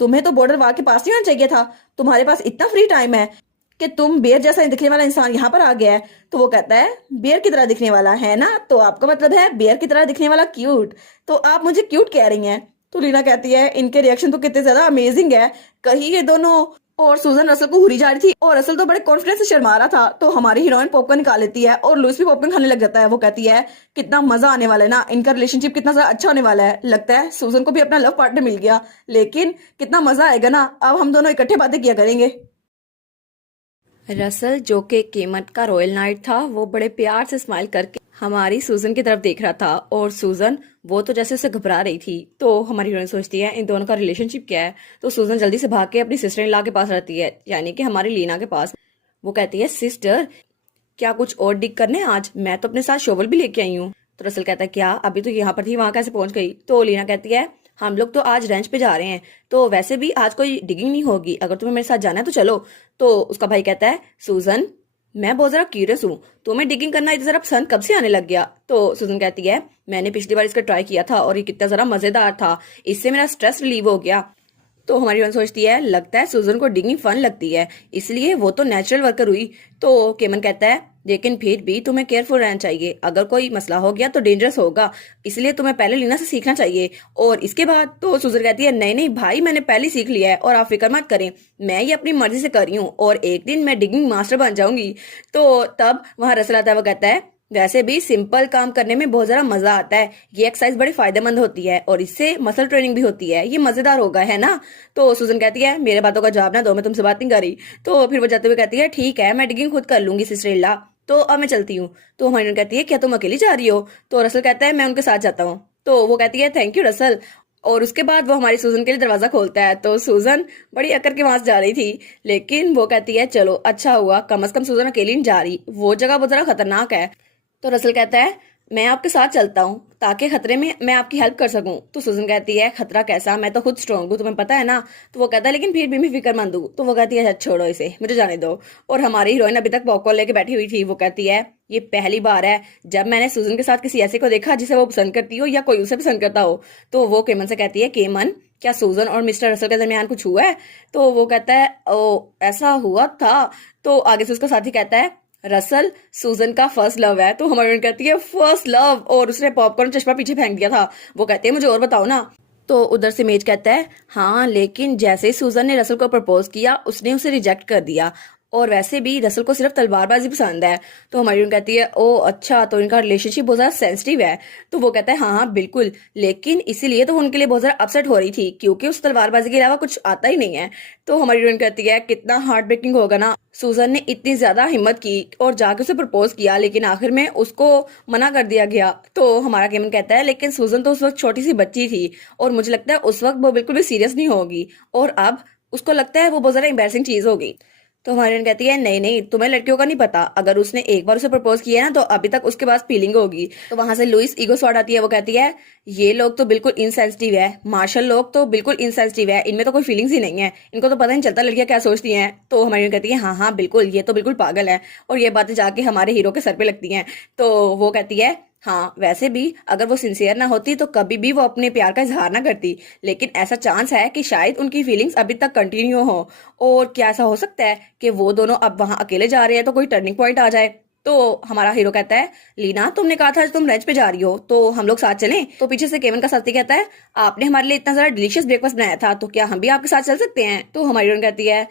तुम्हें तो बॉर्डर वॉल के पास नहीं आना चाहिए था, तुम्हारे पास इतना फ्री टाइम है कि तुम बेर जैसा दिखने वाला इंसान यहाँ पर आ गया है। तो वो कहता है बेर की तरह दिखने वाला है ना, तो आपका मतलब है बेर की तरह दिखने वाला क्यूट, तो आप मुझे क्यूट कह रही हैं। तो लीना कहती है इनके रिएक्शन तो कितने ज्यादा अमेजिंग है, कहीं ये दोनों। और सुजन रसल को हुरी जा रही थी और रसल तो बड़े कॉन्फिडेंस से शर्मा रहा था। तो हमारी हीरोइन पॉपकॉर्न निकाल लेती है और लुइस भी पॉपकॉर्न खाने लग जाता है। वो कहती है कितना मजा आने वाला है ना, इनका रिलेशनशिप कितना ज्यादा अच्छा होने वाला है, लगता है सुजन को भी अपना लव पार्टनर मिल गया, लेकिन कितना मजा आएगा ना, अब हम दोनों इकट्ठे बातें किया करेंगे। रसल जो कि कीमत का रॉयल नाइट था, वो बड़े प्यार से स्माइल करके हमारी सूजन की तरफ देख रहा था। और सूजन वो तो जैसे उसे घबरा रही थी। तो हमारी हीरोइन सोचती है इन दोनों का रिलेशनशिप क्या है। तो सूजन जल्दी से भाग के अपनी सिस्टर इन लॉ के पास रहती है, यानी कि हमारी लीना के पास। वो कहती है सिस्टर क्या कुछ और डिग करने आज, मैं तो अपने साथ शोवल भी लेके आई हूँ। तो रसल कहता है क्या, अभी तो यहाँ पर थी, वहां कैसे पहुंच गई। तो लीना कहती है हम लोग तो आज रेंच पे जा रहे हैं, तो वैसे भी आज कोई डिगिंग नहीं होगी, अगर तुम्हें मेरे साथ जाना है तो चलो। तो उसका भाई कहता है सूजन मैं बहुत जरा क्यूरियस हूँ, तुम्हें डिगिंग करना इतना जरा पसंद कब से आने लग गया। तो सूजन कहती है मैंने पिछली बार इसका ट्राई किया था और ये कितना जरा मजेदार था, इससे मेरा स्ट्रेस रिलीव हो गया। तो हमारी बहन सोचती है लगता है सुजन को डिगिंग फन लगती है, इसलिए वो तो नेचुरल वर्कर हुई। तो केमन कहता है लेकिन फिर भी तुम्हें केयरफुल रहना चाहिए, अगर कोई मसला हो गया तो डेंजरस होगा, इसलिए तुम्हें पहले लीना से सीखना चाहिए। और इसके बाद तो सुजन कहती है नहीं नहीं भाई, मैंने पहले सीख लिया है और आप फिक्र मत करें, मैं ये अपनी मर्जी से कर रही हूँ और एक दिन मैं डिगिंग मास्टर बन जाऊंगी। तो तब वहां रसल आता है, वो कहता है वैसे भी सिंपल काम करने में बहुत ज्यादा मजा आता है, ये एक्सरसाइज बड़ी फायदेमंद होती है और इससे मसल ट्रेनिंग भी होती है, ये मजेदार होगा है ना। तो सुजन कहती है मेरे बातों का जवाब ना दो, मैं तुमसे बात नहीं कर रही। तो फिर वो जाते हुए कहती है ठीक है मैं डिगिंग खुद कर लूंगी सिस्टर इल्ला, तो अब मैं चलती हूँ। तो हमारी कहती है क्या तुम अकेली जा रही हो। तो रसल कहता है मैं उनके साथ जाता हूँ। तो वो कहती है थैंक यू रसल। और उसके बाद वो हमारी सूजन के लिए दरवाजा खोलता है। तो सूजन बड़ी अकड़ के वहां से जा रही थी, लेकिन वो कहती है चलो अच्छा हुआ, कम से कम सूजन अकेली नहीं जा रही, वो जगह बहुत जरा खतरनाक है। तो रसल कहता है मैं आपके साथ चलता हूँ ताकि खतरे में मैं आपकी हेल्प कर सकूं। तो सुजन कहती है खतरा कैसा, मैं तो खुद स्ट्रांग हूँ, तुम्हें पता है ना। तो वो कहता है लेकिन फिर भी मैं फिक्रमंद हूँ। तो वो कहती है अच्छा छोड़ो इसे, मुझे जाने दो। और हमारी हीरोइन अभी तक पॉपकॉर्न लेके बैठी हुई थी। वो कहती है ये पहली बार है जब मैंने सुजन के साथ किसी ऐसे को देखा जिसे वो पसंद करती हो या कोई उसे पसंद करता हो। तो वो केमन से कहती है केमन क्या सुजन और मिस्टर रसल के दरमियान कुछ हुआ है। तो वो कहता है ओ ऐसा हुआ था। तो आगे से उसका साथी कहता है रसल सूजन का फर्स्ट लव है। तो हमारी कहती है फर्स्ट लव, और उसने पॉपकॉर्न चश्मा पीछे फेंक दिया था। वो कहते हैं मुझे और बताओ ना। तो उधर से मेज कहता है हाँ लेकिन जैसे ही सूजन ने रसल को प्रपोज किया उसने उसे रिजेक्ट कर दिया, और वैसे भी रसल को सिर्फ तलवारबाजी पसंद है। तो हमारी कहती है ओ अच्छा, तो इनका रिलेशनशिप बहुत ज्यादा सेंसिटिव है। तो वो कहता है हाँ हाँ बिल्कुल, लेकिन इसीलिए तो वो उनके लिए बहुत ज्यादा अपसेट हो रही थी क्योंकि उस तलवारबाजी के अलावा कुछ आता ही नहीं है। तो हमारी हीरोइन कहती है कितना हार्ट ब्रेकिंग होगा ना, सूजन ने इतनी ज्यादा हिम्मत की और जाके उसे प्रपोज किया, लेकिन आखिर में उसको मना कर दिया गया। तो हमारा केमन कहता है लेकिन सूजन तो उस वक्त छोटी सी बच्ची थी और मुझे लगता है उस वक्त वो बिल्कुल भी सीरियस नहीं होगी, और अब उसको लगता है वो बहुत ज्यादा एम्बैरसिंग चीज होगी। तो हमारी बहन कहती है नहीं नहीं तुम्हें लड़कियों का नहीं पता, अगर उसने एक बार उसे प्रपोज किया है ना तो अभी तक उसके पास फीलिंग होगी। तो वहां से लुइस ईगो स्वाड आती है। वो कहती है ये लोग तो बिल्कुल इनसेंसिटिव है, मार्शल लोग तो बिल्कुल इनसेंसिटिव है, इनमें तो कोई फीलिंग्स ही नहीं है, इनको तो पता नहीं चलता लड़कियां क्या सोचती हैं। तो हमारी बहन कहती है हाँ हाँ बिल्कुल, ये तो बिल्कुल पागल है, और ये बातें जाके हमारे हीरो के सर पे लगती हैं। तो वो कहती है हाँ वैसे भी अगर वो सिंसियर ना होती तो कभी भी वो अपने प्यार का इजहार ना करती, लेकिन ऐसा चांस है कि शायद उनकी फीलिंग्स अभी तक कंटिन्यू हो, और क्या ऐसा हो सकता है कि वो दोनों अब वहां अकेले जा रहे हैं तो कोई टर्निंग पॉइंट आ जाए। तो हमारा हीरो कहता है लीना तुमने कहा था तुम रेंच पे जा रही हो तो हम लोग साथ चलें। तो पीछे से केवन का साथी कहता है आपने हमारे लिए इतना सारा डिलीशियस ब्रेकफास्ट बनाया था, तो क्या हम भी आपके साथ चल सकते हैं। तो हमारी हीरोइन कहती है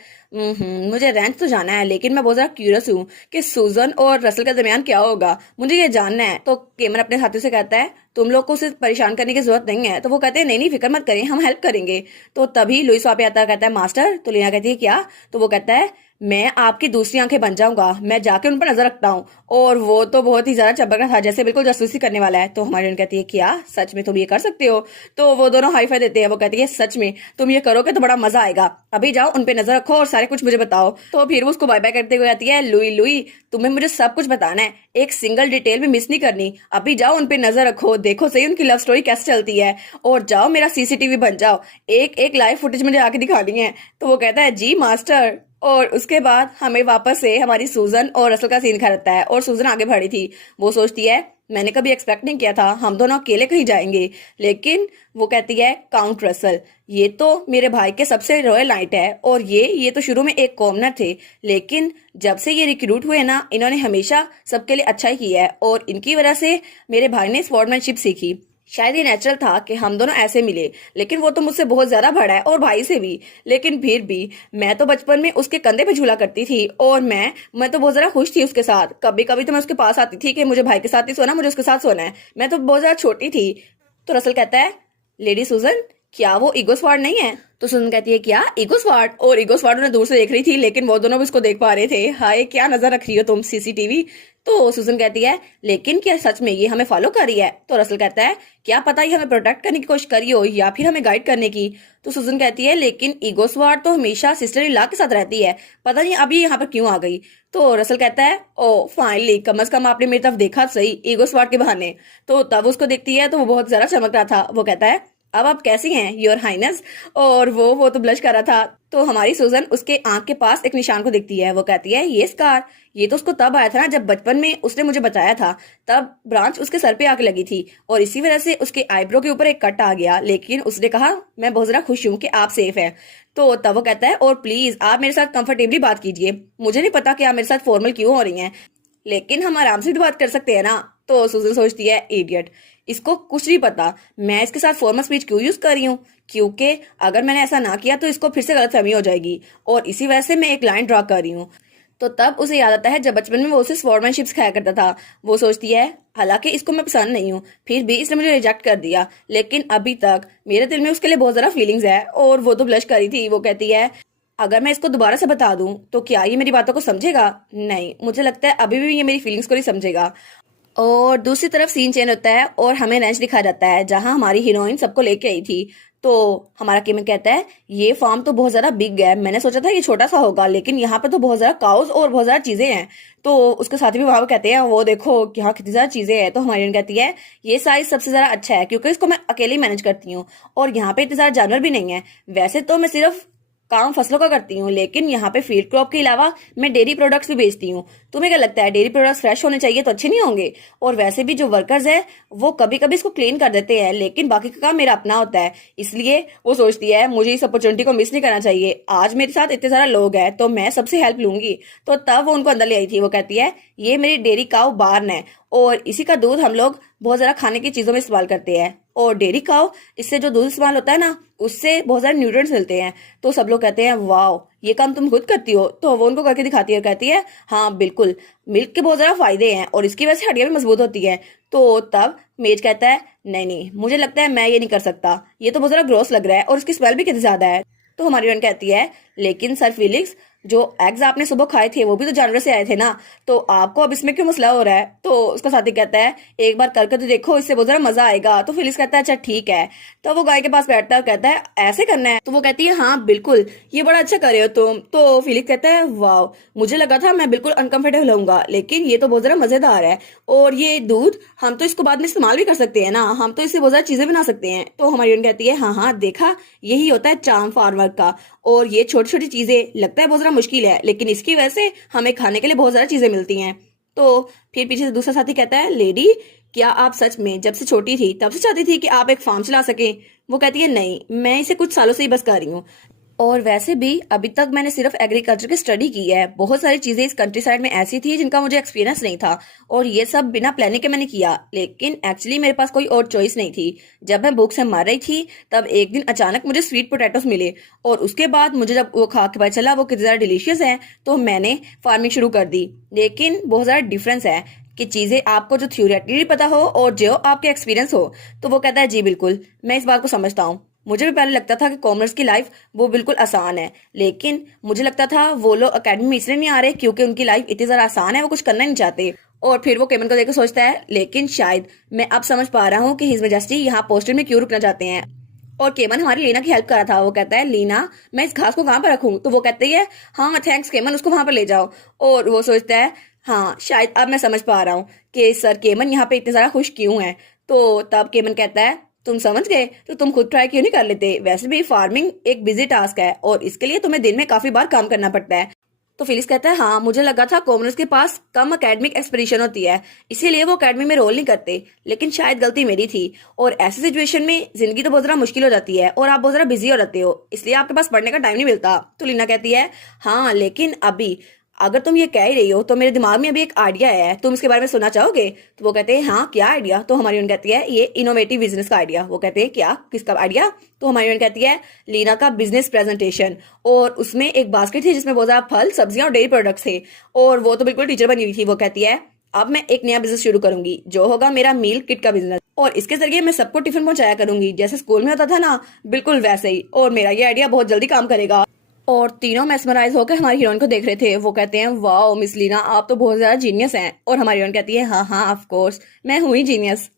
मुझे रेंच तो जाना है, लेकिन मैं बहुत ज्यादा क्यूरियस हूँ कि सूजन और रसल के दरमियान क्या होगा, मुझे ये जानना है। तो केमन अपने साथियों से कहता है तुम लोग को उसे परेशान करने की जरूरत नहीं है। तो वो कहते हैं नहीं नहीं फिक्र मत करें, हम हेल्प करेंगे। तो तभी लुइस वहां पे आता है, कहता है मास्टर। तो लीना कहती है क्या। तो वो कहता है मैं आपकी दूसरी आंखें बन जाऊंगा, मैं जाके उन पर नजर रखता हूँ। और वो तो बहुत ही ज्यादा चपक रहा था, जैसे बिल्कुल जासूसी करने वाला है। तो हमारी कहती है क्या सच में तुम ये कर सकते हो। तो वो दोनों हाई फाई देते हैं। वो कहती है सच में तुम ये करोगे तो बड़ा मजा आएगा, अभी जाओ उन पे नजर रखो और सारे कुछ मुझे बताओ। तो फिर वो उसको बाय बाय करते हुए कहती है लुई लुई तुम्हें मुझे सब कुछ बताना है, एक सिंगल डिटेल भी मिस नहीं करनी, अभी जाओ उन पे नजर रखो, देखो सही उनकी लव स्टोरी कैसे चलती है, और जाओ मेरा सीसीटीवी बन जाओ, एक एक लाइव फुटेज मुझे आके दिखानी है। तो वो कहता है जी मास्टर। और उसके बाद हमें वापस से हमारी सूजन और रसल का सीन दिखा रहता है, और सूजन आगे बढ़ी थी। वो सोचती है मैंने कभी एक्सपेक्ट नहीं किया था हम दोनों अकेले कहीं जाएंगे। लेकिन वो कहती है काउंट रसल, ये तो मेरे भाई के सबसे रॉयल नाइट है, और ये तो शुरू में एक कॉमनर थे, लेकिन जब से ये रिक्रूट हुए ना, इन्होंने हमेशा सबके लिए अच्छा ही किया है, और इनकी वजह से मेरे भाई ने स्पोर्ट्समैनशिप सीखी। शायद ये नेचुरल था कि हम दोनों ऐसे मिले, लेकिन वो तो मुझसे बहुत ज्यादा बड़ा है और भाई से भी। लेकिन फिर भी मैं तो बचपन में उसके कंधे पे झूला करती थी, और मैं तो बहुत ज्यादा खुश थी उसके साथ। कभी कभी तो मैं उसके पास आती थी कि मुझे भाई के साथ ही सोना, मुझे उसके साथ सोना है। मैं तो बहुत ज्यादा छोटी थी। तो रसल कहता है, लेडी सुजन, क्या वो ईगो स्वार्ड नहीं है? तो सुजन कहती है, क्या ईगो स्वार्ड? और ईगो स्वार्ड उन्हें दूर से देख रही थी, लेकिन वो दोनों भी उसको देख पा रहे थे। हाय, क्या नजर रख रही हो तुम, सीसीटीवी। तो सुजन कहती है, लेकिन क्या सच में ये हमें फॉलो कर रही है? तो रसल कहता है, क्या पता ये हमें प्रोटेक्ट करने की कोशिश करी हो या फिर हमें गाइड करने की। तो सुजन कहती है, लेकिन ईगो स्वार्ड तो हमेशा सिस्टर इन लॉ के साथ रहती है, पता नहीं अभी यहाँ पर क्यों आ गई। तो रसल कहता है, ओ फाइनली, कम से कम आपने मेरी तरफ देखा सही, ईगो स्वार्ड के बहाने। तो तब उसको देखती है तो वो बहुत ज्यादा चमक रहा था। वो कहता है, अब आप कैसी हैं योर हाइनेस? और वो तो ब्लश कर रहा था। तो हमारी सुजन उसके आंख के पास एक निशान को देखती है। वो कहती है, ये स्कार, ये तो उसको तब आया था ना जब बचपन में उसने मुझे बताया था, तब ब्रांच उसके सर पे आके लगी थी, और इसी वजह से उसके आईब्रो के ऊपर एक कट आ गया। लेकिन उसने कहा, मैं बहुत ज्यादा खुश हूँ कि आप सेफ हैं। तो तब वो कहता है, और प्लीज आप मेरे साथ कंफर्टेबली बात कीजिए, मुझे नहीं पता कि आप मेरे साथ फॉर्मल क्यों हो रही हैं, लेकिन हम आराम से भी बात कर सकते हैं ना। तो सुजन सोचती है, इडियट, इसको कुछ नहीं पता मैं इसके साथ फॉर्मल स्पीच क्यों यूज कर रही हूँ, क्योंकि अगर मैंने ऐसा ना किया तो इसको फिर से गलतफहमी हो जाएगी, और इसी वजह से मैं एक लाइन ड्रॉ कर रही हूँ। तो तब उसे याद आता है जब बचपन में वो उसे स्पोर्ट्समैनशिप सिखाया करता था। वो सोचती है, हालांकि इसको मैं पसंद नहीं हूँ, फिर भी इसने मुझे रिजेक्ट कर दिया, लेकिन अभी तक मेरे दिल में उसके लिए बहुत ज्यादा फीलिंग्स है। और वो तो ब्लश करी थी। वो कहती है, अगर मैं इसको दोबारा से बता दूं तो क्या ये मेरी बातों को समझेगा? नहीं, मुझे लगता है अभी भी ये मेरी फीलिंग्स को नहीं समझेगा। और दूसरी तरफ सीन चेंज होता है और हमें रैंच दिखाया जाता है जहां हमारी हीरोइन सबको लेके आई थी। तो हमारा केमन कहता है, ये फार्म तो बहुत ज्यादा बिग है, मैंने सोचा था ये छोटा सा होगा, लेकिन यहाँ पे तो बहुत ज्यादा काउस और बहुत ज्यादा चीजें हैं। तो उसके साथी भी वहां पे कहते हैं, वो देखो यहाँ कितनी ज्यादा चीजें हैं। तो हमारी हीरोइन कहती है, ये साइज सबसे ज्यादा अच्छा है क्योंकि इसको मैं अकेले मैनेज करती हूँ, और यहाँ पे इतने ज्यादा जानवर भी नहीं है। वैसे तो मैं सिर्फ काम फसलों का करती हूँ, लेकिन यहाँ पे फील्ड क्रॉप के अलावा मैं डेयरी प्रोडक्ट्स भी बेचती हूँ। तुम्हें क्या लगता है डेयरी प्रोडक्ट्स फ्रेश होने चाहिए तो अच्छे नहीं होंगे? और वैसे भी जो वर्कर्स हैं वो कभी कभी इसको क्लीन कर देते हैं, लेकिन बाकी का काम मेरा अपना होता है। इसलिए वो सोचती है, मुझे इस अपॉर्चुनिटी को मिस नहीं करना चाहिए, आज मेरे साथ इतने सारे लोग हैं तो मैं सबसे हेल्प लूंगी। तो तब वो उनको अंदर ले आई थी। वो कहती है, ये मेरी डेयरी काउ बार्न है, और इसी का दूध हम लोग बहुत ज्यादा खाने की चीजों में इस्तेमाल करते हैं, और डेयरी काउ, इससे जो दूध इस्तेमाल होता है ना, उससे बहुत सारे न्यूट्रिएंट्स मिलते हैं। तो सब लोग कहते हैं, वाह, ये काम तुम खुद करती हो? तो वो उनको करके दिखाती है, कहती है, हाँ बिल्कुल, मिल्क के बहुत ज्यादा फायदे हैं और इसकी वजह से हड्डियां भी मजबूत होती है। तो तब मेज कहता है, नहीं नहीं, मुझे लगता है मैं ये नहीं कर सकता, ये तो बहुत ज्यादा ग्रोस लग रहा है और इसकी स्मेल भी कितनी ज्यादा है। तो हमारी बहन कहती है, लेकिन सर फिलिक्स, जो एग्स आपने सुबह खाए थे वो भी तो जानवर से आए थे ना, तो आपको अब इसमें क्यों मसला हो रहा है? तो उसका साथी कहता है, एक बार करके तो देखो, इससे बहुत ज्यादा मजा आएगा। तो फिलिक्स कहता है, अच्छा ठीक है। तो वो गाय के पास बैठता है और कहता है, ऐसे करना है? तो वो कहती है, हाँ बिल्कुल, ये बड़ा अच्छा कर रहे हो तुम। तो फिलिक्स कहता है, वाह, मुझे लगा था मैं बिल्कुल अनकंफर्टेबल होऊंगा, लेकिन ये तो बहुत ज्यादा मजेदार है, और ये दूध हम तो इसको बाद में इस्तेमाल भी कर सकते हैं ना, हम तो इससे बहुत ज्यादा चीजें बना सकते हैं। तो हमारी बहन कहती है, हाँ हाँ, देखा, यही होता है चार्म फार्मर का, और ये छोटी छोटी चीजें लगता है बहुत ज्यादा मुश्किल है, लेकिन इसकी वजह से हमें खाने के लिए बहुत ज्यादा चीजें मिलती हैं। तो फिर पीछे से दूसरा साथी कहता है, लेडी, क्या आप सच में जब से छोटी थी तब से चाहती थी कि आप एक फार्म चला सकें? वो कहती है, नहीं, मैं इसे कुछ सालों से ही बस कर रही हूँ, और वैसे भी अभी तक मैंने सिर्फ एग्रीकल्चर की स्टडी की है। बहुत सारी चीजें इस कंट्री साइड में ऐसी थी जिनका मुझे एक्सपीरियंस नहीं था, और ये सब बिना प्लानिंग के मैंने किया, लेकिन एक्चुअली मेरे पास कोई और चॉइस नहीं थी। जब मैं भूख से मर रही थी तब एक दिन अचानक मुझे स्वीट पोटैटोस मिले, और उसके बाद मुझे जब वो खा के पता चला वो कितने ज्यादा डिलीशियस है, तो मैंने फार्मिंग शुरू कर दी। लेकिन बहुत ज्यादा डिफरेंस है कि चीजें आपको जो थ्योरेटिकली पता हो और जो आपके एक्सपीरियंस हो। तो वो कहता है, जी बिल्कुल, मैं इस बात को समझता हूँ। मुझे भी पहले लगता था कि कॉमर्स की लाइफ वो बिल्कुल आसान है, लेकिन मुझे लगता था वो लोग अकेडमी में इसलिए नहीं आ रहे क्योंकि उनकी लाइफ इतनी ज्यादा आसान है, वो कुछ करना नहीं चाहते। और फिर वो केमन को देखकर सोचता है, लेकिन शायद मैं अब समझ पा रहा हूँ कि हिज मेजेस्टी यहाँ पोस्टर में क्यों रुकना चाहते हैं। और केमन हमारी लीना की हेल्प कर रहा था। वो कहता है, लीना, मैं इस घास को कहाँ पर रखूँ? तो वो कहती है, हाँ थैंक्स केमन, उसको वहां पर ले जाओ। और वो सोचता है, हाँ शायद अब मैं समझ पा रहा हूँ कि सर केमन यहाँ पे इतने ज्यादा खुश क्यों है। तो तब केमन कहता है, तुम समझ गए तो तुम खुद ट्राई क्यों नहीं कर लेते? वैसे भी फार्मिंग एक बिजी टास्क है और इसके लिए तुम्हें दिन में काफी बार काम करना पड़ता है। तो फिलिक्स कहता है हाँ, मुझे लगा था कॉमनर्स के पास कम एकेडमिक एक्सपेक्टेशन होती है, इसीलिए वो एकेडमी में रोल नहीं करते, लेकिन शायद गलती मेरी थी। और ऐसी सिचुएशन में जिंदगी तो बहुत ज़्यादा मुश्किल हो जाती है और आप बहुत ज़्यादा बिजी हो जाते हो, इसलिए आपके पास पढ़ने का टाइम नहीं मिलता। तो लीना कहती है हाँ, लेकिन अभी अगर तुम ये कह ही रही हो तो मेरे दिमाग में अभी एक आइडिया है, तुम इसके बारे में सुनना चाहोगे? तो वो कहते हैं हाँ, क्या आइडिया? तो हमारी कहती है ये इनोवेटिव बिजनेस का आइडिया। वो कहते हैं क्या, किसका आइडिया? तो हमारी कहती है लीना का बिजनेस प्रेजेंटेशन, और उसमें एक बास्केट थी जिसमें बहुत ज्यादा फल, सब्जियां और डेयरी प्रोडक्ट्स थे, और वो तो बिल्कुल टीचर बनी हुई थी। वो कहती है अब मैं एक नया बिजनेस शुरू करूंगी जो होगा मेरा मील किट का बिजनेस, और इसके जरिए मैं सबको टिफिन पहुंचाया करूंगी जैसे स्कूल में होता था ना, बिल्कुल वैसे ही, और मेरा ये आइडिया बहुत जल्दी काम करेगा। और तीनों मेस्मराइज होकर हमारी हीरोइन को देख रहे थे। वो कहते हैं वाओ मिस लीना, आप तो बहुत ज्यादा जीनियस हैं। और हमारी हीरोइन कहती है हाँ हाँ ऑफ कोर्स, मैं हूँ ही जीनियस।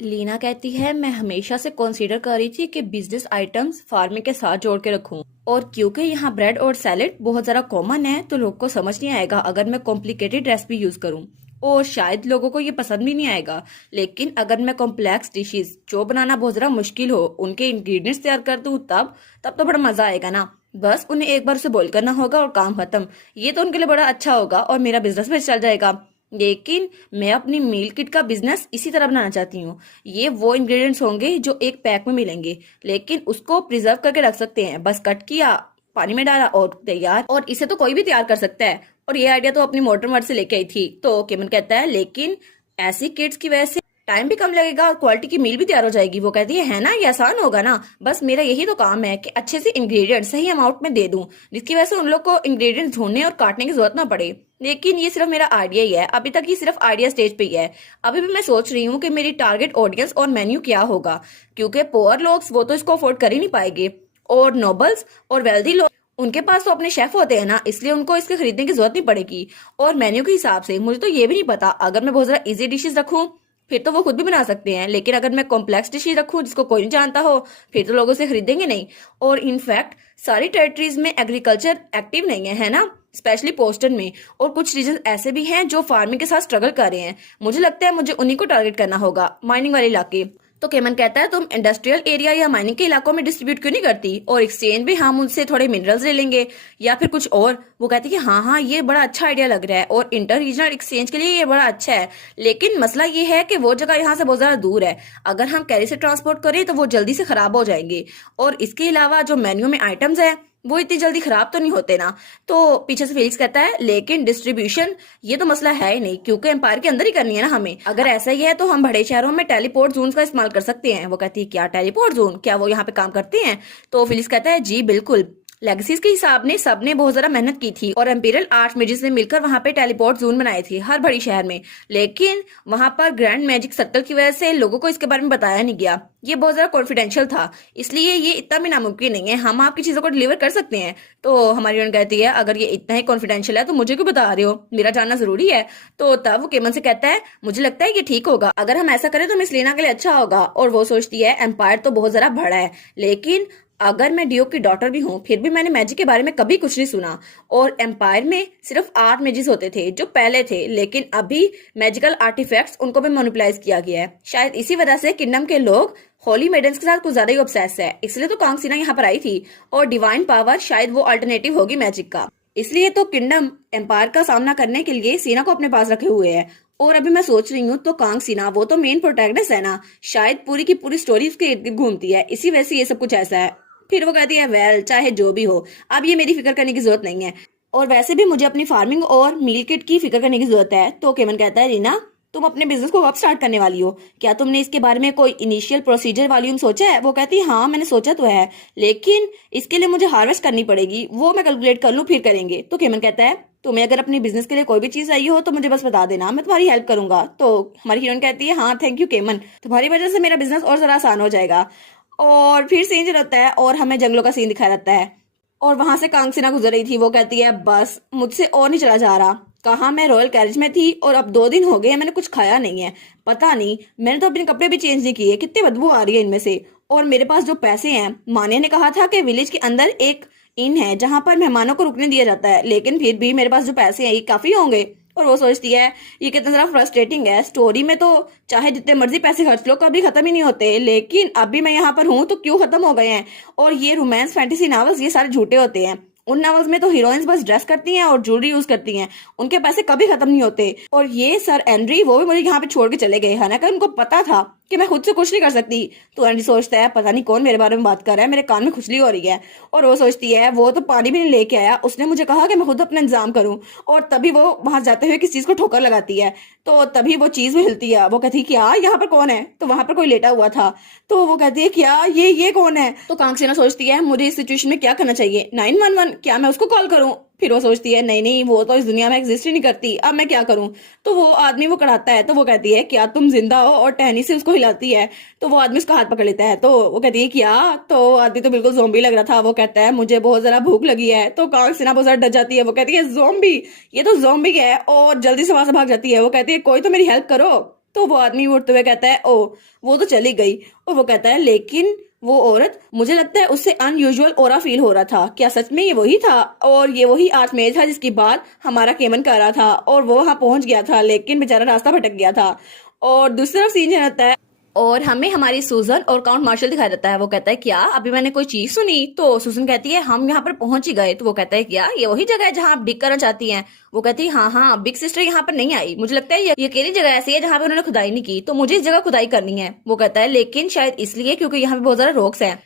लीना कहती है मैं हमेशा से कंसीडर कर रही थी कि बिजनेस आइटम्स फार्मिंग के साथ जोड़ के रखूं, और क्योंकि यहाँ ब्रेड और सैलेड बहुत ज्यादा कॉमन है तो लोग को समझ नहीं आएगा अगर मैं कॉम्प्लिकेटेड रेसिपी यूज करूं, और शायद लोगों को ये पसंद भी नहीं आएगा। लेकिन अगर मैं कॉम्प्लेक्स डिशेस जो बनाना बहुत ज्यादा मुश्किल हो उनके इंग्रेडिएंट्स तैयार कर दूं तब तो बड़ा मजा आएगा ना। बस उन्हें एक बार उसे बॉईल करना होगा और काम खत्म। ये तो उनके लिए बड़ा अच्छा होगा और मेरा बिजनेस भी चल जाएगा। लेकिन मैं अपनी मील किट का बिजनेस इसी तरह बनाना चाहती हूँ। ये वो इंग्रेडिएंट्स होंगे जो एक पैक में मिलेंगे, लेकिन उसको प्रिजर्व करके रख सकते हैं, बस कट किया, पानी में डाला और तैयार। और इसे तो कोई भी तैयार कर सकता है, और ये आइडिया तो अपनी मोटर वर्ड से लेके आई थी। तो केमन कहता है लेकिन ऐसी किट्स की वजह से टाइम भी कम लगेगा और क्वालिटी की मील भी तैयार हो जाएगी। वो कहती है ना, ये आसान होगा ना, बस मेरा यही तो काम है कि अच्छे से इंग्रेडिएंट्स सही अमाउंट में दे दूं जिसकी वजह से उन लोग को इंग्रेडिएंट्स ढूंढने और काटने की जरूरत ना पड़े। लेकिन ये सिर्फ मेरा आइडिया ही है, अभी तक ये सिर्फ आइडिया स्टेज पे ही है। अभी भी मैं सोच रही हूँ कि मेरी टारगेट ऑडियंस और मेन्यू क्या होगा, क्योंकि पुअर लोग वो तो इसको अफोर्ड कर ही नहीं पाएंगे, और नोबल्स और वेल्दी लोग उनके पास तो अपने शेफ होते हैं ना, इसलिए उनको इसके खरीदने की जरूरत नहीं पड़ेगी। और मेन्यू के हिसाब से मुझे तो ये भी नहीं पता, अगर मैं बहुत ज्यादा इजी डिशेज रखूं फिर तो वो खुद भी बना सकते हैं, लेकिन अगर मैं कॉम्प्लेक्स डिशेज रखूं जिसको कोई नहीं जानता हो फिर तो लोगों से खरीदेंगे नहीं। और इनफैक्ट सारी टेरिटरीज में एग्रीकल्चर एक्टिव नहीं है ना, स्पेशली पोस्टन में, और कुछ रीजन ऐसे भी हैं जो फार्मिंग के साथ स्ट्रगल कर रहे हैं। मुझे लगता है मुझे उन्हीं को टारगेट करना होगा, माइनिंग वाले इलाके। तो केमन कहता है तुम इंडस्ट्रियल एरिया या माइनिंग के इलाकों में डिस्ट्रीब्यूट क्यों नहीं करती, और एक्सचेंज भी हम उनसे थोड़े मिनरल्स ले लेंगे या फिर कुछ और। वो कहती है कि हाँ हाँ ये बड़ा अच्छा आइडिया लग रहा है, और इंटर रीजनल एक्सचेंज के लिए ये बड़ा अच्छा है, लेकिन मसला ये है कि वो जगह यहाँ से बहुत ज्यादा दूर है, अगर हम कैरी से ट्रांसपोर्ट करें तो वो जल्दी से खराब हो जाएंगे, और इसके अलावा जो मेन्यू में आइटम्स है वो इतनी जल्दी खराब तो नहीं होते ना। तो पीछे से फेलिक्स कहता है लेकिन डिस्ट्रीब्यूशन ये तो मसला है ही नहीं, क्योंकि एम्पायर के अंदर ही करनी है ना हमें। अगर ऐसा ही है तो हम बड़े शहरों में टेलीपोर्ट जोन का इस्तेमाल कर सकते हैं। वो कहती है क्या टेलीपोर्ट जोन, क्या वो यहाँ पे काम करते हैं? तो फेलिक्स कहता है जी बिल्कुल, लेगेसीज के हिसाब ने सबने बहुत ज्यादा मेहनत की थी और एम्पीरियल आर्ट मेजिस ने मिलकर वहां पे टेलीपोर्ट जोन बनाए थे हर बड़ी शहर में, लेकिन वहां पर ग्रैंड मैजिक सर्कल की वजह से लोगों को इसके बारे में बताया नहीं गया। ये बहुत ज्यादा कॉन्फिडेंशियल था, इसलिए ये इतना भी नामुमकिन नहीं है, हम आपकी चीजों को डिलीवर कर सकते हैं। तो हमारी यूनियन कहती है अगर ये इतना ही कॉन्फिडेंशियल है तो मुझे क्यों बता रहे हो, मेरा जानना जरूरी है। तो तब वो केमन से कहता है मुझे लगता है ये ठीक होगा, अगर हम ऐसा करें तो मिस लीना के लिए अच्छा होगा। और वो सोचती है एम्पायर तो बहुत ज्यादा बड़ा है, लेकिन अगर मैं डियो की डॉटर भी हूँ फिर भी मैंने मैजिक के बारे में कभी कुछ नहीं सुना, और एम्पायर में सिर्फ 8 मैजिस होते थे जो पहले थे, लेकिन अभी मैजिकल आर्टिफैक्ट्स उनको भी मोनोपलाइज किया गया है। शायद इसी वजह से किंगडम के लोग होली मेडल्स के साथ कुछ ज्यादा ही ऑब्सेस है, इसलिए तो कांग सीना यहाँ पर आई थी, और डिवाइन पावर शायद वो अल्टरनेटिव होगी मैजिक का, इसलिए तो किंगडम एम्पायर का सामना करने के लिए सीना को अपने पास रखे हुए है। और अभी मैं सोच रही हूँ तो कांग सीना वो तो मेन प्रोटैगनिस्ट है ना, शायद पूरी की पूरी स्टोरी उसके इर्द गिर्द घूमती है, इसी वजह से ये सब कुछ ऐसा है। फिर वो कहती है वेल चाहे जो भी हो, अब ये मेरी फिक्र करने की जरूरत नहीं है, और वैसे भी मुझे अपनी फार्मिंग और मील किट की फिक्र करने की जरूरत है। तो केमन कहता है रीना तुम अपने बिजनेस को कब स्टार्ट करने वाली हो, क्या तुमने इसके बारे में कोई इनिशियल प्रोसीजर वॉल्यूम सोचा है? वो कहती है हाँ मैंने सोचा तो है, लेकिन इसके लिए मुझे हार्वेस्ट करनी पड़ेगी, वो मैं कैलकुलेट कर लूँ फिर करेंगे। तो केमन कहता है तुम्हें अगर अपने बिजनेस के लिए कोई भी चीज चाहिए हो तो मुझे बस बता देना, मैं तुम्हारी हेल्प करूंगा। तो हमारी हीरोइन कहती है हाँ थैंक यू केमन, तुम्हारी वजह से मेरा बिजनेस और जरा आसान हो जाएगा। और फिर सीन रहता है और हमें जंगलों का सीन दिखाया जाता है, और वहां से कांग सीना गुजर रही थी। वो कहती है बस मुझसे और नहीं चला जा रहा, कहा मैं रॉयल कैरेज में थी और अब 2 दिन हो गए मैंने कुछ खाया नहीं है, पता नहीं मैंने तो अपने कपड़े भी चेंज नहीं किए, कितनी बदबू आ रही है इनमें से। और मेरे पास जो पैसे हैं, मानिया ने कहा था कि विलेज के अंदर एक इन है जहां पर मेहमानों को रुकने दिया जाता है, लेकिन फिर भी मेरे पास जो पैसे हैं ये काफी होंगे। और वो सोचती है ये कितना ज्यादा फ्रस्ट्रेटिंग है, स्टोरी में तो चाहे जितने मर्जी पैसे खर्च लो कभी खत्म ही नहीं होते, लेकिन अभी मैं यहाँ पर हूँ तो क्यों खत्म हो गए हैं। और ये रोमांस फैंटेसी नॉवेल्स ये सारे झूठे होते हैं, उन नॉवेल्स में तो हीरोइंस बस ड्रेस करती हैं और ज्वेलरी यूज करती हैं, उनके पैसे कभी खत्म नहीं होते। और ये सर एंड्री वो भी मुझे यहाँ पे छोड़ के चले गए, हालांकि उनको पता था कि मैं खुद से कुछ नहीं कर सकती। तो एंड्री सोचता है पता नहीं कौन मेरे बारे में बात कर रहा है, मेरे कान में खुजली हो रही है। और वो सोचती है वो तो पानी भी नहीं लेके आया, उसने मुझे कहा कि मैं खुद अपना इंतजाम करूं। और तभी वो वहां जाते हुए किस चीज को ठोकर लगाती है, तो तभी वो चीज भी हिलती है। वो कहती है क्या यहाँ पर कौन है, तो वहां पर कोई लेटा हुआ था। तो वो कहती है क्या ये कौन है। तो कांगसेना सोचती है मुझे इस सिचुएशन में क्या करना चाहिए, 911 क्या मैं उसको कॉल करूं। फिर वो सोचती है नहीं नहीं वो तो इस दुनिया में एग्जिस्ट ही नहीं करती, अब मैं क्या करूं। तो वो आदमी वो कड़ाता है, तो वो कहती है क्या तुम जिंदा हो, और टहनी से उसको हिलाती है। तो वो आदमी उसका हाथ पकड़ लेता है, तो वो कहती है क्या, तो आदमी तो बिल्कुल जोम्बी लग रहा था। वो कहता है मुझे बहुत जरा भूख लगी है। तो कांगसेना बहुत ज्यादा डर जाती है, वो कहती है जोम्बी, ये तो जोम्बी है, और जल्दी से वहां से भाग जाती है। वो कहती है कोई तो मेरी हेल्प करो। तो वो आदमी उठते हुए कहता है ओ वो तो चली गई। और वो कहता है लेकिन वो औरत, मुझे लगता है उससे अनयूजुअल ऑरा फील हो रहा था, क्या सच में ये वही था। और ये वही आर्चमेज था जिसकी बात हमारा केमन कर रहा था, और वो वहां पहुंच गया था लेकिन बेचारा रास्ता भटक गया था। और दूसरा सीन जो रहता है और हमें हमारी सूजन और काउंट मार्शल दिखाई देता है। वो कहता है क्या अभी मैंने कोई चीज सुनी। तो सूजन कहती है हम यहाँ पर पहुंच ही गए। तो वो कहता है क्या ये वही जगह है जहाँ आप डिग करना चाहती हैं। वो कहती है हाँ हाँ बिग सिस्टर यहाँ पर नहीं आई, मुझे लगता है ये अकेली जगह ऐसी है जहाँ पे उन्होंने खुदाई नहीं की, तो मुझे इस जगह खुदाई करनी है। वो कहता है लेकिन शायद इसलिए क्योंकि यहाँ पे बहुत ज्यादा रॉक्स है,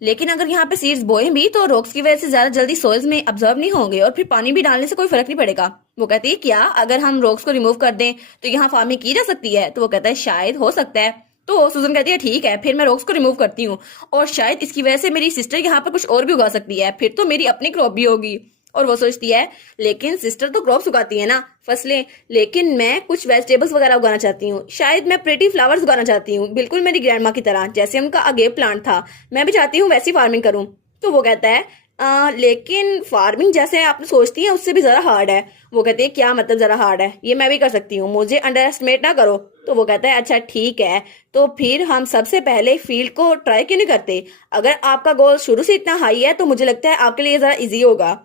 लेकिन अगर यहाँ पे सीड्स बोए भी तो रॉक्स की वजह से ज्यादा जल्दी सोइल्स में अब्जॉर्ब नहीं होंगे, और फिर पानी भी डालने से कोई फर्क नहीं पड़ेगा। वो कहती है क्या अगर हम रॉक्स को रिमूव कर दें तो यहाँ फार्मिंग की जा सकती है। तो वो कहता है शायद हो सकता है। तो सुजन कहती है ठीक है फिर मैं रॉक्स को रिमूव करती हूँ, और शायद इसकी वजह से मेरी सिस्टर यहाँ पर कुछ और भी उगा सकती है, फिर तो मेरी अपनी क्रॉप भी होगी। और वो सोचती है लेकिन सिस्टर तो क्रॉप्स उगाती है ना, फसलें, लेकिन मैं कुछ वेजिटेबल्स वगैरह उगाना चाहती हूँ, शायद मैं प्रेटी फ्लावर्स उगाना चाहती हूँ, बिल्कुल मेरी ग्रैंडमा की तरह, जैसे उनका अगेव प्लांट था, मैं भी चाहती हूँ वैसी फार्मिंग करूँ। तो वो कहता है लेकिन फार्मिंग जैसे आप सोचती हैं उससे भी जरा हार्ड है। वो कहती है क्या मतलब जरा हार्ड है, ये मैं भी कर सकती हूँ, मुझे अंडर एस्टिमेट ना करो। तो वो कहता है अच्छा ठीक है, तो फिर हम सबसे पहले फील्ड को ट्राई क्यों नहीं करते। अगर आपका गोल शुरू से इतना हाई है तो मुझे लगता है आपके लिए जरा इजी होगा,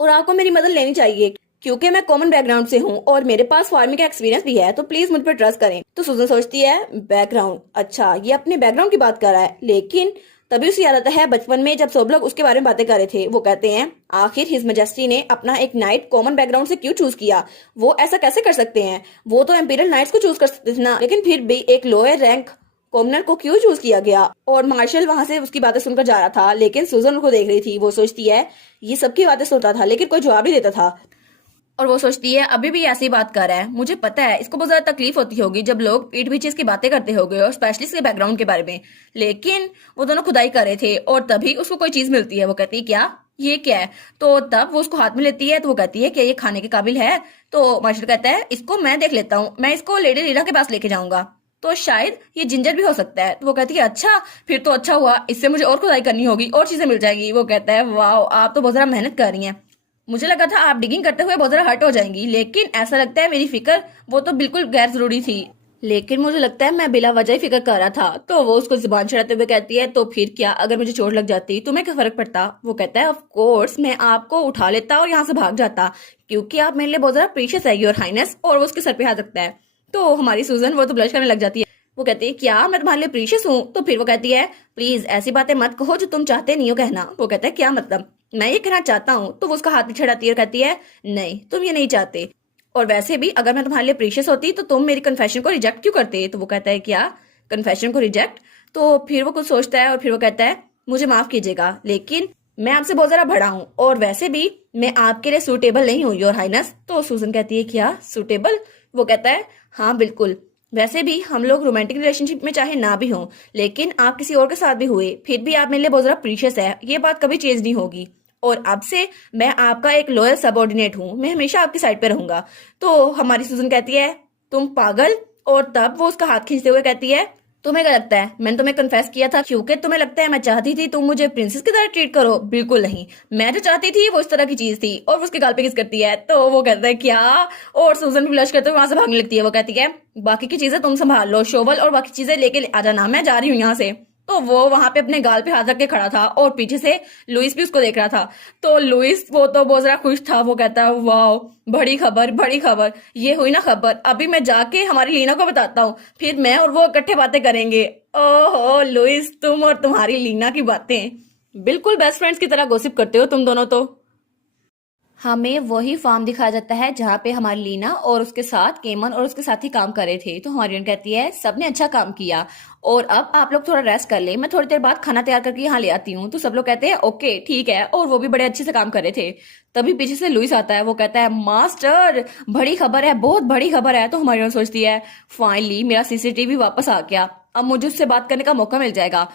और आपको मेरी मदद लेनी चाहिए क्योंकि मैं कॉमन बैकग्राउंड से हूँ और मेरे पास फार्मिंग का एक्सपीरियंस भी है, तो प्लीज मुझ पर ट्रस्ट करें। तो सुजन सोचती है बैकग्राउंड, अच्छा ये अपने बैकग्राउंड की बात कर रहा है, लेकिन तभी उसे याद आता है बचपन में जब सब लोग उसके बारे में बातें कर रहे थे। वो कहते हैं आखिर हिज मैजेस्टी ने अपना एक नाइट कॉमन बैकग्राउंड से क्यों चूज किया, वो ऐसा कैसे कर सकते हैं, वो तो एम्पीरियल नाइट्स को चूज कर सकते थे ना, लेकिन फिर भी एक लोअर रैंक कॉमनर को क्यों चूज किया गया। और मार्शल वहां से उसकी बातें सुनकर जा रहा था, लेकिन सुजन उनको देख रही थी। वो सोचती है ये सबकी बातें सुनता था लेकिन कोई जवाब नहीं देता था। और वो सोचती है अभी भी ऐसी बात कर रहा है, मुझे पता है इसको बहुत ज्यादा तकलीफ होती होगी जब लोग पीठ पीछे इसकी बातें करते होंगे और स्पेशली इसके बैकग्राउंड के बारे में, लेकिन वो दोनों खुदाई कर रहे थे और तभी उसको कोई चीज मिलती है। वो कहती है क्या ये क्या है, तो तब वो उसको हाथ में लेती है। तो वो कहती है क्या ये खाने के काबिल है। तो मार्शल कहता है इसको मैं देख लेता हूँ, मैं इसको लेडी लीला के पास लेके जाऊंगा, तो शायद ये जिंजर भी हो सकता है। तो वो कहती है अच्छा फिर तो अच्छा हुआ, इससे मुझे और खुदाई करनी होगी और चीजें मिल जाएगी। वो कहता है वाह आप तो बहुत ज्यादा मेहनत कर रही हैं, मुझे लगा था आप डिगिंग करते हुए बहुत ज्यादा हर्ट हो जाएंगी, लेकिन ऐसा लगता है मेरी फिक्र वो तो बिल्कुल गैर जरूरी थी, लेकिन मुझे लगता है मैं बिला वजह ही फिक्र कर रहा था। तो वो उसको जुबान चढ़ाते हुए कहती है तो फिर क्या अगर मुझे चोट लग जाती तुम्हें क्या फर्क पड़ता। वो कहता है ऑफ कोर्स मैं आपको उठा लेता और यहाँ से भाग जाता क्योंकि आप मेरे लिए बहुत ज्यादा प्रीशियस है योर हाइनेस। और वो उसके सर पे हाथ रखता है, तो हमारी सूजन वो तो ब्लश करने लग जाती है। वो कहती है क्या मैं तुम्हारे लिए प्रीशियस हूँ। तो फिर वो कहती है प्लीज ऐसी बातें मत कहो जो तुम चाहते नहीं हो कहना। वो कहता है क्या मतलब, मैं ये कहना चाहता हूँ। तो वो उसका हाथ पीछे हटाती है और कहती है नहीं तुम ये नहीं चाहते, और वैसे भी अगर मैं तुम्हारे लिए प्रीशियस होती तो तुम मेरी कन्फेशन को रिजेक्ट क्यों करते। तो वो कहता है क्या कन्फेशन को रिजेक्ट। तो फिर वो कुछ सोचता है और फिर वो कहता है मुझे माफ कीजिएगा लेकिन मैं आपसे बहुत ज्यादा बड़ा हूँ और वैसे भी मैं आपके लिए सूटेबल नहीं हूँ योर हाइनेस। तो सूजन कहती है क्या सूटेबल। वो कहता है हाँ बिल्कुल, वैसे भी हम लोग रोमांटिक रिलेशनशिप में चाहे ना भी हों लेकिन आप किसी और के साथ भी हुए फिर भी आप मेरे लिए बहुत ज्यादा प्रीशियस है, ये बात कभी चेंज नहीं होगी, और अब से मैं आपका एक लॉयल सबऑर्डिनेट हूँ, मैं हमेशा आपकी साइड पे रहूंगा। तो हमारी सूजन कहती है तुम पागल। और तब वो उसका हाथ खींचते हुए कहती है तुम्हें क्या लगता है मैंने तुम्हें कन्फेस किया था क्योंकि तुम्हें लगता है मैं चाहती थी तुम मुझे प्रिंसेस की तरह ट्रीट करो, बिल्कुल नहीं, मैं जो चाहती थी वो इस तरह की चीज थी। और उसके गाल पे किस करती है। तो वो कहता है क्या, और सूजन भी ब्लश करते हुए वहां से भागने लगती है। वो कहती है बाकी की चीजें तुम संभाल लो, शोवल और बाकी चीजें लेके आ जाना, मैं जा रही हूँ यहाँ से। तो वो वहां पे अपने गाल पे हाथ रख के खड़ा था और पीछे से लुइस भी उसको देख रहा था। तो लुइस वो तो बहुत ज्यादा खुश था, वो कहता है वाह बड़ी खबर बड़ी खबर, ये हुई ना खबर, अभी मैं जाके हमारी लीना को बताता हूँ, फिर मैं और वो इकट्ठे बातें करेंगे। ओहो लुइस तुम और तुम्हारी लीना की बातें बिल्कुल बेस्ट फ्रेंड्स की तरह गॉसिप करते हो तुम दोनों तो। हमें वही फार्म दिखाया जाता है जहाँ पे हमारी लीना और उसके साथ केमन और उसके साथी काम कर रहे थे। तो हमारी यून कहती है सबने अच्छा काम किया और अब आप लोग थोड़ा रेस्ट कर ले, मैं थोड़ी देर बाद खाना तैयार करके यहाँ ले आती हूँ। तो सब लोग कहते हैं ओके ठीक है, और वो भी बड़े अच्छे से काम कर रहे थे। तभी पीछे से लुइस आता है, वो कहता है मास्टर बड़ी खबर है, बहुत बड़ी खबर है। तो हमारी यून सोचती है फाइनली मेरा सीसीटीवी वापस आ गया, अब मुझे उससे बात करने का मौका मिल जाएगा।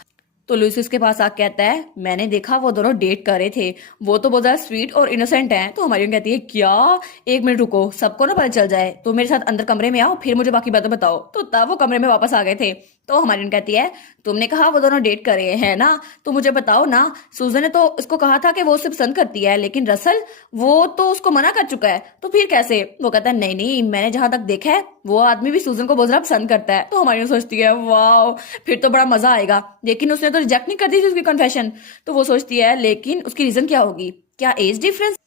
तो लुइस उसके पास आके कहता है मैंने देखा वो दोनों डेट कर रहे थे, वो तो बहुत ज्यादा स्वीट और इनोसेंट हैं। तो हमारी कहती है क्या, एक मिनट रुको, सबको ना पता चल जाए, तो मेरे साथ अंदर कमरे में आओ फिर मुझे बाकी बातें बताओ। तो तब वो कमरे में वापस आ गए थे। तो हमारी कहती है तुमने कहा वो दोनों डेट कर रहे हैं ना, तो मुझे बताओ ना, सूजन ने तो उसको कहा था कि वो उसे पसंद करती है, लेकिन रसल वो तो उसको मना कर चुका है, तो फिर कैसे? वो कहता है नहीं नहीं, मैंने जहां तक देखा है वो आदमी भी सूजन को बहुत ज्यादा पसंद करता है। तो हमारी सोचती है वाह, फिर तो बड़ा मजा आएगा, लेकिन उसने तो रिजेक्ट नहीं कर दी थी उसकी कन्फेशन। तो वो सोचती है लेकिन उसकी रीजन क्या होगी, क्या एज डिफरेंस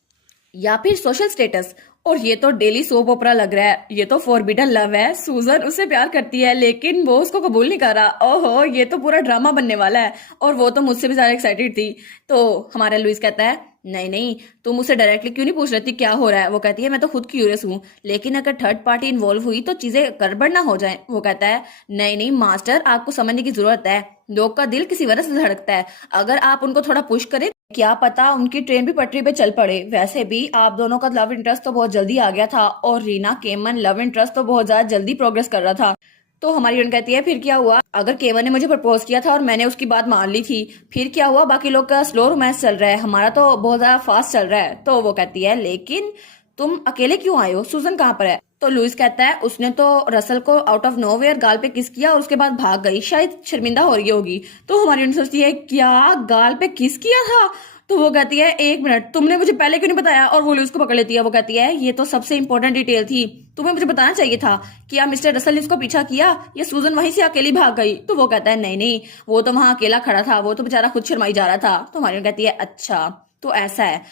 या फिर सोशल स्टेटस? और ये तो डेली सोप ओपरा लग रहा है, ये तो फॉरबिडन लव है। सूजन उससे प्यार करती है लेकिन वो उसको कबूल नहीं कर रहा। ओहो, ये तो पूरा ड्रामा बनने वाला है, और वो तो मुझसे भी ज्यादा एक्साइटेड थी। तो हमारा लुइस कहता है नहीं नहीं, तुम मुझसे डायरेक्टली क्यों नहीं पूछ रही थी क्या हो रहा है? वो कहती है मैं तो खुद क्यूरियस हूँ, लेकिन अगर थर्ड पार्टी इन्वॉल्व हुई तो चीजें गड़बड़ ना हो जाए। वो कहता है नहीं नहीं मास्टर, आपको समझने की जरूरत है, लोग का दिल किसी वजह से धड़कता है, अगर आप उनको थोड़ा पुश करें क्या पता उनकी ट्रेन भी पटरी पे चल पड़े। वैसे भी आप दोनों का लव इंटरेस्ट तो बहुत जल्दी आ गया था, और रीना केमन लव इंटरेस्ट तो बहुत ज्यादा जल्दी प्रोग्रेस कर रहा था। तो हमारी यून कहती है फिर क्या हुआ, अगर केवन ने मुझे प्रपोज किया था और मैंने उसकी बात मान ली थी, फिर क्या हुआ? बाकी लोग का स्लो रोमांस चल रहा है, हमारा तो बहुत ज्यादा फास्ट चल रहा है। तो वो कहती है लेकिन तुम अकेले क्यों आए हो, सूजन कहाँ पर है? तो लुइस कहता है उसने तो रसल को आउट ऑफ नोवेयर गाल पे किस किया और उसके बाद भाग गई, शायद शर्मिंदा हो रही होगी। तो हमारी यून सोचती है क्या गाल पे किस किया था? तो वो कहती है एक मिनट, तुमने मुझे पहले क्यों नहीं बताया? और वो लुइस को पकड़ लेती है। वो कहती है ये तो सबसे इंपॉर्टेंट डिटेल थी, तुम्हें मुझे बताना चाहिए था। क्या मिस्टर रसल ने उसको पीछा किया या सूजन वहीं से अकेली भाग गई? तो वो कहता है नहीं नहीं, वो तो वहां अकेला खड़ा था, वो तो बेचारा खुद शर्माई जा रहा था। तो हमारी कहती है अच्छा तो ऐसा है,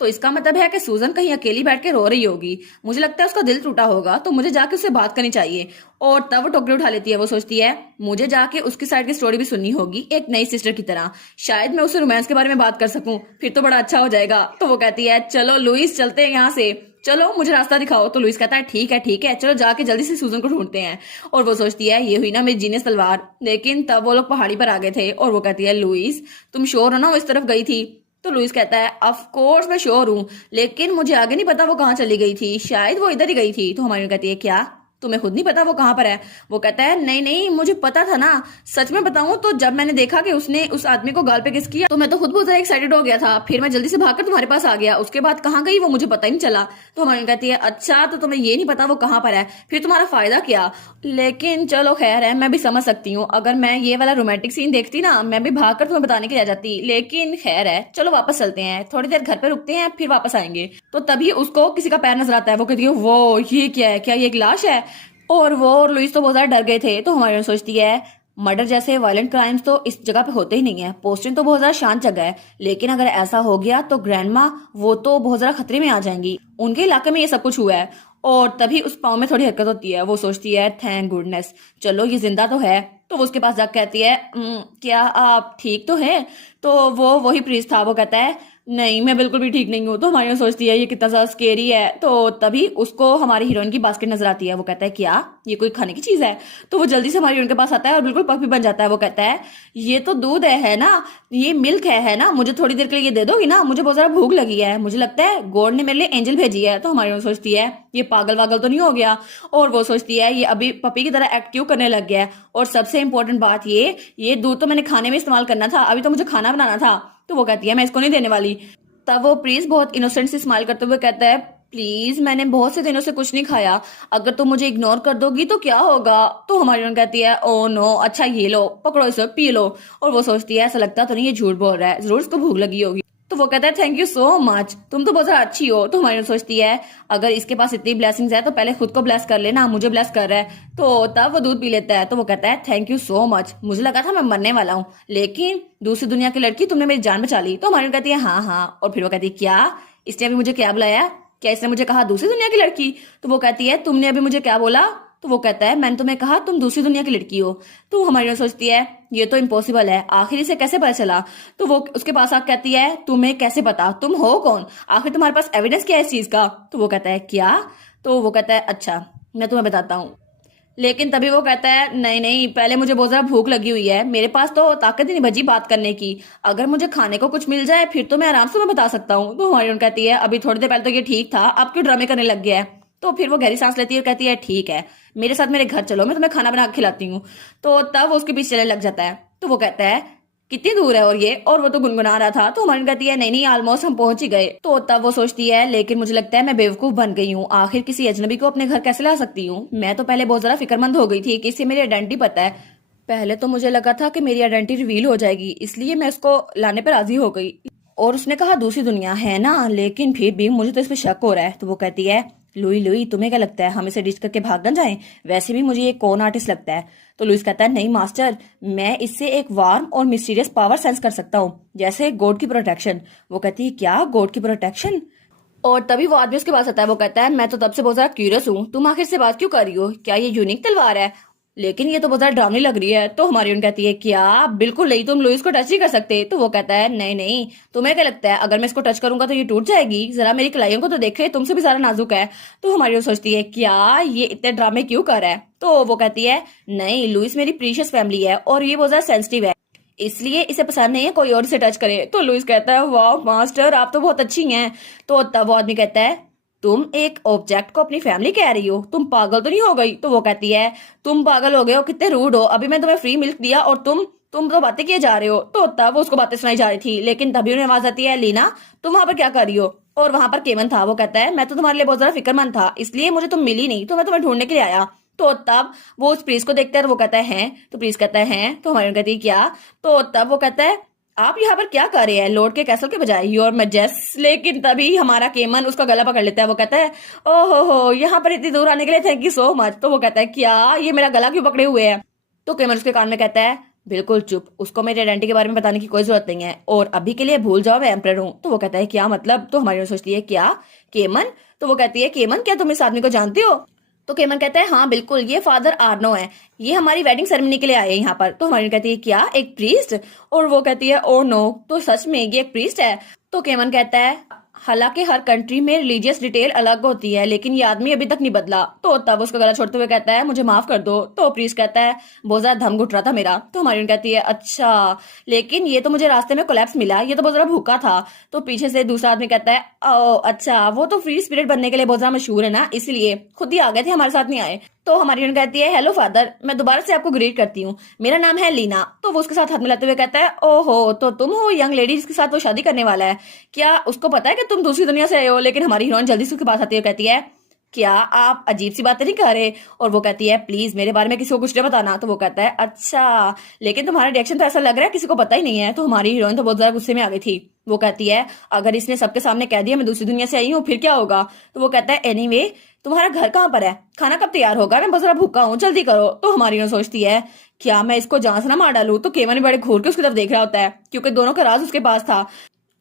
तो इसका मतलब है कि सूजन कहीं अकेली बैठ के रो रही होगी, मुझे लगता है उसका दिल टूटा होगा, तो मुझे जाके उससे बात करनी चाहिए। और तब वो टोकरी उठा लेती है। वो सोचती है मुझे जाके उसकी साइड की स्टोरी भी सुननी होगी एक नई सिस्टर की तरह, शायद मैं उससे रोमांस के बारे में बात कर सकूं, फिर तो बड़ा अच्छा हो जाएगा। तो वो कहती है चलो लुइस चलते हैं यहाँ से, चलो मुझे रास्ता दिखाओ। तो लुइस कहता है ठीक है चलो जाके जल्दी से सूजन को ढूंढते हैं। और वो सोचती है ये हुई ना मेरी जीनियस तलवार। लेकिन तब वो लोग पहाड़ी पर आ गए थे, और वो कहती है लुइस तुम श्योर हो ना वो इस तरफ गई थी? तो लुइस कहता है ऑफ कोर्स मैं श्योर हूँ, लेकिन मुझे आगे नहीं पता वो कहाँ चली गई थी, शायद वो इधर ही गई थी। तो हमारी कहती है क्या तुम्हें खुद नहीं पता वो कहाँ पर है? वो कहता है नहीं नहीं मुझे पता था ना, सच में बताऊं तो जब मैंने देखा कि उसने उस आदमी को गाल पे किस किया तो मैं तो खुद बहुत ज्यादा एक्साइटेड हो गया था, फिर मैं जल्दी से भागकर तुम्हारे पास आ गया, उसके बाद कहाँ गई वो मुझे पता ही नहीं चला। तो हमारी कहती है अच्छा तो तुम्हें ये नहीं पता वो कहाँ पर है, फिर तुम्हारा फायदा क्या? लेकिन चलो खैर है, मैं भी समझ सकती हूँ, अगर मैं ये वाला रोमांटिक सीन देखती ना मैं भी भागकर तुम्हें बताने के लिए आ जाती, लेकिन खैर है चलो वापस चलते हैं, थोड़ी देर घर पे रुकते हैं फिर वापस आएंगे। तो तभी उसको किसी का पैर नजर आता है। वो कहती है वो ये क्या है, क्या ये एक लाश है? और वो और लुइस तो बहुत ज्यादा डर गए थे। तो हमारी सोचती है मर्डर जैसे वायलेंट क्राइम्स तो इस जगह पे होते ही नहीं है, पोस्टिंग तो बहुत ज्यादा शांत जगह है, लेकिन अगर ऐसा हो गया तो ग्रैंडमा वो तो बहुत ज्यादा खतरे में आ जाएंगी, उनके इलाके में ये सब कुछ हुआ है। और तभी उस पाँव में थोड़ी हरकत होती है। वो सोचती है थैंक गुडनेस, चलो ये जिंदा तो है। तो वो उसके पास जाकर कहती है क्या आप ठीक तो है? तो वो वही प्रीस्ट था। वो कहता है नहीं मैं बिल्कुल भी ठीक नहीं हूँ। तो हमारी सोचती है ये कितना ज्यादा स्केरी है। तो तभी उसको हमारी हीरोइन की बास्केट नजर आती है। वो कहता है क्या ये कोई खाने की चीज है? तो वो जल्दी से हमारी हीरोइन के पास आता है और बिल्कुल पफी बन जाता है। वो कहता है ये तो दूध है ना, ये मिल्क है ना, मुझे थोड़ी देर के लिए ये दे दोगी ना, मुझे बहुत ज्यादा भूख लगी है, मुझे लगता है गॉड ने मेरे लिए एंजल भेजी है। तो हमारी हीरोइन सोचती है ये पागल वागल तो नहीं हो गया, और वो सोचती है ये अभी पपी की तरह एक्ट क्यों करने लग गया है। और सबसे इंपॉर्टेंट बात ये दूध तो मैंने खाने में इस्तेमाल करना था, अभी तो मुझे खाना बनाना था। तो वो कहती है मैं इसको नहीं देने वाली। तब वो प्रीस्ट बहुत इनोसेंट से स्माइल करते हुए कहता है प्लीज मैंने बहुत से दिनों से कुछ नहीं खाया, अगर तुम मुझे इग्नोर कर दोगी तो क्या होगा? तो हमारी हीरोइन कहती है ओ नो, अच्छा ये लो पकड़ो इसे पी लो। और वो सोचती है ऐसा लगता तो नहीं ये झूठ बोल रहा है, जरूर इसको भूख लगी होगी। तो वो कहता है थैंक यू सो मच, तुम तो बहुत ज्यादा अच्छी हो। तो हमारी सोचती है अगर इसके पास इतनी ब्लेसिंग्स है तो पहले खुद को ब्लेस कर लेना, मुझे ब्लेस कर रहा है। तो तब वो दूध पी लेता है। तो वो कहता है थैंक यू सो मच, मुझे लगा था मैं मरने वाला हूँ, लेकिन दूसरी दुनिया की लड़की तुमने मेरी जान बचा ली। तो हमारी कहती है हाँ। और फिर वो कहती है क्या इसने अभी मुझे क्या बुलाया, क्या इसने मुझे कहा दूसरी दुनिया की लड़की? तो वो कहती है तुमने अभी मुझे क्या बोला? तो वो कहता है मैंने तुम्हें कहा तुम दूसरी दुनिया की लड़की हो। तो हमारी सोचती है ये तो इम्पॉसिबल है, आखिर इसे कैसे पता चला। तो वो उसके पास आके कहती है तुम्हें कैसे पता, तुम हो कौन, आखिर तुम्हारे पास एविडेंस क्या है इस चीज का। तो वो कहता है क्या। तो वो कहता है अच्छा मैं तुम्हें बताता हूँ। लेकिन तभी वो कहता है नहीं नहीं, पहले मुझे बहुत ज्यादा भूख लगी हुई है, मेरे पास तो ताकत ही नहीं बची बात करने की, अगर मुझे खाने को कुछ मिल जाए फिर तो मैं आराम से तुम्हें बता सकता हूँ। तो हमारी कहती है अभी थोड़ी देर पहले तो ये ठीक था, अब क्यों ड्रामे करने लग गया है। तो फिर वो गहरी सांस लेती है और कहती है ठीक है मेरे साथ मेरे घर चलो, मैं तुम्हें खाना बना के खिलाती हूँ। तो तब वो उसके पीछे चलने लग जाता है। तो वो कहता है कितनी दूर है और वो तो गुनगुना रहा था। तो हमारी कहती है नहीं नहीं ऑलमोस्ट हम पहुंच ही गए। तो तब वो सोचती है लेकिन मुझे लगता है मैं बेवकूफ बन गई हूँ, आखिर किसी अजनबी को अपने घर कैसे ला सकती हूँ। मैं तो पहले बहुत ज्यादा फिक्रमंद हो गई थी कि इसे मेरी आइडेंटिटी पता है, पहले तो मुझे लगा था कि मेरी आइडेंटिटी रिवील हो जाएगी, इसलिए मैं उसको लाने पर राजी हो गई। और उसने कहा दूसरी दुनिया है ना, लेकिन फिर भी मुझे तो इस पे शक हो रहा है। तो वो कहती है लुई लुई तुम्हें क्या लगता है हम इसे डिच करके भाग न जाएं, वैसे भी मुझे ये कौन आर्टिस्ट लगता है। तो लुइस कहता है नहीं मास्टर, मैं इससे एक वार्म और मिस्टीरियस पावर सेंस कर सकता हूँ, जैसे गॉड की प्रोटेक्शन। वो कहती है क्या गॉड की प्रोटेक्शन। और तभी वो आदमी उसके पास आता है। वो कहता है मैं तो तब से बहुत ज्यादा क्यूरियस हूँ, तुम आखिर से बात क्यों कर रही हो, क्या ये यूनिक तलवार है, लेकिन ये तो बहुत ज्यादा डरावनी लग रही है। तो हमारी उन कहती है क्या बिल्कुल नहीं, तुम लुइस को टच ही कर सकते। तो वो कहता है नहीं नहीं, तुम्हें क्या लगता है अगर मैं इसको टच करूंगा तो ये टूट जाएगी, जरा मेरी कलाइयों को तो देखे, तुमसे भी ज्यादा नाजुक है। तो हमारी उन सोचती है क्या ये इतने ड्रामे क्यों कर रहा है। तो वो कहती है नहीं लुइस मेरी प्रीशियस फैमिली है और ये बहुत ज्यादा सेंसिटिव है, इसलिए इसे पसंद नहीं है कोई और इसे टच करे। तो लुइस कहता है वाह मास्टर आप तो बहुत अच्छी हैं। तो तब वो आदमी कहता है तुम एक ऑब्जेक्ट को अपनी फैमिली कह रही हो, तुम पागल तो नहीं हो गई। तो वो कहती है तुम पागल हो गए हो, कितने रूड हो, अभी मैं तुम्हें फ्री मिल्क दिया और तुम तो बातें किए जा रहे हो। तो तब वो उसको बातें सुनाई जा रही थी, लेकिन तभी उन्हें आवाज आती है लीना तुम वहां पर क्या कर रही हो। और वहां पर केवन था। वो कहता है मैं तो तुम्हारे लिए बहुत ज्यादा फिक्रमंद था, इसलिए मुझे तुम मिली नहीं, तो मैं तुम्हें ढूंढने के लिए आया। तो तब वो उस प्रीस को देखता है और वो कहता है हैं। तो प्रीस कहता है हैं। तो हमारी कहती है क्या। तो तब वो कहता है आप यहाँ पर क्या कर रहे हैं लॉर्ड के कैसल के बजाय, योर मैजेस्ट। लेकिन तभी हमारा केमन उसका गला पकड़ लेता है। वो कहता है ओहो हो यहाँ पर इतनी दूर आने के लिए थैंक यू सो मच। तो वो कहता है क्या ये मेरा गला क्यों पकड़े हुए है। तो केमन उसके कान में कहता है बिल्कुल चुप, उसको मेरी आइडेंटिटी के बारे में बताने की कोई जरूरत नहीं है और अभी के लिए भूल जाओ मैं एम्परर हूँ। तो वो कहता है क्या मतलब। तो हमारी सोचती है क्या केमन। तो वो कहती है केमन क्या तुम इस आदमी को जानते हो। तो केमन कहता है हाँ बिल्कुल ये फादर आर्नो है, ये हमारी वेडिंग सेरेमनी के लिए आए हैं यहाँ पर। तो हमारी कहती है क्या एक प्रीस्ट। और वो कहती है ओ नो, तो सच में ये एक प्रीस्ट है। तो केमन कहता है हालांकि हर कंट्री में रिलीजियस डिटेल अलग होती है, लेकिन ये आदमी अभी तक नहीं बदला। तो तब उसका गला छोड़ते हुए कहता है मुझे माफ कर दो। तो प्रीस्ट कहता है बहुत ज्यादा दम घुट रहा था मेरा। तो हमारी कहती है अच्छा, लेकिन ये तो मुझे रास्ते में कोलैप्स मिला, ये तो बहुत ज्यादा भूखा था। तो पीछे से दूसरा आदमी कहता है ओ अच्छा, वो तो फ्री स्पिरिट बनने के लिए बहुत ज्यादा मशहूर है ना, इसलिए खुद ही आ गए थे, हमारे साथ नहीं आए। तो हमारी यून कहती है हेलो फादर, मैं दोबारा से आपको ग्रीट करती हूँ, मेरा नाम है लीना। तो वो उसके साथ हाथ मिलाते हुए कहता है ओहो, तो तुम हो यंग लेडी जिसके साथ वो शादी करने वाला है, क्या उसको पता है कि तुम दूसरी दुनिया से आए हो। लेकिन हमारी हीरोइन जल्दी से उसके पास आती है, कहती है क्या आप अजीब सी बातें नहीं कर रहे। और वो कहती है प्लीज मेरे बारे में किसी को कुछ नहीं बताना। तो वो कहता है अच्छा, लेकिन तुम्हारा रिएक्शन तो ऐसा लग रहा है किसी को पता ही नहीं है। तो हमारी हीरोइन तो बहुत ज्यादा गुस्से में आ गई थी। वो कहती है अगर इसने सबके सामने कह दिया मैं दूसरी दुनिया से आई हूँ फिर क्या होगा। तो वो कहता है एनीवे तुम्हारा घर कहाँ पर है, खाना कब तैयार होगा, मैं बहुत ज्यादा भूखा हूँ, जल्दी करो। तो हमारी हीरोइन सोचती है क्या मैं इसको जान से ना मार डालू। तो केवन बड़े घूर के उसकी तरफ देख रहा होता है क्योंकि दोनों का राज उसके पास था।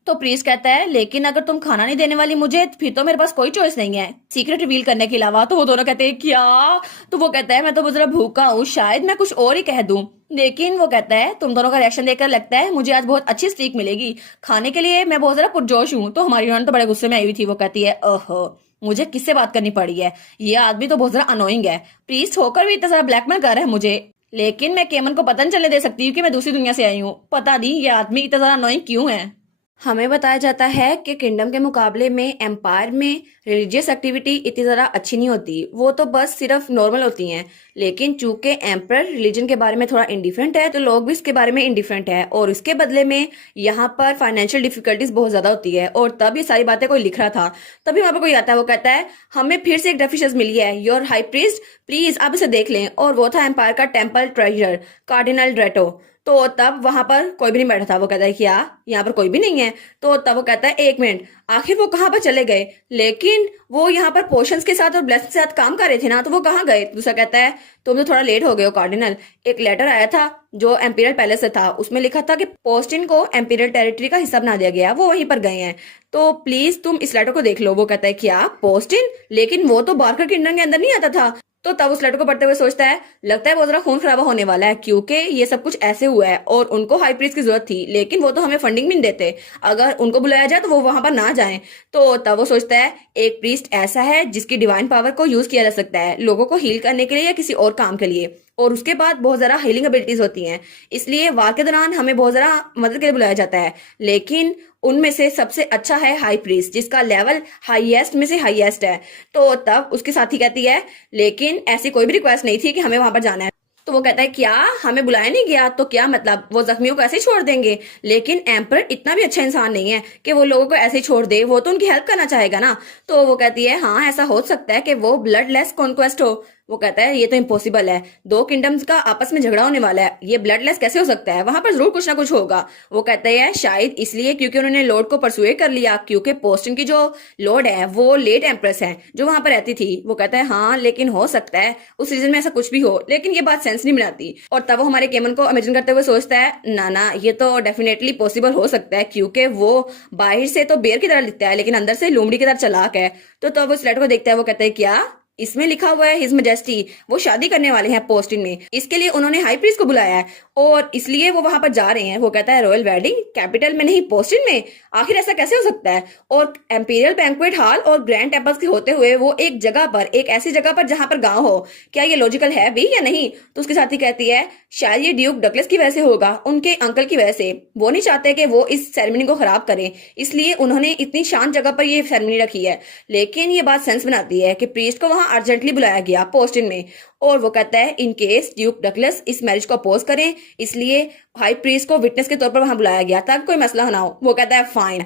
तो प्रीस्ट कहता है लेकिन अगर तुम खाना नहीं देने वाली मुझे फिर तो मेरे पास कोई चॉइस नहीं है सीक्रेट रिवील करने के अलावा। तो वो दोनों कहते हैं क्या। तो वो कहता है मैं तो जरा भूखा हूँ, शायद मैं कुछ और ही कह दूं। लेकिन वो कहता है तुम दोनों का रिएक्शन देखकर लगता है मुझे आज बहुत अच्छी स्टीक मिलेगी खाने के लिए, मैं बहुत ज्यादा पुरजोश हूँ। तो हमारी हीरोइन तो बड़े गुस्से में आई हुई थी। वो कहती है ओहो, मुझे किससे बात करनी पड़ी है, ये आदमी तो बहुत ज्यादा अनोइंग है, प्रीस्ट होकर भी इतना सारा ब्लैकमेल कर रहा है मुझे, लेकिन मैं केमन को पता नहीं चलने दे सकती हूँ कि मैं दूसरी दुनिया से आई हूँ। पता नहीं ये आदमी इतना ज्यादा अनोइंग क्यों है। हमें बताया जाता है कि किंगडम के मुकाबले में एम्पायर में रिलीजियस एक्टिविटी इतनी ज़्यादा अच्छी नहीं होती, वो तो बस सिर्फ नॉर्मल होती हैं। लेकिन चूंकि एम्पर रिलीजन के बारे में थोड़ा इंडिफरेंट है तो लोग भी इसके बारे में इंडिफरेंट है, और उसके बदले में यहाँ पर फाइनेंशियल डिफिकल्टीज बहुत ज़्यादा होती है। और तब ये सारी बातें कोई लिख रहा था, तभी वहाँ पर कोई आता है, वो कहता है हमें फिर से एक डेफिशिएंसी मिली है, योर हाई प्रीस्ट प्लीज आप इसे देख लें। और वो था एम्पायर का टेम्पल ट्रेजर कार्डिनल ड्रेटो। तो तब वहां पर कोई भी नहीं बैठा था। वो कहता है क्या यहाँ पर कोई भी नहीं है। तो तब वो कहता है एक मिनट, आखिर वो कहाँ पर चले गए, लेकिन वो यहाँ पर पोशंस के साथ और ब्लेसिंग के साथ काम कर रहे थे ना, तो वो कहाँ गए। दूसरा कहता है तुम तो थोड़ा लेट हो गए हो कार्डिनल, एक लेटर आया था जो एम्पीरियल पैलेस से था, उसमें लिखा था कि पोस्टिन को एम्पीरियल टेरिटरी का हिस्सा बना दिया गया, वो वहीं पर गए हैं, तो प्लीज तुम इस लेटर को देख लो। वो कहता है क्या पोस्टिन, लेकिन वो तो बार्कर किंगडम के अंदर नहीं आता था। तो तब उस लेटर को पढ़ते हुए सोचता है लगता है बहुत ज्यादा खून खराबा होने वाला है, क्योंकि ये सब कुछ ऐसे हुआ है और उनको हाई प्रीस्ट की जरूरत थी, लेकिन वो तो हमें फंडिंग भी नहीं देते, अगर उनको बुलाया जाए तो वो वहां पर ना जाएं। तो तब वो सोचता है एक प्रीस्ट ऐसा है जिसकी डिवाइन पावर को यूज किया जा सकता है लोगों को हील करने के लिए या किसी और काम के लिए, और उसके बाद बहुत ज्यादा हीलिंग एबिलिटीज होती हैं, इसलिए वार के दौरान हमें बहुत ज्यादा मदद के लिए बुलाया जाता है। लेकिन उनमें से सबसे अच्छा है हाई प्रीस्ट, जिसका लेवल हाईएस्ट में से हाईएस्ट है। तो तब उसके साथी कहती है लेकिन ऐसी कोई भी रिक्वेस्ट नहीं थी कि हमें वहां पर जाना है। तो वो कहता है क्या हमें बुलाया नहीं गया, तो क्या मतलब वो जख्मियों को ऐसे ही छोड़ देंगे? लेकिन एम्पर इतना भी अच्छा इंसान नहीं है कि वो लोगों को ऐसे ही छोड़ दे, वो तो उनकी हेल्प करना चाहेगा ना। तो वो कहती है हाँ ऐसा हो सकता है कि वो ब्लडलेस कॉन्क्वेस्ट हो। वो कहता है ये तो इम्पॉसिबल है, दो किंगडम्स का आपस में झगड़ा होने वाला है, ये ब्लडलेस कैसे हो सकता है, वहां पर जरूर कुछ ना कुछ होगा। वो कहते हैं शायद इसलिए क्योंकि उन्होंने लॉर्ड को परसुएट कर लिया, क्योंकि पोस्टन की जो लॉर्ड है वो लेट एम्प्रेस है जो वहां पर रहती थी। वो कहता है हाँ लेकिन हो सकता है उस रीजन में ऐसा कुछ भी हो, लेकिन ये बात सेंस नहीं बनाती। और तब वो हमारे केमन को इमेजिन करते हुए सोचता है ना ना ये तो डेफिनेटली पॉसिबल हो सकता है, क्योंकि वो बाहर से तो बेर की तरह दिखता है लेकिन अंदर से लोमड़ी की तरह चालाक है। तो तब उस लेटर को देखता है, वो कहता है क्या इसमें लिखा हुआ है हिज मैजेस्टी वो शादी करने वाले हैं पोस्टिन में, इसके लिए उन्होंने हाई प्रीस्ट को बुलाया है और इसलिए वो वहां पर जा रहे हैं। वो कहता है रॉयल वेडिंग कैपिटल में नहीं पोस्टिन में, आखिर ऐसा कैसे हो सकता है? और एम्पीरियल बैंक्वेट हॉल और ग्रैंड टेम्पल्स के होते हुए वो एक जगह पर, एक ऐसी जगह पर जहां पर गांव हो, क्या ये लॉजिकल है भी या नहीं? तो उसके साथी कहती है शायद ये ड्यूक डगलस की वजह से होगा, उनके अंकल की वजह से, वो नहीं चाहते कि वो इस सेरेमनी को खराब करें, इसलिए उन्होंने इतनी शांत जगह पर ये सेरेमनी रखी है। लेकिन ये बात सेंस बनाती है कि प्रीस्ट को वहां अर्जेंटली बुलाया गया पोस्टिन में, और वो कहता है इन केस ड्यूक डगलस इस मैरिज को अपोज करें, इसलिए हाई प्रीस्ट को विटनेस के तौर पर वहां बुलाया गया ताकि कोई मसला ना हो। वो कहता है फाइन।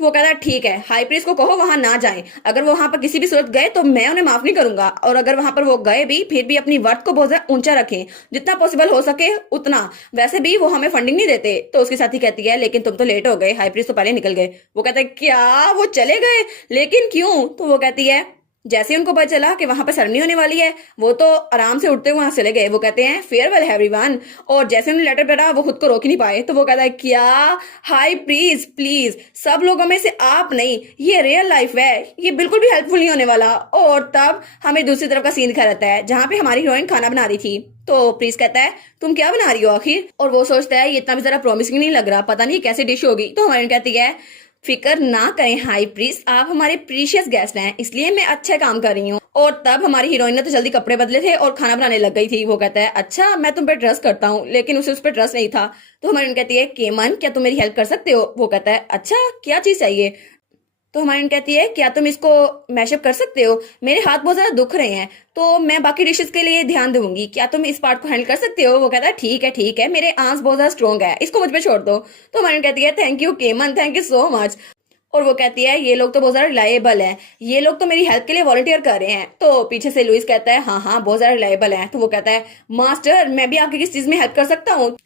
तो वो कहता है ठीक है हाई प्रीस्ट को कहो वहां ना जाएं, अगर वो वहां पर किसी भी सूरत गए तो मैं उन्हें माफ नहीं करूंगा, और अगर वहां पर वो गए भी फिर भी अपनी वर्थ को बहुत ज्यादा ऊंचा रखें, जितना पॉसिबल हो सके उतना, वैसे भी वो हमें फंडिंग नहीं देते। तो उसकी साथी कहती है लेकिन तुम तो लेट हो गए, हाई प्रीस्ट तो पहले निकल गए। वो कहता है क्या वो चले गए, लेकिन क्यों? तो वो कहती है जैसे ही उनको पता चला कि वहां पर सेरेमनी होने वाली है वो तो आराम से उठते हुए वहां चले गए। वो कहते हैं फेयरवेल एवरीवन, और जैसे उन्होंने लेटर पढ़ा वो खुद को रोक ही नहीं पाए। तो वो कहता है क्या हाई प्लीज प्लीज सब लोगों में से आप नहीं, ये रियल लाइफ है, ये बिल्कुल भी हेल्पफुल नहीं होने वाला। और तब हमें दूसरी तरफ का सीन दिखा रहता है जहां पे हमारी हीरोइन खाना बना रही थी। तो प्लीज कहता है तुम क्या बना रही हो आखिर? और वो सोचता है ये इतना भी जरा प्रॉमिसिंग नहीं लग रहा, पता नहीं कैसी डिश होगी। तो हमारी कहती है फिक्र ना करें हाई प्रीस्ट, आप हमारे प्रीशियस गेस्ट हैं, इसलिए मैं अच्छा काम कर रही हूँ। और तब हमारी हीरोइन ने तो जल्दी कपड़े बदले थे और खाना बनाने लग गई थी। वो कहता है अच्छा मैं तुम पे ट्रस्ट करता हूँ, लेकिन उसे उस पर ट्रस्ट नहीं था। तो हमारी कहती है केमन क्या तुम मेरी हेल्प कर सकते हो? वो कहता है अच्छा क्या चीज चाहिए? तो हमारी कहती है क्या तुम इसको मैशअप कर सकते हो, मेरे हाथ बहुत ज्यादा दुख रहे हैं तो मैं बाकी डिशेस के लिए ध्यान दूंगी, क्या तुम इस पार्ट को हैंडल कर सकते हो? वो कहता है ठीक है मेरे आंस बहुत ज्यादा स्ट्रॉन्ग है, इसको मुझ पे छोड़ दो। तो हमारी कहती है थैंक यू केमन, थैंक यू सो मच। और वो कहती है ये लोग तो बहुत ज्यादा रिलायबल हैं, ये लोग तो मेरी हेल्प के लिए वॉलंटियर कर रहे हैं। तो पीछे से लुइस कहता है हाँ बहुत ज्यादा रिलायबल है। तो वो कहता है मास्टर मैं भी आपकी किस चीज में हेल्प कर सकता हूँ?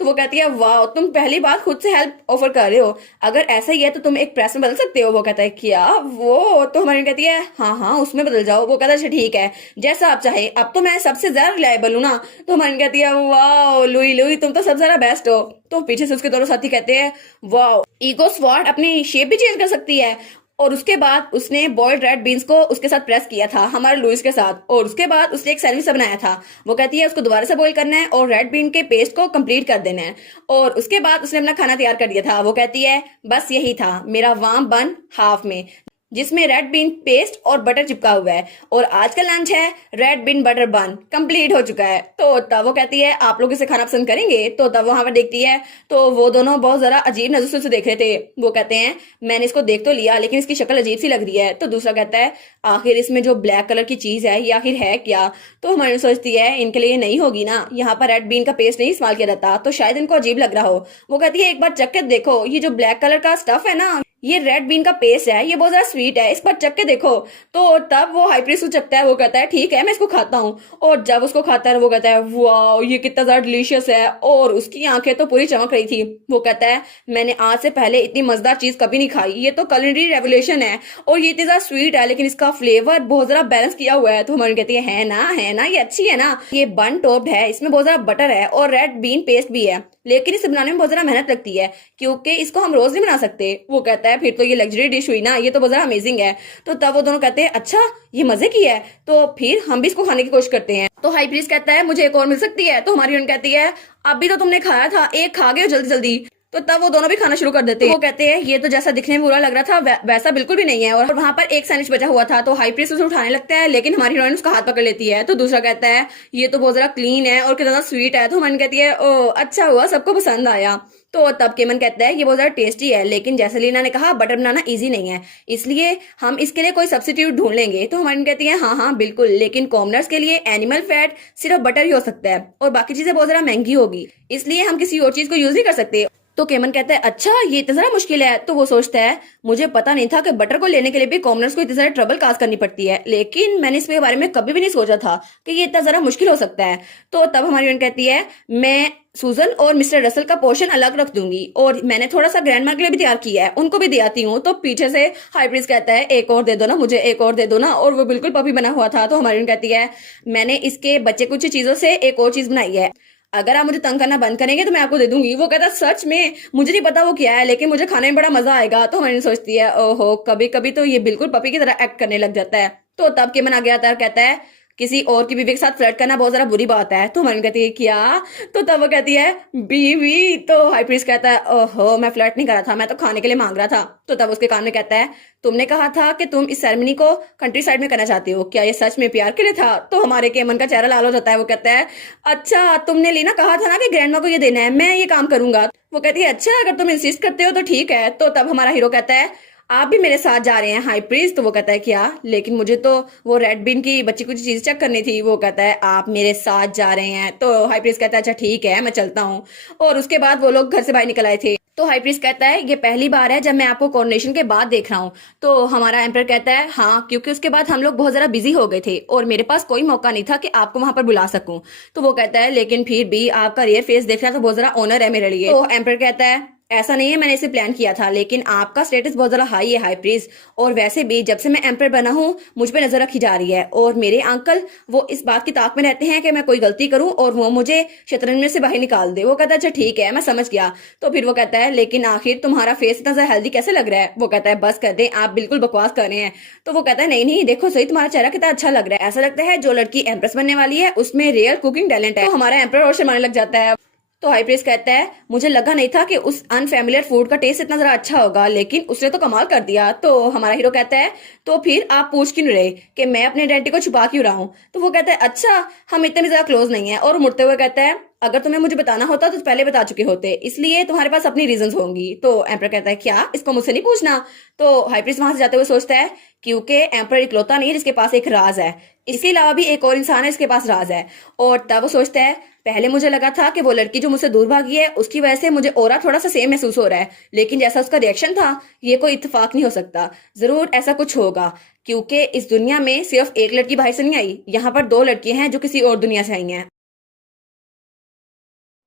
तो वो कहती है वाह तुम पहली बार खुद से हेल्प ऑफर कर रहे हो, अगर ऐसा ही है तो तुम एक प्रेस में बदल सकते हो। वो कहता है क्या वो? तो हमारी कहती है हाँ उसमें बदल जाओ। वो कहता है अच्छा ठीक है जैसा आप चाहे, अब तो मैं सबसे ज्यादा रिलायबल हूँ ना। तो हमारी कहती है वाह लुई लुई तुम तो सबसे ज्यादा बेस्ट हो। तो पीछे से उसके दोनों साथी कहते हैं वाह ईगो स्वॉर्ड अपनी शेप भी चेंज कर सकती है। और उसके बाद उसने बॉइल्ड रेड बीन्स को उसके साथ प्रेस किया था हमारे लुइस के साथ, और उसके बाद उसने एक सैंडविच बनाया था। वो कहती है उसको दोबारा से बॉईल करना है और रेड बीन के पेस्ट को कंप्लीट कर देना है, और उसके बाद उसने अपना खाना तैयार कर दिया था। वो कहती है बस यही था मेरा वार्म बन हाफ में, जिसमें रेड बीन पेस्ट और बटर चिपका हुआ है, और आज का लंच है रेड बीन बटर बन, कंप्लीट हो चुका है। तो तब वो कहती है आप लोग इसे खाना पसंद करेंगे? तो तब वहां पर देखती है तो वो दोनों बहुत जरा अजीब नजर से उसे देख रहे थे। वो कहते हैं मैंने इसको देख तो लिया लेकिन इसकी शक्ल अजीब सी लग रही है। तो दूसरा कहता है आखिर इसमें जो ब्लैक कलर की चीज है ये आखिर है क्या? तो हमारी सोचती है इनके लिए नहीं होगी ना, यहाँ पर रेड बीन का पेस्ट नहीं इस्तेमाल किया जाता, तो शायद इनको अजीब लग रहा हो। वो कहती है एक बार चख के देखो, ये जो ब्लैक कलर का स्टफ है ना ये रेड बीन का पेस्ट है, ये बहुत ज्यादा स्वीट है, इस पर चख के देखो। तो तब वो हाई प्रीस्ट को चखता है। वो कहता है ठीक है मैं इसको खाता हूँ, और जब उसको खाता है वो कहता है वाह ये कितना ज्यादा डिलीशियस है, और उसकी आंखें तो पूरी चमक रही थी। वो कहता है मैंने आज से पहले इतनी मजेदार चीज कभी नहीं खाई, ये तो culinary रेवोल्यूशन है, और ये इतनी ज्यादा स्वीट है लेकिन इसका फ्लेवर बहुत ज्यादा बैलेंस किया हुआ है। तो हमारी कहती है ना ये अच्छी है ना, ये बन टोप्ड है, इसमें बहुत ज्यादा बटर है और रेड बीन पेस्ट भी है, लेकिन इसे बनाने में बहुत ज़्यादा मेहनत लगती है क्योंकि इसको हम रोज़ नहीं बना सकते। वो कहता है फिर तो ये लग्जरी डिश हुई ना, ये तो बहुत ज़्यादा अमेजिंग है। तो तब वो दोनों कहते हैं अच्छा ये मज़े की है, तो फिर हम भी इसको खाने की कोशिश करते हैं। तो हाई प्रीस्ट कहता है मुझे एक और मिल सकती है। तो हमारी कहती है अभी तो तुमने खाया था, एक खा गए हो जल्दी जल्दी। तो तब वो दोनों भी खाना शुरू कर देते हैं। वो कहते हैं ये तो जैसा दिखने में बुरा लग रहा था वैसा बिल्कुल भी नहीं है। और वहां पर एक सैंडविच बचा हुआ था। तो हाई प्रीस्ट उसे उठाने लगता है लेकिन हमारी हीरोइन उसका हाथ पकड़ लेती है। तो दूसरा कहता है ये तो बहुत ज्यादा क्लीन है और कितना स्वीट है। तो हमारी कहती है ओ अच्छा हुआ सबको पसंद आया। तो तब केमन कहता है ये बहुत ज्यादा टेस्टी है लेकिन जैसे लीना ने कहा बटर बनाना इजी नहीं है, इसलिए हम इसके लिए कोई सब्सिट्यूट ढूंढ लेंगे। तो हमारी कहती है हाँ हाँ बिल्कुल, लेकिन कॉमनर्स के लिए एनिमल फैट सिर्फ बटर ही हो सकता है और बाकी चीजें बहुत ज्यादा महंगी होगी, इसलिए हम किसी और चीज को यूज नहीं कर सकते। तो केमन कहता है अच्छा ये इतना ज्यादा मुश्किल है। तो वो सोचता है मुझे पता नहीं था कि बटर को लेने के लिए भी कॉमनर्स को इतनी ज्यादा ट्रबल काज करनी पड़ती है, लेकिन मैंने इसके बारे में कभी भी नहीं सोचा था कि ये इतना ज्यादा मुश्किल हो सकता है। तो तब हमारी बहन कहती है मैं सूजन और मिस्टर रसल का पोर्शन अलग रख दूंगी और मैंने थोड़ा सा ग्रैंड माँ के लिए भी तैयार किया है, उनको भी दे आती हूँ। तो पीछे से हाई प्रीस्ट कहता है एक और दे दो ना मुझे, एक और दे दो ना। और वो बिल्कुल पपी बना हुआ था। तो हमारी बहन कहती है मैंने इसके बच्चे कुछ चीजों से एक और चीज बनाई है, अगर आप मुझे तंग करना बंद करेंगे तो मैं आपको दे दूंगी। वो कहता है सच में मुझे नहीं पता वो क्या है लेकिन मुझे खाने में बड़ा मजा आएगा। तो हमारी सोचती है ओहो कभी कभी तो ये बिल्कुल पपी की तरह एक्ट करने लग जाता है। तो तब केमन आ गया था, कहता है किसी और की बीवी के साथ फ्लर्ट करना बहुत ज्यादा बुरी बात है। तो हमारी कहती है क्या? तो तब वो कहती है बीवी। तो हाई प्रीस्ट कहता है ओहो मैं फ्लर्ट नहीं कर रहा था, मैं तो खाने के लिए मांग रहा था। तो तब उसके कान में कहता है तुमने कहा था कि तुम इस सेरेमनी को कंट्री साइड में करना चाहती हो, क्या ये सच में प्यार के लिए था? तो हमारे केमन का चेहरा लाल हो जाता है। वो कहता है अच्छा तुमने लीना कहा था ना कि ग्रैंड माँ को ये देना है, मैं ये काम करूंगा। वो कहती है अच्छा अगर तुम इंसिस्ट करते हो तो ठीक है। तो तब हमारा हीरो कहता है आप भी मेरे साथ जा रहे हैं हाई प्रीस्ट? तो वो कहता है क्या, लेकिन मुझे तो वो रेड बिन की बच्ची कुछ चीज चेक करनी थी। वो कहता है आप मेरे साथ जा रहे हैं। तो हाई प्रीस्ट कहता है अच्छा ठीक है मैं चलता हूँ। और उसके बाद वो लोग घर से बाहर निकल आए थे। तो हाई प्रीस्ट कहता है ये पहली बार है जब मैं आपको कोरोनेशन के बाद देख रहा हूँ। तो हमारा एम्पर कहता है हाँ क्योंकि उसके बाद हम लोग बहुत ज्यादा बिजी हो गए थे और मेरे पास कोई मौका नहीं था कि आपको वहां पर बुला सकूं। तो वो कहता है लेकिन फिर भी आपका रियल फेस देखना तो बहुत ज्यादा ऑनर है मेरे लिए। तो एम्पर कहता है ऐसा नहीं है मैंने इसे प्लान किया था, लेकिन आपका स्टेटस बहुत ज्यादा हाई है हाई प्रीस्ट, और वैसे भी जब से मैं एम्पर बना हूँ मुझ पे नजर रखी जा रही है और मेरे अंकल वो इस बात की ताक में रहते हैं कि मैं कोई गलती करूं और वो मुझे शतरंज में से बाहर निकाल दे। वो कहता है अच्छा ठीक है मैं समझ गया। तो फिर वो कहता है लेकिन आखिर तुम्हारा फेस इतना ज्यादा हेल्दी कैसे लग रहा है? वो कहता है बस कर दे आप बिल्कुल बकवास कर रहे हैं। तो वो कहता है नहीं नहीं देखो सही तुम्हारा चेहरा कितना अच्छा लग रहा है, ऐसा लगता है जो लड़की एम्प्रेस बनने वाली है उसमें रियल कुकिंग टैलेंट है। तो हमारा एम्पर और शर्माने लग जाता है। तो हाई प्रीस्ट कहता है मुझे लगा नहीं था कि उस अनफेमिलियर फूड का टेस्ट इतना जरा अच्छा होगा, लेकिन उसने तो कमाल कर दिया। तो हमारा हीरो कहता है तो फिर आप पूछ क्यों रहे कि मैं अपनी आइडेंटिटी को छुपा क्यों रहा हूँ? तो वो कहता है अच्छा हम इतने भी ज्यादा क्लोज नहीं है। और मुड़ते हुए कहता है अगर तुम्हें मुझे बताना होता तो पहले बता चुके होते, इसलिए तुम्हारे पास अपनी रीजंस होंगी। तो एम्पर कहता है क्या इसको मुझसे नहीं पूछना? तो हाई प्रीस्ट वहां से जाते हुए सोचता है क्योंकि एम्पर इकलौता नहीं है जिसके पास एक राज है, इसके अलावा भी एक और इंसान है इसके पास राज है। और तब वो सोचता है पहले मुझे लगा था कि वो लड़की जो मुझसे दूर भागी है उसकी वजह से मुझे और थोड़ा सा सेम महसूस हो रहा है, लेकिन जैसा उसका रिएक्शन था ये कोई इत्तेफाक नहीं हो सकता, जरूर ऐसा कुछ होगा क्योंकि इस दुनिया में सिर्फ एक लड़की बाहर से नहीं आई, यहाँ पर दो लड़कियां हैं जो किसी और दुनिया से आई हैं।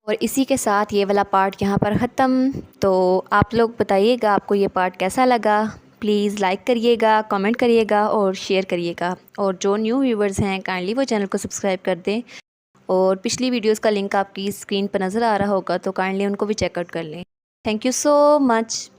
और इसी के साथ ये वाला पार्ट यहाँ पर ख़त्म। तो आप लोग बताइएगा आपको ये पार्ट कैसा लगा। प्लीज़ लाइक करिएगा, कमेंट करिएगा और शेयर करिएगा। और जो न्यू व्यूवर्स हैं काइंडली वो चैनल को सब्सक्राइब कर दें। और पिछली वीडियोस का लिंक आपकी स्क्रीन पर नज़र आ रहा होगा तो काइंडली उनको भी चेकआउट कर लें। Thank you so much.